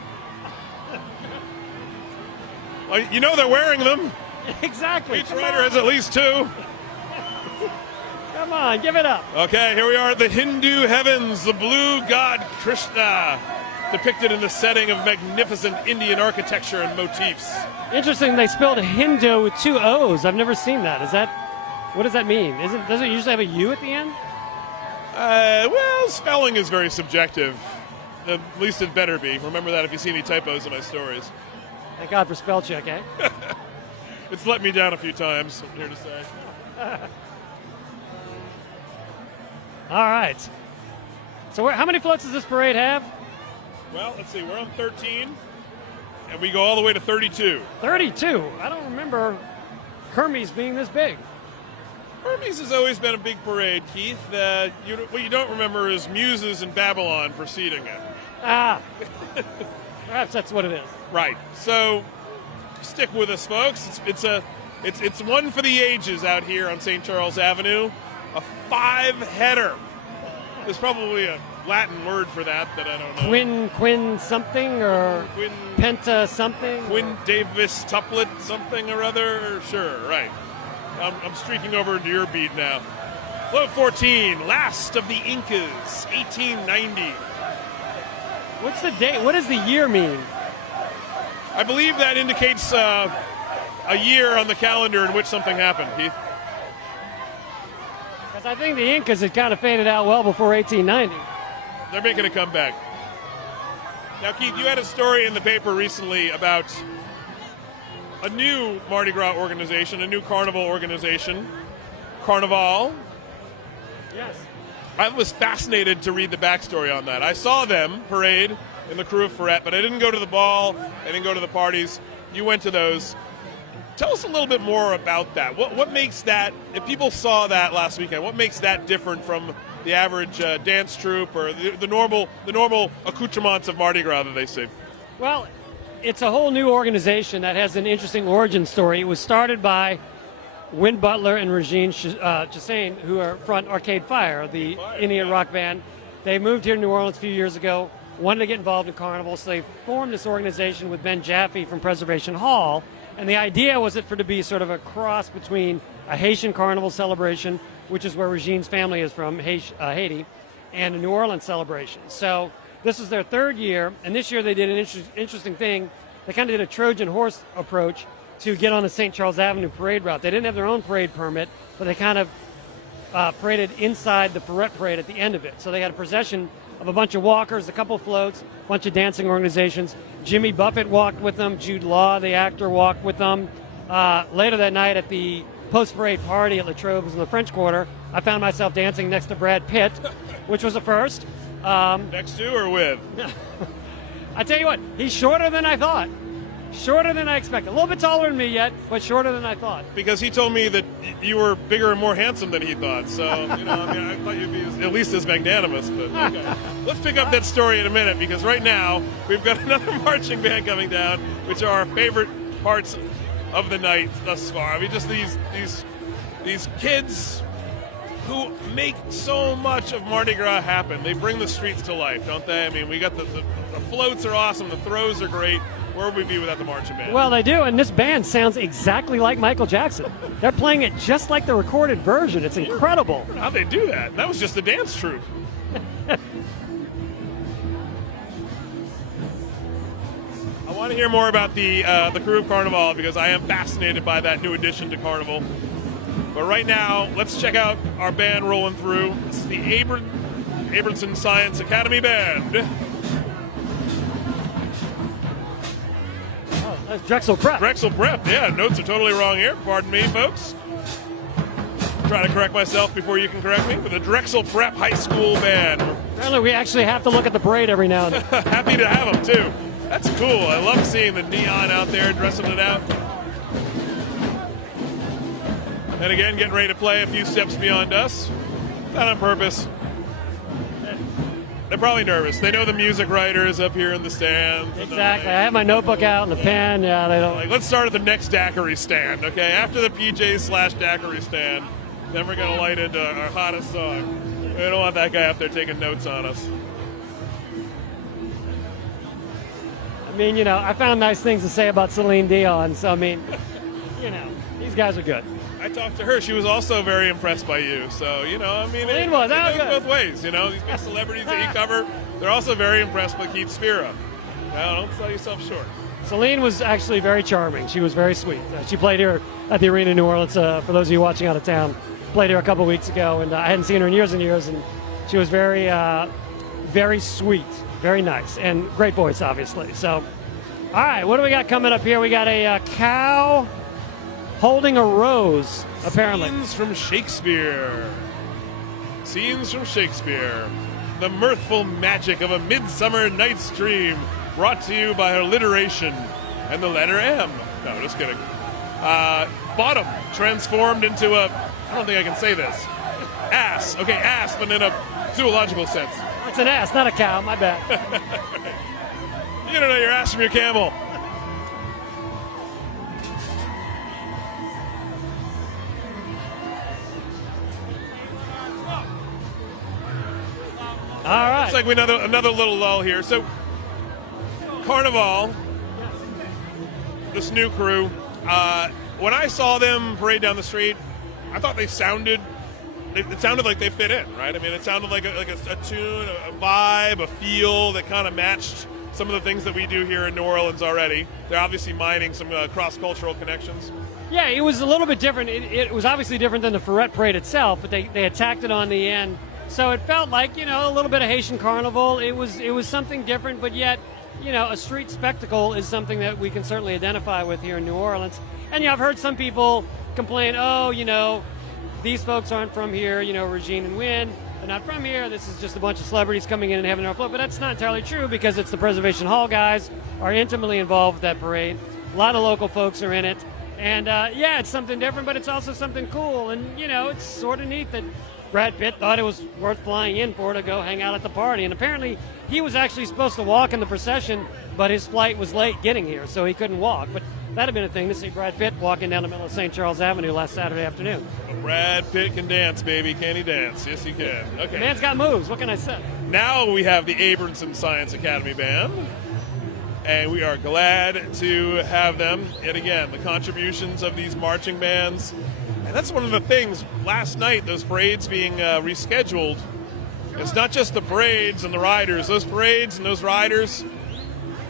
Well, you know they're wearing them. Exactly. Each rider has at least two. Come on, give it up. Okay, here we are at the Hindu heavens, the blue god Krishna, depicted in the setting of magnificent Indian architecture and motifs. Interesting, they spelled Hindu with two O's. I've never seen that. What does that mean? Does it usually have a U at the end? Well, spelling is very subjective. At least it better be. Remember that if you see any typos in my stories. Thank God for spell check, eh? It's let me down a few times, I'm here to say. All right. So how many floats does this parade have? Well, let's see. We're on 13, and we go all the way to 32. 32? I don't remember Hermes being this big. Hermes has always been a big parade, Keith. What you don't remember is Muses in Babylon preceding it. Ah. Perhaps that's what it is. Right. So stick with us, folks. It's one for the ages out here on St. Charles Avenue. A 5-header. There's probably a Latin word for that I don't know. Quin something or Quin penta something? Quin Davis tuplet something or other. Sure, right. I'm streaking over into your beat now. Float 14, last of the Incas, 1890. What's the date? What does the year mean? I believe that indicates a year on the calendar in which something happened, Keith. Because I think the Incas had kind of faded out well before 1890. They're making a comeback. Now, Keith, you had a story in the paper recently about a new Mardi Gras organization, a new carnival organization, Carnival. Yes. I was fascinated to read the backstory on that. I saw them parade in the crew of Ferret, but I didn't go to the ball. I didn't go to the parties. You went to those. Tell us a little bit more about that. What makes that, if people saw that last weekend, what makes that different from the average dance troupe or the normal accoutrements of Mardi Gras that they see? Well, it's a whole new organization that has an interesting origin story. It was started by Win Butler and Regine Chassain, who are front Arcade Fire, the Indian rock band. They moved here to New Orleans a few years ago, wanted to get involved in Carnival, so they formed this organization with Ben Jaffe from Preservation Hall. And the idea was for it to be sort of a cross between a Haitian Carnival celebration, which is where Regine's family is from, Haiti, and a New Orleans celebration. So this is their third year, and this year they did an interesting thing. They kind of did a Trojan horse approach to get on the St. Charles Avenue parade route. They didn't have their own parade permit, but they kind of paraded inside the Ferret parade at the end of it. So they had a procession of a bunch of walkers, a couple of floats, a bunch of dancing organizations. Jimmy Buffett walked with them. Jude Law, the actor, walked with them. Later that night at the post-parade party at Latrobe's in the French Quarter, I found myself dancing next to Brad Pitt, which was a first. Next to or with? I tell you what, he's shorter than I thought. Shorter than I expected. A little bit taller than me yet, but shorter than I thought. Because he told me that you were bigger and more handsome than he thought. So, I thought you'd be at least as magnanimous. But okay. Let's pick up that story in a minute, because right now we've got another marching band coming down, which are our favorite parts of the night thus far. I mean, just these kids who make so much of Mardi Gras happen. They bring the streets to life, don't they? I mean, we got the floats are awesome, the throws are great. Where would we be without the marching band? Well, they do, and this band sounds exactly like Michael Jackson. They're playing it just like the recorded version. It's incredible. How'd they do that? That was just the dance troupe. I want to hear more about the crew of Carnival, because I am fascinated by that new addition to Carnival. But right now, let's check out our band rolling through. This is the Abramson Science Academy Band. That's Drexel Prep. Drexel Prep, yeah, notes are totally wrong here. Pardon me, folks. Trying to correct myself before you can correct me. With the Drexel Prep High School Band. Apparently, we actually have to look at the parade every now and then. Happy to have them, too. That's cool. I love seeing the neon out there, dressing it out. And again, getting ready to play a few steps beyond us. Not on purpose. They're probably nervous. They know the music writers up here in the stands. Exactly. I have my notebook out and the pen. Yeah, they don't. Like, let's start at the next daiquiri stand, okay? After the PJ/daiquiri stand, then we're gonna light into our hottest song. We don't want that guy up there taking notes on us. I mean, I found nice things to say about Celine Dion. So I mean, these guys are good. I talked to her. She was also very impressed by you. So, it Celine goes good. both ways. These big celebrities that you cover, they're also very impressed by Keith Spira. Don't sell yourself short. Celine was actually very charming. She was very sweet. She played here at the Arena in New Orleans. For those of you watching out of town, played here a couple weeks ago, and I hadn't seen her in years and years. And she was very, very sweet, very nice, and great voice, obviously. So, all right, what do we got coming up here? We got a cow holding a rose, apparently. Scenes from Shakespeare. Scenes from Shakespeare. The mirthful magic of a Midsummer Night's Dream, brought to you by alliteration and the letter M. No, just kidding. Bottom transformed into a, I don't think I can say this, ass. Okay, ass, but in a zoological sense. It's an ass, not a cow. My bad. You don't know your ass from your camel. All right. It's like another little lull here. So, Carnival, this new crew, when I saw them parade down the street, I thought it sounded like they fit in, right? I mean, it sounded like a tune, a vibe, a feel that kind of matched some of the things that we do here in New Orleans already. They're obviously mining some cross-cultural connections. Yeah, it was a little bit different. It was obviously different than the Ferret Parade itself, but they attacked it on the end. So it felt like, a little bit of Haitian Carnival. It was something different, but yet, a street spectacle is something that we can certainly identify with here in New Orleans. And, I've heard some people complain, these folks aren't from here, Regine and Wynn, they're not from here. This is just a bunch of celebrities coming in and having their float. But that's not entirely true, because it's the Preservation Hall guys are intimately involved with that parade. A lot of local folks are in it. And, it's something different, but it's also something cool. And, it's sort of neat that Brad Pitt thought it was worth flying in for to go hang out at the party. And apparently he was actually supposed to walk in the procession, but his flight was late getting here, so he couldn't walk. But that'd have been a thing to see Brad Pitt walking down the middle of St. Charles Avenue last Saturday afternoon. Brad Pitt can dance, baby. Can he dance? Yes, he can. Okay. Man's got moves. What can I say? Now we have the Abramson Science Academy Band, and we are glad to have them. Yet again, the contributions of these marching bands. And that's one of the things, last night, those parades being rescheduled, it's not just the parades and the riders. Those parades and those riders,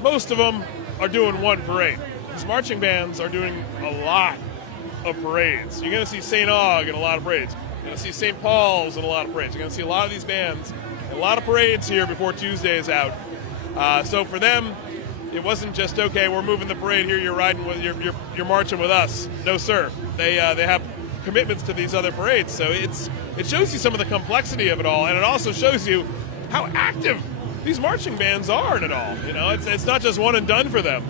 most of them are doing one parade. These marching bands are doing a lot of parades. You're going to see St. Aug in a lot of parades. You're going to see St. Paul's in a lot of parades. You're going to see a lot of these bands, a lot of parades here before Tuesday is out. So for them, it wasn't just, okay, we're moving the parade here, you're riding with, you're marching with us. No, sir. They have commitments to these other parades. So it shows you some of the complexity of it all, and it also shows you how active these marching bands are in it all. It's not just one and done for them.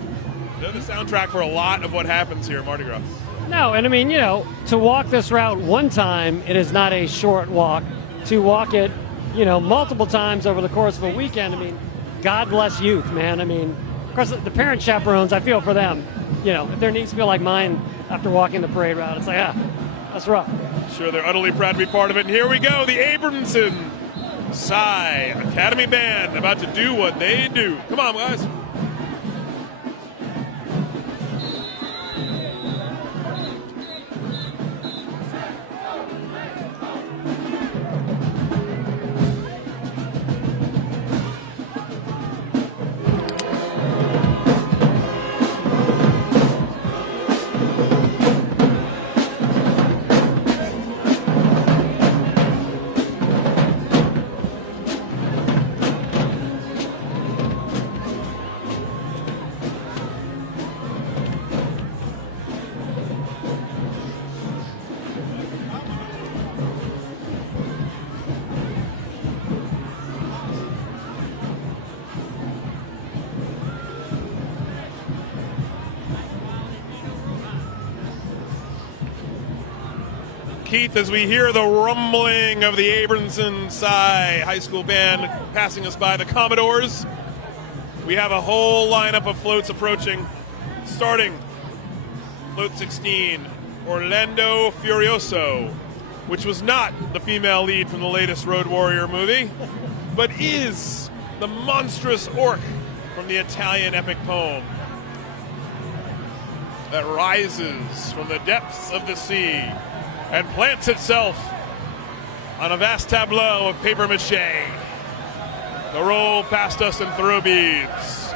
They're the soundtrack for a lot of what happens here at Mardi Gras. No, and I mean, to walk this route one time, it is not a short walk. To walk it, multiple times over the course of a weekend, I mean, God bless youth, man. I mean, of course, the parent chaperones, I feel for them. If their knees feel like mine after walking the parade route, it's like, that's rough. Sure, they're utterly proud to be part of it. And here we go, the Abramson Sci Academy Band about to do what they do. Come on, guys. Keith, as we hear the rumbling of the Abramson Psi High School Band passing us by, the Commodores. We have a whole lineup of floats approaching, starting float 16, Orlando Furioso, which was not the female lead from the latest Road Warrior movie, but is the monstrous orc from the Italian epic poem that rises from the depths of the sea and plants itself on a vast tableau of paper mache. The roll past us in throw beads.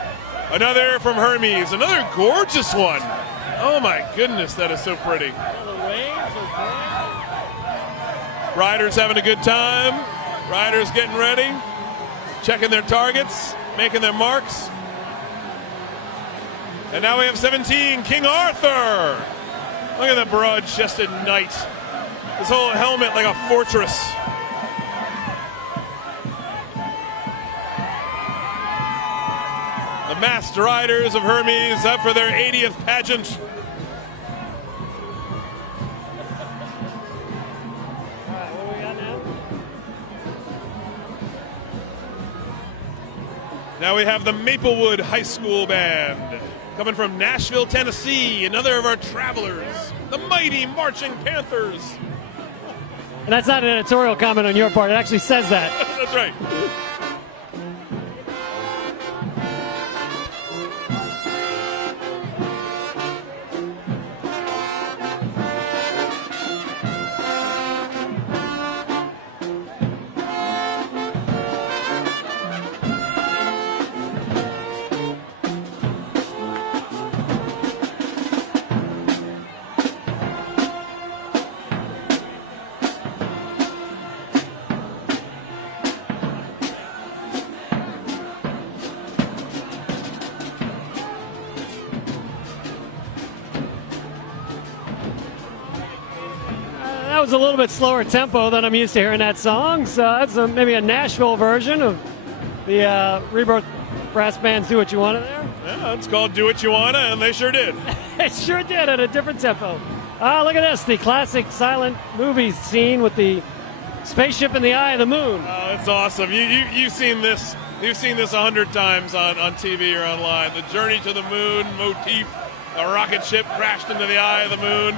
Another from Hermes, another gorgeous one. Oh my goodness, that is so pretty. Riders having a good time. Riders getting ready, checking their targets, making their marks. And now we have 17, King Arthur. Look at the broad-chested knight. His whole helmet like a fortress. The masked riders of Hermes up for their 80th pageant. All right, what do we got now? Now we have the Maplewood High School Band. Coming from Nashville, Tennessee, another of our travelers, the mighty Marching Panthers. And that's not an editorial comment on your part. It actually says that. That's right. That was a little bit slower tempo than I'm used to hearing that song. So that's maybe a Nashville version of the Rebirth Brass Band's Do What You Wanna there. Yeah, it's called Do What You Wanna, and they sure did. It sure did at a different tempo. Look at this, the classic silent movie scene with the spaceship in the eye of the moon. Oh, it's awesome. You've seen this. You've seen this 100 times on TV or online. The Journey to the Moon motif. A rocket ship crashed into the eye of the moon.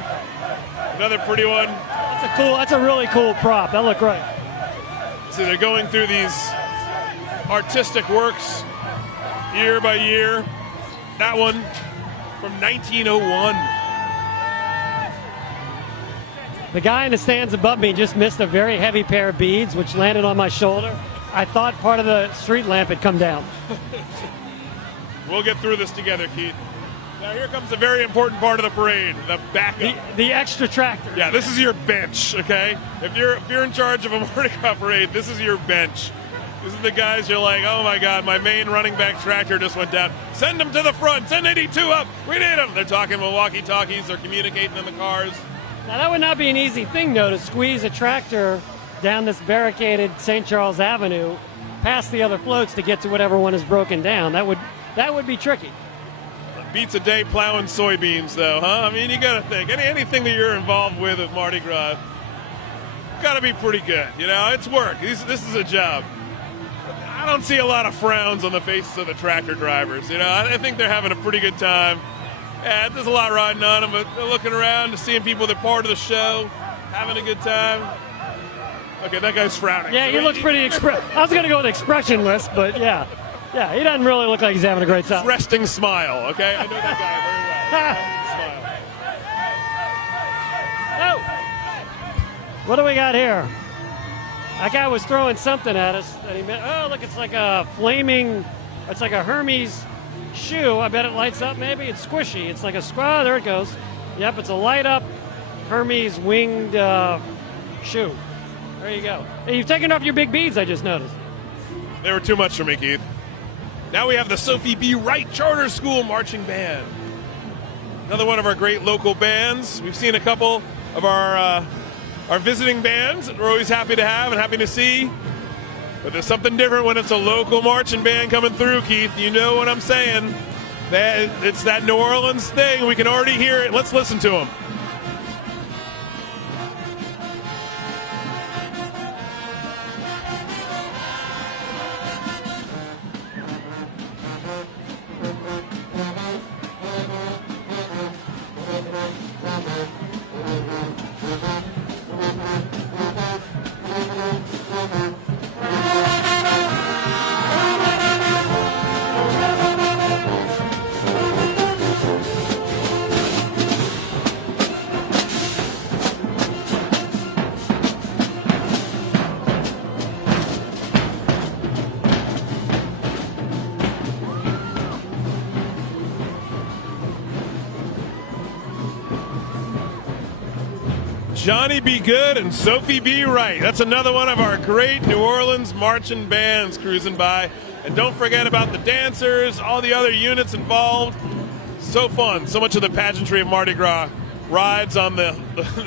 Another pretty one. That's a really cool prop. That looked great. So they're going through these artistic works year by year. That one from 1901. The guy in the stands above me just missed a very heavy pair of beads, which landed on my shoulder. I thought part of the street lamp had come down. We'll get through this together, Keith. Now here comes a very important part of the parade, the backup. The extra tractor. Yeah, this is your bench, okay? If you're in charge of a Mardi Gras parade, this is your bench. This is the guys you're like, oh my God, my main running back tractor just went down. Send them to the front, send 82 up, we need them. They're talking with walkie-talkies, they're communicating in the cars. Now that would not be an easy thing though, to squeeze a tractor down this barricaded St. Charles Avenue past the other floats to get to whatever one is broken down. That would be tricky. Beats a day plowing soybeans, though, huh? I mean, you got to think anything that you're involved with at Mardi Gras, got to be pretty good. You know, it's work. This is a job. I don't see a lot of frowns on the faces of the tractor drivers. You know, I think they're having a pretty good time. Yeah, there's a lot riding on them, but they're looking around and seeing people that are part of the show, having a good time. Okay, that guy's frowning. Yeah, he looks pretty I was going to go with expressionless, but yeah. Yeah, he doesn't really look like he's having a great time. Resting smile, okay? I know that guy very well. Oh! What do we got here? That guy was throwing something at us. Oh, look, it's like a flaming, it's like a Hermes shoe. I bet it lights up maybe. It's squishy. It's like a squaw. There it goes. Yep, it's a light up Hermes winged shoe. There you go. Hey, you've taken off your big beads, I just noticed. They were too much for me, Keith. Now we have the Sophie B. Wright Charter School Marching Band. Another one of our great local bands. We've seen a couple of our visiting bands that we're always happy to have and happy to see. But there's something different when it's a local marching band coming through, Keith. You know what I'm saying. It's that New Orleans thing. We can already hear it. Let's listen to them. Johnny B. Good and Sophie B. Wright. That's another one of our great New Orleans marching bands cruising by. And don't forget about the dancers, all the other units involved. So fun. So much of the pageantry of Mardi Gras rides on the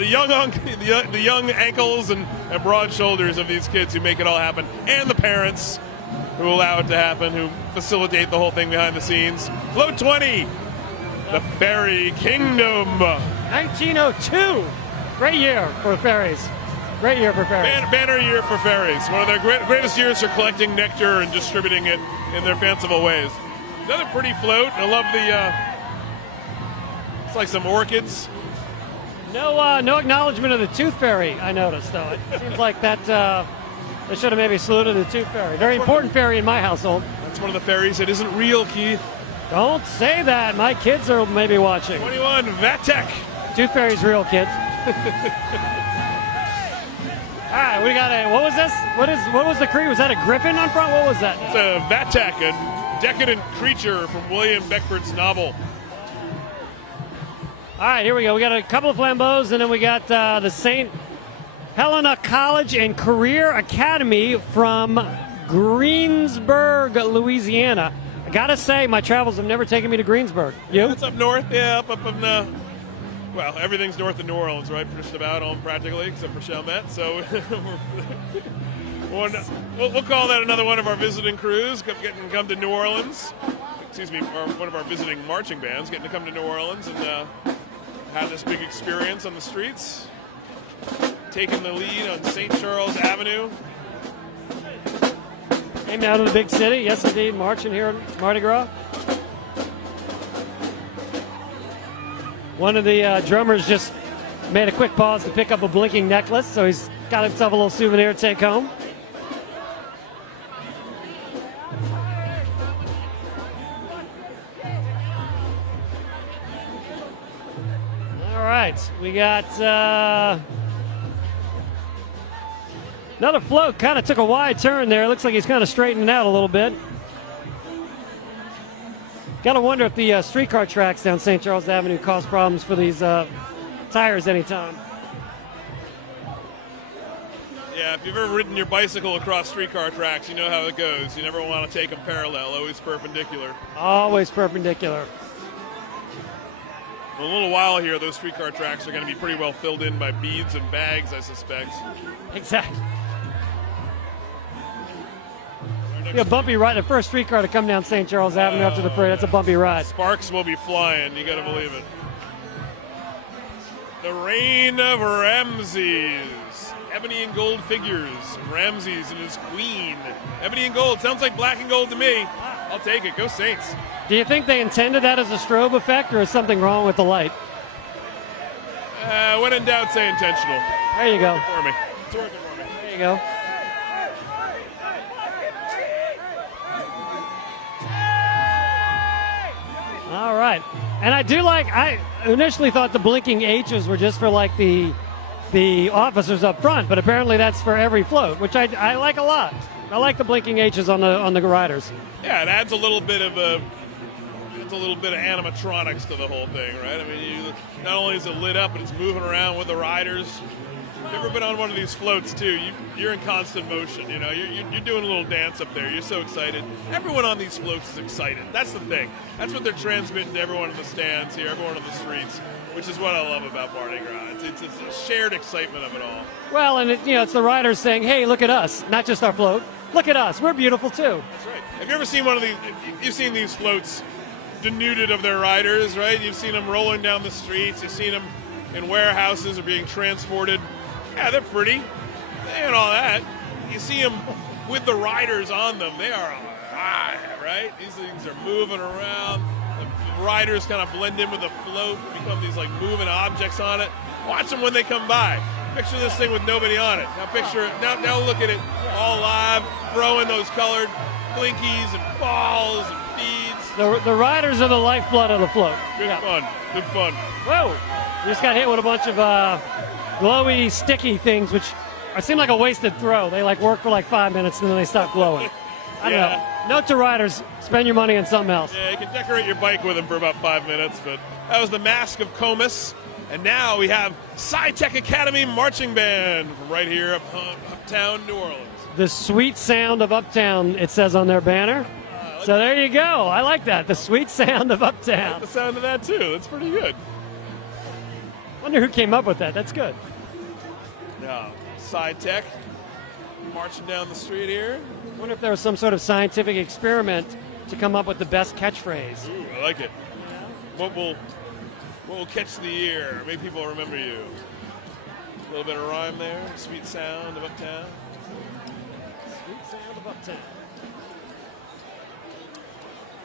young ankles and broad shoulders of these kids who make it all happen, and the parents who allow it to happen, who facilitate the whole thing behind the scenes. Float 20, the Fairy Kingdom. 1902. Great year for fairies. Great year for fairies. Banner year for fairies. One of their greatest years for collecting nectar and distributing it in their fanciful ways. Another pretty float. I love it's like some orchids. No acknowledgement of the Tooth Fairy, I noticed, though. It seems like that they should have maybe saluted the Tooth Fairy. Very important fairy in my household. That's one of the fairies that isn't real, Keith. Don't say that. My kids are maybe watching. 21, Vatek. Tooth Fairy's real, kids. All right, we got what was this? What was the creed? Was that a griffin on front? What was that? It's a Vatek, a decadent creature from William Beckford's novel. All right, here we go. We got a couple of flambeaus, and then we got the St. Helena College and Career Academy from Greensburg, Louisiana. I gotta say, my travels have never taken me to Greensburg. You? It's up north, yeah, up in well, everything's north of New Orleans, right? Just about home practically, except for Chalmette. So we'll call that another one of our visiting crews come to New Orleans. Excuse me, one of our visiting marching bands getting to come to New Orleans and have this big experience on the streets, taking the lead on St. Charles Avenue. Came out of the big city, yes indeed, marching here at Mardi Gras. One of the drummers just made a quick pause to pick up a blinking necklace, so he's got himself a little souvenir to take home. All right, we got another float. Kind of took a wide turn there. Looks like he's kind of straightening out a little bit. Got to wonder if the streetcar tracks down St. Charles Avenue cause problems for these tires anytime. Yeah, if you've ever ridden your bicycle across streetcar tracks, you know how it goes. You never want to take them parallel, always perpendicular. Always perpendicular. In a little while here, those streetcar tracks are going to be pretty well filled in by beads and bags, I suspect. Exactly. A bumpy ride. The first streetcar to come down St. Charles Avenue after the parade. That's a bumpy ride. Sparks will be flying. You got to believe it. The reign of Ramses. Ebony and gold figures. Ramses and his queen. Ebony and gold. Sounds like black and gold to me. I'll take it. Go Saints. Do you think they intended that as a strobe effect, or is something wrong with the light? When in doubt, say intentional. There you go. For me. It's working for me. There you go. All right. And I initially thought the blinking H's were just for like the officers up front, but apparently that's for every float, which I like a lot. I like the blinking H's on the riders. Yeah, it adds a little bit of animatronics to the whole thing, right? I mean, not only is it lit up, but it's moving around with the riders. If you've ever been on one of these floats too, you're in constant motion. You know, you're doing a little dance up there. You're so excited. Everyone on these floats is excited. That's the thing. That's what they're transmitting to everyone in the stands here, everyone on the streets, which is what I love about Mardi Gras. It's a shared excitement of it all. Well, and it's the riders saying, "Hey, look at us! Not just our float. Look at us. We're beautiful too." That's right. Have you ever seen one of these? You've seen these floats denuded of their riders, right? You've seen them rolling down the streets. You've seen them in warehouses or being transported. Yeah, they're pretty and all that. You see them with the riders on them. They are alive, right? These things are moving around. The riders kind of blend in with the float, become these like moving objects on it. Watch them when they come by. Picture this thing with nobody on it. Now look at it all live, throwing those colored blinkies and balls and beads. The riders are the lifeblood of the float. Good fun. Whoa! You just got hit with a bunch of glowy, sticky things, which seem like a wasted throw. They work for 5 minutes and then they stop glowing. I don't know. Note to riders: spend your money on something else. Yeah, you can decorate your bike with them for about 5 minutes, but that was the Mask of Comus. And now we have Sci-Tech Academy Marching Band from right here uptown New Orleans. The sweet sound of Uptown, it says on their banner. So there you go. I like that. The sweet sound of I Uptown. like the sound of that too. That's pretty good. Wonder who came up with that. That's good. Yeah, Sci-Tech marching down the street here. Wonder if there was some sort of scientific experiment to come up with the best catchphrase. Ooh, I like it. What will catch the ear? Make people remember you. A little bit of rhyme there. Sweet sound of Uptown. Sweet sound of Uptown.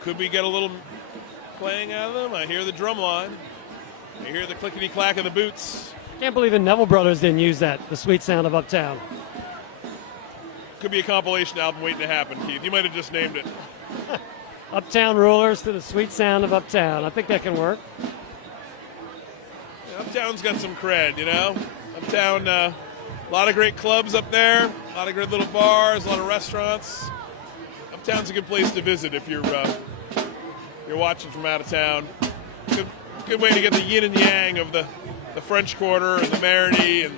Could we get a little playing out of them? I hear the drum line. I hear the clickety-clack of the boots. Can't believe the Neville Brothers didn't use that, the sweet sound of Uptown. Could be a compilation album waiting to happen, Keith. You might have just named it. Uptown Rulers to the sweet sound of Uptown. I think that can work. Yeah, Uptown's got some cred, you know? Uptown, a lot of great clubs up there, a lot of great little bars, a lot of restaurants. Uptown's a good place to visit if you're watching from out of town. Good way to get the yin and yang of the French Quarter and the Mardi and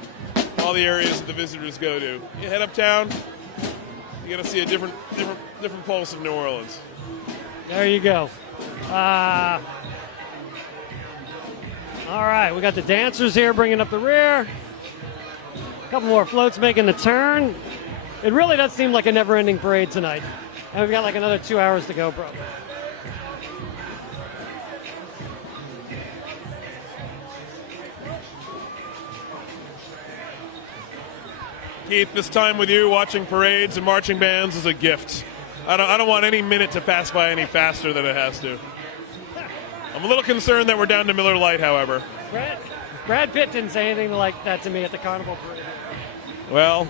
all the areas that the visitors go to. You head uptown, you're gonna see a different pulse of New Orleans. There you go. All right, we got the dancers here bringing up the rear. A couple more floats making the turn. It really does seem like a never-ending parade tonight. And we've got like another 2 hours to go, bro. Keith, this time with you watching parades and marching bands is a gift. I don't want any minute to pass by any faster than it has to. I'm a little concerned that we're down to Miller Lite, however. Brad Pitt didn't say anything like that to me at the Carnival parade. Well,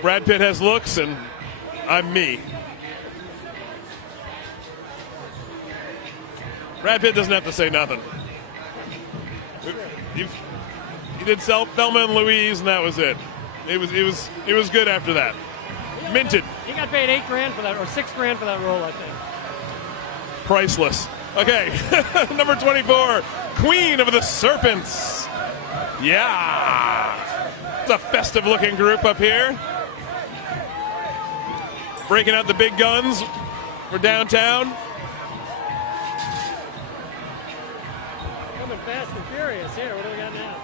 Brad Pitt has looks, and I'm me. Brad Pitt doesn't have to say nothing. He did Thelma and Louise, and that was it. It was good after that. Minted. He got paid $8,000 for that, or $6,000 for that role, I think. Priceless. Okay, number 24, Queen of the Serpents. Yeah. It's a festive-looking group up here. Breaking out the big guns for downtown. Coming fast and furious here. What do we got now?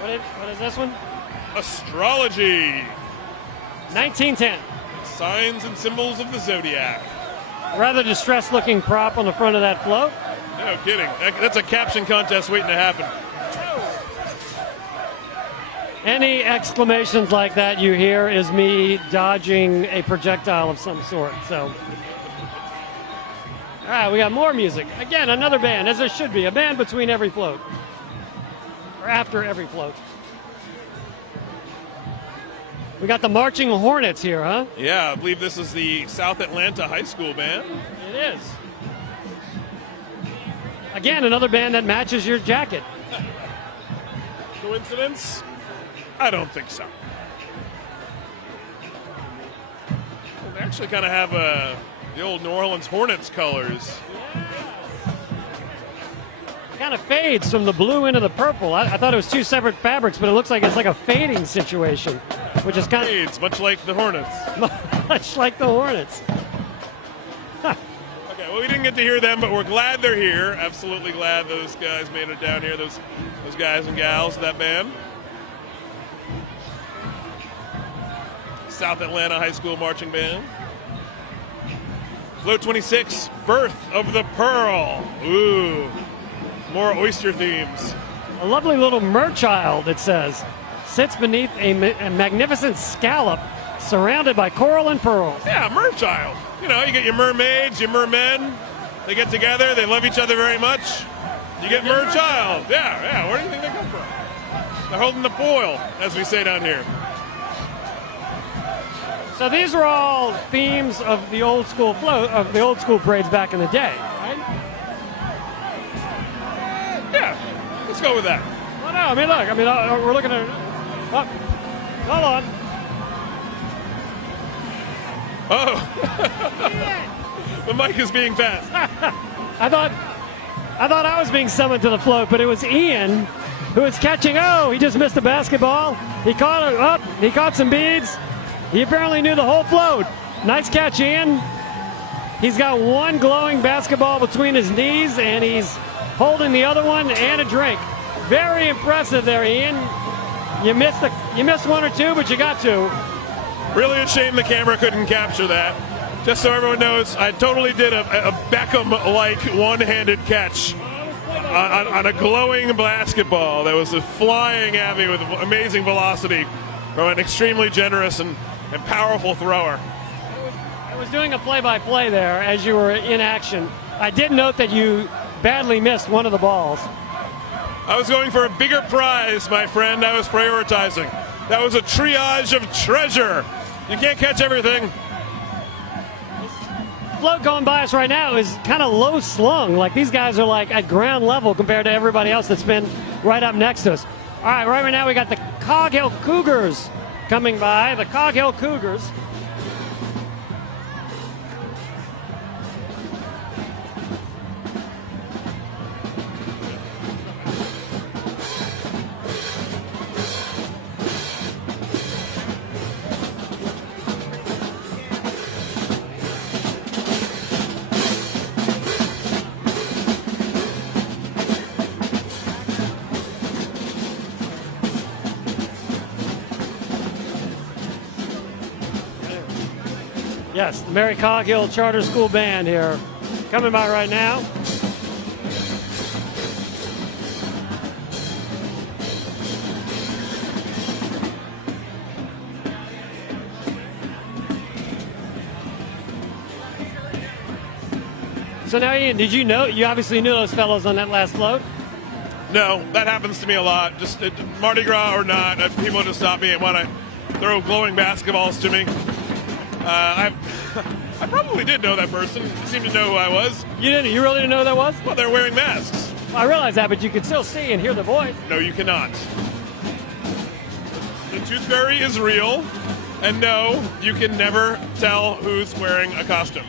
What is this one? Astrology. 1910. Signs and symbols of the zodiac. Rather distressed-looking prop on the front of that float. No kidding. That's a caption contest waiting to happen. Any exclamations like that you hear is me dodging a projectile of some sort. So, all right, we got more music. Again, another band, as there should be. A band between every float. Or after every float. We got the Marching Hornets here, huh? Yeah, I believe this is the South Atlanta High School band. It is. Again, another band that matches your jacket. Coincidence? I don't think so. They actually kind of have the old New Orleans Hornets colors. Kind of fades from the blue into the purple. I thought it was two separate fabrics, but it looks like it's like a fading situation, which is kind of Fades, much like the Hornets. much like the Hornets. Okay, well, we didn't get to hear them, but we're glad they're here. Absolutely glad those guys made it down here, those guys and gals, that band. South Atlanta High School Marching Band. Float 26, Birth of the Pearl. Ooh, more oyster themes. A lovely little merchild, it says, sits beneath a magnificent scallop surrounded by coral and pearls. Yeah, merchild. You know, you get your mermaids, your mermen. They get together, they love each other very much. You get merchild. Yeah, where do you think they come from? They're holding the foil, as we say down here. So these were all themes of the old school parades back in the day, right? Yeah, let's go with that. Well, no, look. We're looking at. Oh, hold on. Oh, the mic is being passed. I thought I thought I was being summoned to the float, but it was Ian who was catching. Oh, he just missed a basketball. He caught it up. He caught some beads. He apparently knew the whole float. Nice catch, Ian. He's got one glowing basketball between his knees, and he's holding the other one and a drink. Very impressive there, Ian. You missed one or two, but you got two. Really a shame the camera couldn't capture that. Just so everyone knows, I totally did a Beckham-like one-handed catch on a glowing basketball that was flying at me with amazing velocity from an extremely generous and powerful thrower. I was doing a play-by-play there as you were in action. I did note that you badly missed one of the balls. I was going for a bigger prize, my friend. I was prioritizing. That was a triage of treasure. You can't catch everything. Float going by us right now is kind of low slung. Like these guys are like at ground level compared to everybody else that's been right up next to us. All right, right now we got the Cog Hill Cougars coming by. The Cog Hill Cougars. Yes, the Mary Coghill Charter School Band here coming by right now. So now, Ian, did you know, you obviously knew those fellows on that last float? No, that happens to me a lot. Just Mardi Gras or not, people just stop me and want to throw glowing basketballs to me. I probably did know that person. You seemed to know who I was. You didn't? You really didn't know who that was? Well, they're wearing masks. I realize that, but you can still see and hear the voice. No, you cannot. The tooth fairy is real, and no, you can never tell who's wearing a costume.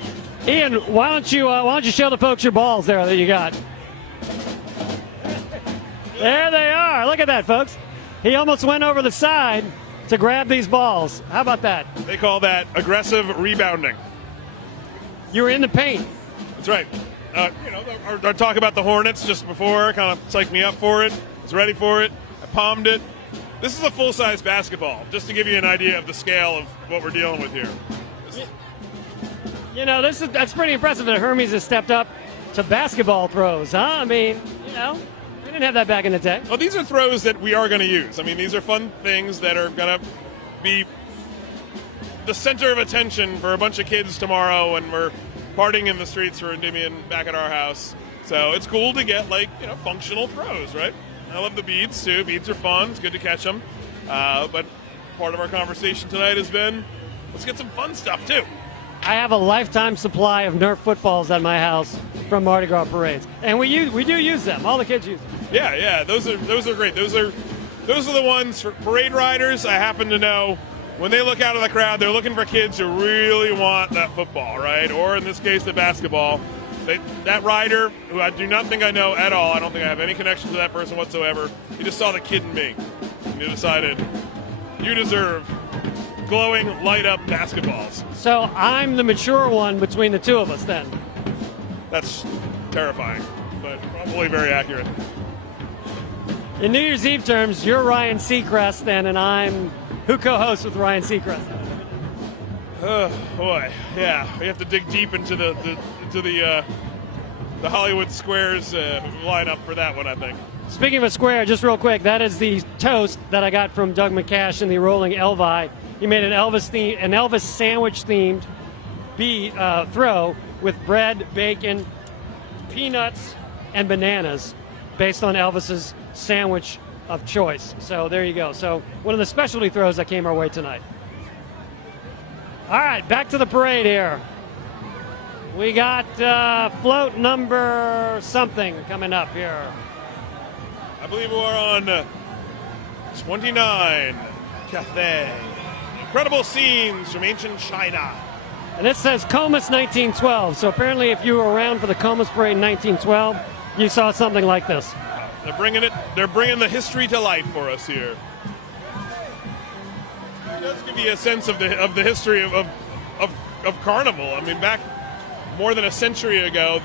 Ian, why don't you show the folks your balls there that you got? There they are. Look at that, folks. He almost went over the side to grab these balls. How about that? They call that aggressive rebounding. You were in the paint. That's right. Our talk about the Hornets just before kind of psyched me up for it. I was ready for it. I palmed it. This is a full-size basketball, just to give you an idea of the scale of what we're dealing with here. You know, that's pretty impressive that Hermes has stepped up to basketball throws, huh? I mean, we didn't have that back in the day. Well, these are throws that we are going to use. I mean, these are fun things that are going to be the center of attention for a bunch of kids tomorrow when we're partying in the streets for Endymion back at our house. So it's cool to get, functional throws, right? I love the beads, too. Beads are fun. It's good to catch them. But part of our conversation tonight has been, let's get some fun stuff, too. I have a lifetime supply of Nerf footballs at my house from Mardi Gras parades, and we do use them. All the kids use them. Yeah, those are great. Those are the ones for parade riders. I happen to know when they look out of the crowd, they're looking for kids who really want that football, right? Or in this case, the basketball. That rider, who I do not think I know at all, I don't think I have any connection to that person whatsoever. He just saw the kid in me, and he decided, you deserve glowing, light-up basketballs. So I'm the mature one between the two of us, then. That's terrifying, but probably very accurate. In New Year's Eve terms, you're Ryan Seacrest, then, and I'm who co-hosts with Ryan Seacrest. Oh boy, yeah, we have to dig deep into the Hollywood Squares lineup for that one, I think. Speaking of a square, just real quick, that is the toast that I got from Doug McCash in the Rolling Elvi. He made an Elvis sandwich-themed throw with bread, bacon, peanuts, and bananas based on Elvis's sandwich of choice. So there you go. So one of the specialty throws that came our way tonight. All right, back to the parade here. We got float number something coming up here. I believe we're on 29, Cathay. Incredible scenes from ancient China. And it says Comus 1912. So apparently if you were around for the Comus parade in 1912, you saw something like this. They're bringing it. They're bringing the history to life for us here. It does give you a sense of the history of Carnival. I mean, back more than a century ago,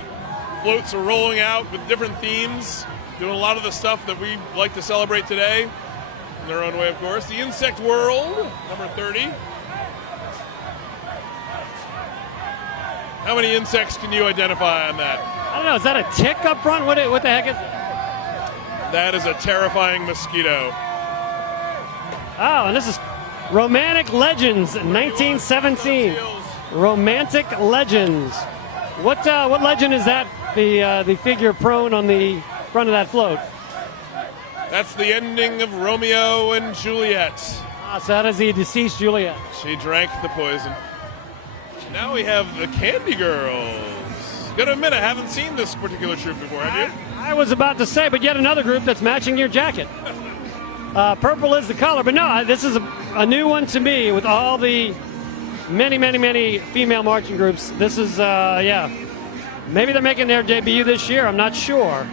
floats are rolling out with different themes, doing a lot of the stuff that we like to celebrate today, in their own way, of course. The Insect World, number 30. How many insects can you identify on that? I don't know. Is that a tick up front? What the heck is it? That is a terrifying mosquito. Oh, and this is Romantic Legends, 1917. Romantic Legends. What legend is that? The figure prone on the front of that float. That's the ending of Romeo and Juliet. Ah, so that is the deceased Juliet. She drank the poison. Now we have the Candy Girls. Gotta admit, I haven't seen this particular troupe before, have you? I was about to say, but yet another group that's matching your jacket. Purple is the color, but no, this is a new one to me with all the many female marching groups. This is, yeah. Maybe they're making their debut this year. I'm not sure.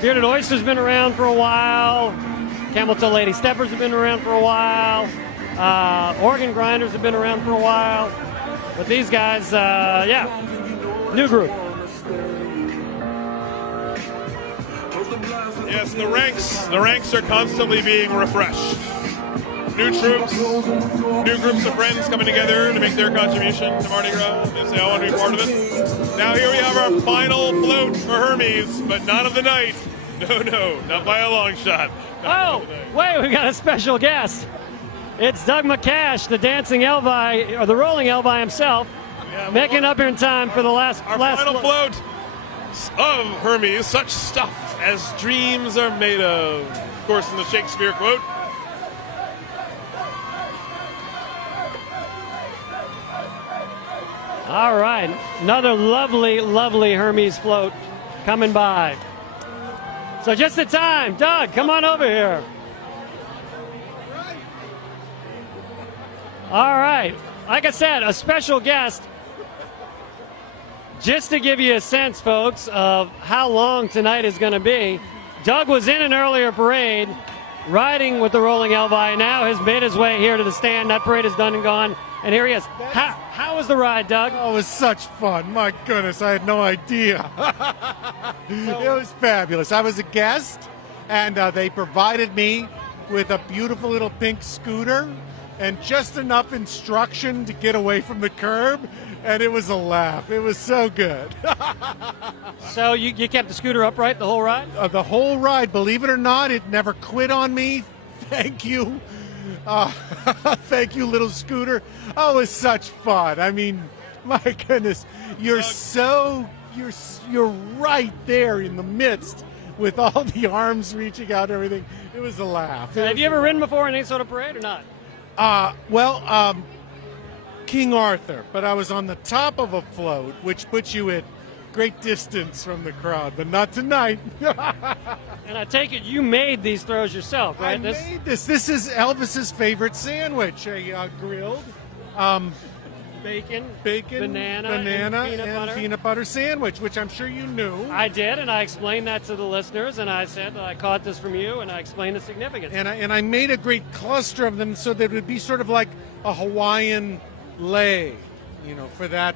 Bearded Oyster's been around for a while. Camel Toe Lady Steppers have been around for a while. Organ Grinders have been around for a while. But these guys, yeah, new group. Yes, the ranks are constantly being refreshed. New troops, new groups of friends coming together to make their contribution to Mardi Gras. They say, I want to be part of it. Now here we have our final float for Hermes, but not of the night. No, not by a long shot. Oh, wait, we got a special guest. It's Doug McCash, the dancing Elvi, or the rolling Elvi himself, making up here in time for the last final float of Hermes, such stuff as dreams are made of. Of course, in the Shakespeare quote. All right, another lovely Hermes float coming by. So just in time, Doug, come on over here. All right, like I said, a special guest. Just to give you a sense, folks, of how long tonight is going to be, Doug was in an earlier parade riding with the Rolling Elvi, now has made his way here to the stand. That parade is done and gone, and here he is. How was the ride, Doug? Oh, it was such fun. My goodness, I had no idea. It was fabulous. I was a guest, and they provided me with a beautiful little pink scooter and just enough instruction to get away from the curb, and it was a laugh. It was so good. So you kept the scooter upright the whole ride? The whole ride, believe it or not, it never quit on me. Thank you. Thank you, little scooter. Oh, it was such fun. I mean, my goodness, you're right there in the midst with all the arms reaching out and everything. It was a laugh. Have you ever ridden before in any sort of parade or not? King Arthur, but I was on the top of a float, which puts you at great distance from the crowd, but not tonight. And I take it you made these throws yourself, right? I made this. This is Elvis's favorite sandwich, a grilled bacon, banana, and peanut butter sandwich, which I'm sure you knew. I did, and I explained that to the listeners, and I said that I caught this from you, and I explained the significance. And I made a great cluster of them so that it would be sort of like a Hawaiian lei, for that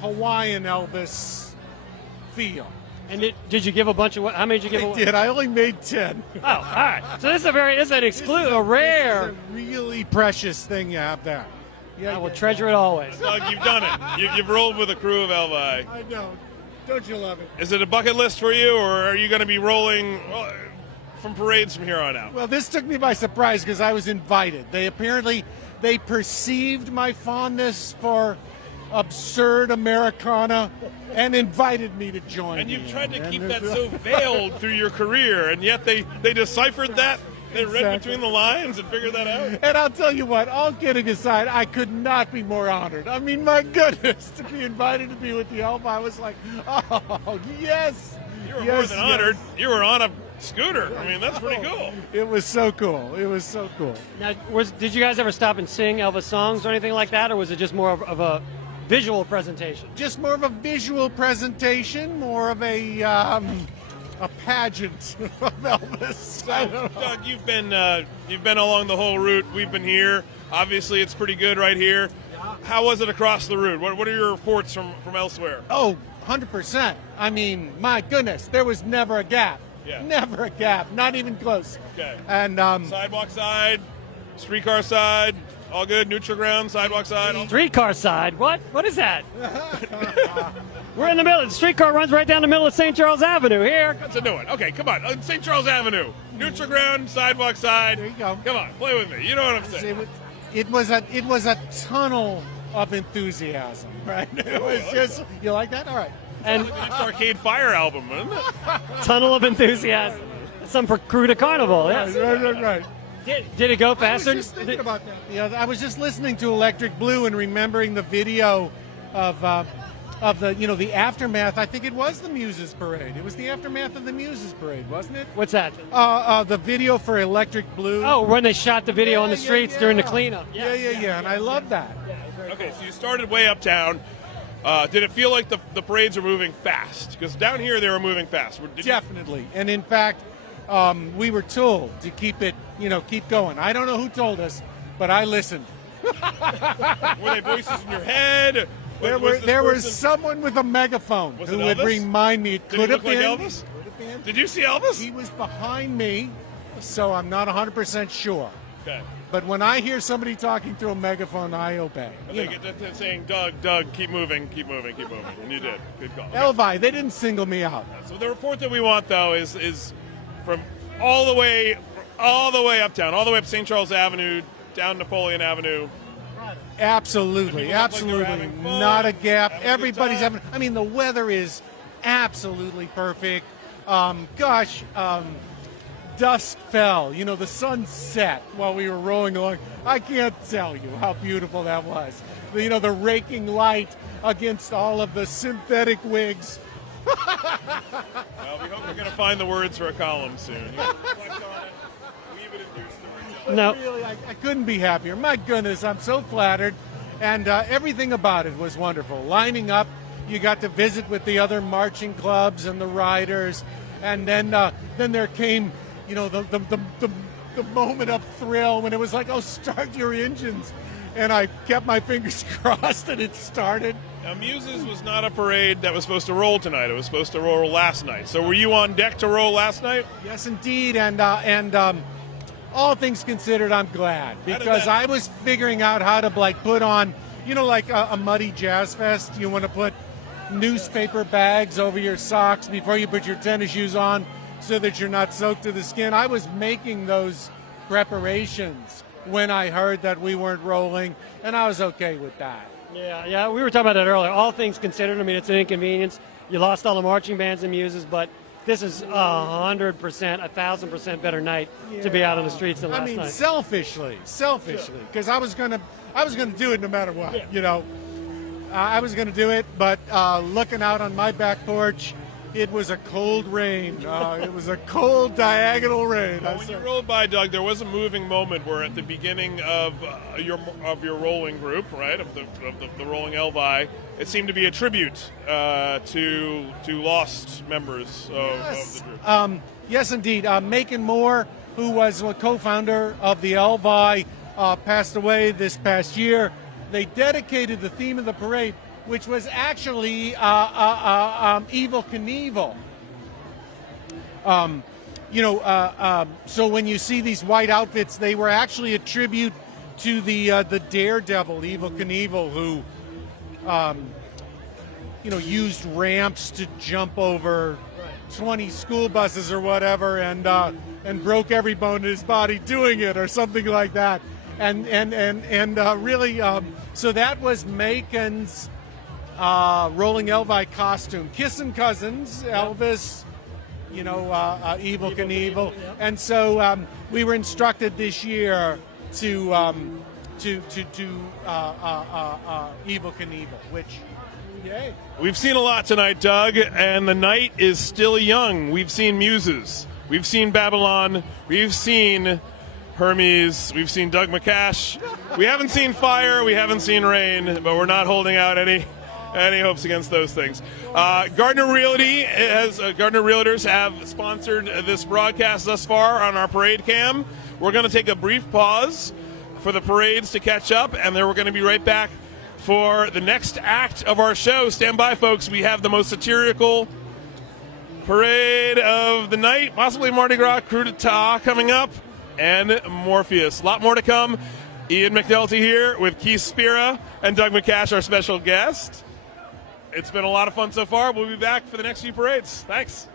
Hawaiian Elvis feel. And did you give a bunch of how many did you give away? I did. I only made 10. Oh, all right. So this is an exclusive, a rare. This is a really precious thing you have there. Yeah, I will treasure it always. Doug, you've done it. You've rolled with a crew of Elvi. I know. Don't you love it? Is it a bucket list for you, or are you going to be rolling from parades from here on out? Well, this took me by surprise because I was invited. They perceived my fondness for absurd Americana and invited me to join. And you've tried to keep that so veiled through your career, and yet they deciphered that. They read between the lines and figured that out. And I'll tell you what, all kidding aside, I could not be more honored. I mean, my goodness, to be invited to be with the Elf, I was like, oh, yes. You were more than honored. You were on a scooter. I mean, that's pretty cool. It was so cool. It was so cool. Now, did you guys ever stop and sing Elvis songs or anything like that, or was it just more of a visual presentation? Just more of a visual presentation, more of a pageant of Elvis. I don't know. Doug, you've been along the whole route. We've been here. Obviously, it's pretty good right here. How was it across the route? What are your reports from elsewhere? Oh, 100%. I mean, my goodness, there was never a gap. Yeah. Never a gap, not even close. Okay. And Sidewalk side, streetcar side, all good. Neutral ground, sidewalk side. Streetcar side? What? What is that? We're in the middle. The streetcar runs right down the middle of St. Charles Avenue here. That's a new one. Okay, come on. St. Charles Avenue. Neutral ground, sidewalk side. There you go. Come on, play with me. You know what I'm saying. It was a tunnel of enthusiasm, right? It was just, you like that? All right. And The next Arcade Fire album, isn't it? tunnel of enthusiasm. Some for crew to Carnival. Yes. Right. Did it go I was faster? just thinking about that. Yeah, I was just listening to Electric Blue and remembering the video of the the aftermath. I think it was the Muses Parade. It was the aftermath of the Muses Parade, wasn't it? What's that? The video for Electric Blue. Oh, when they shot the video on the streets during the cleanup. Yeah, and I love that. Okay, so you started way uptown. Did it feel like the parades were moving fast? Because down here they were moving fast. Definitely. And in fact, we were told to keep going. I don't know who told us, but I listened. Were they voices in your head? There was someone with a megaphone Was who it would Elvis? remind me. It Did could he have look like been. Elvis? Could have been. Did you see Elvis? He was behind me, so I'm not 100% sure. Okay. But when I hear somebody talking through a megaphone, I obey. They get to saying, Doug, keep moving. And you did. Good call. Okay. Elvi, they didn't single me out. So the report that we want, though, is from all the way uptown, all the way up St. Charles Avenue, down Napoleon Avenue. Absolutely, People look like they're absolutely. having fun, Not a gap. having a good Everybody's time. having. I mean, the weather is absolutely perfect. Dusk fell. The sun set while we were rolling along. I can't tell you how beautiful that was. The raking light against all of the synthetic wigs. Well, we hope we're going to find the words for a column soon. You can reflect on it, leave it induced the No. Really, I couldn't be happier. My goodness, I'm so flattered. And everything about it was wonderful. Lining up, you got to visit with the other marching clubs and the riders. And then there came, the moment of thrill when it was like, oh, start your engines. And I kept my fingers crossed and it started. Now, Muses was not a parade that was supposed to roll tonight. It was supposed to roll last night. So were you on deck to roll last night? Yes, indeed. And all things considered, I'm glad. Because I was figuring out how to put on, like a muddy jazz fest. You want to put newspaper bags over your socks before you put your tennis shoes on so that you're not soaked to the skin. I was making those preparations when I heard that we weren't rolling, and I was okay with that. Yeah, we were talking about that earlier. All things considered, I mean, it's an inconvenience. You lost all the marching bands and muses, but this is 100%, 1,000% better night to be out on the streets than last night. Selfishly, because I was gonna do it no matter what. I was gonna do it, but looking out on my back porch, it was a cold rain. It was a cold diagonal rain. When you rolled by, Doug, there was a moving moment where at the beginning of your rolling group, right, of the rolling Elvi, it seemed to be a tribute to lost members of the group. Yes, indeed. Macon Moore, who was a co-founder of the Elvi, passed away this past year. They dedicated the theme of the parade, which was actually Evel Knievel. So when you see these white outfits, they were actually a tribute to the daredevil Evel Knievel, who used ramps to jump over 20 school buses or whatever, and broke every bone in his body doing it, or something like that. And really, so that was Macon's rolling Elvi costume, kissing cousins, Elvis, Evel Knievel, and so we were instructed this year to Evel Knievel, which, yay. We've seen a lot tonight, Doug, and the night is still young. We've seen Muses, we've seen Babylon, we've seen Hermes. We've seen Doug McCash. We haven't seen fire. We haven't seen rain, but we're not holding out any hopes against those things. Gardner Realty Gardner Realtors have sponsored this broadcast thus far on our parade cam. We're going to take a brief pause for the parades to catch up, and then we're going to be right back for the next act of our show. Stand by, folks. We have the most satirical parade of the night, possibly Mardi Gras coup d'etat coming up, and Morpheus. A lot more to come. Ian McNulty here with Keith Spira and Doug McCash, our special guest. It's been a lot of fun so far. We'll be back for the next few parades. Thanks.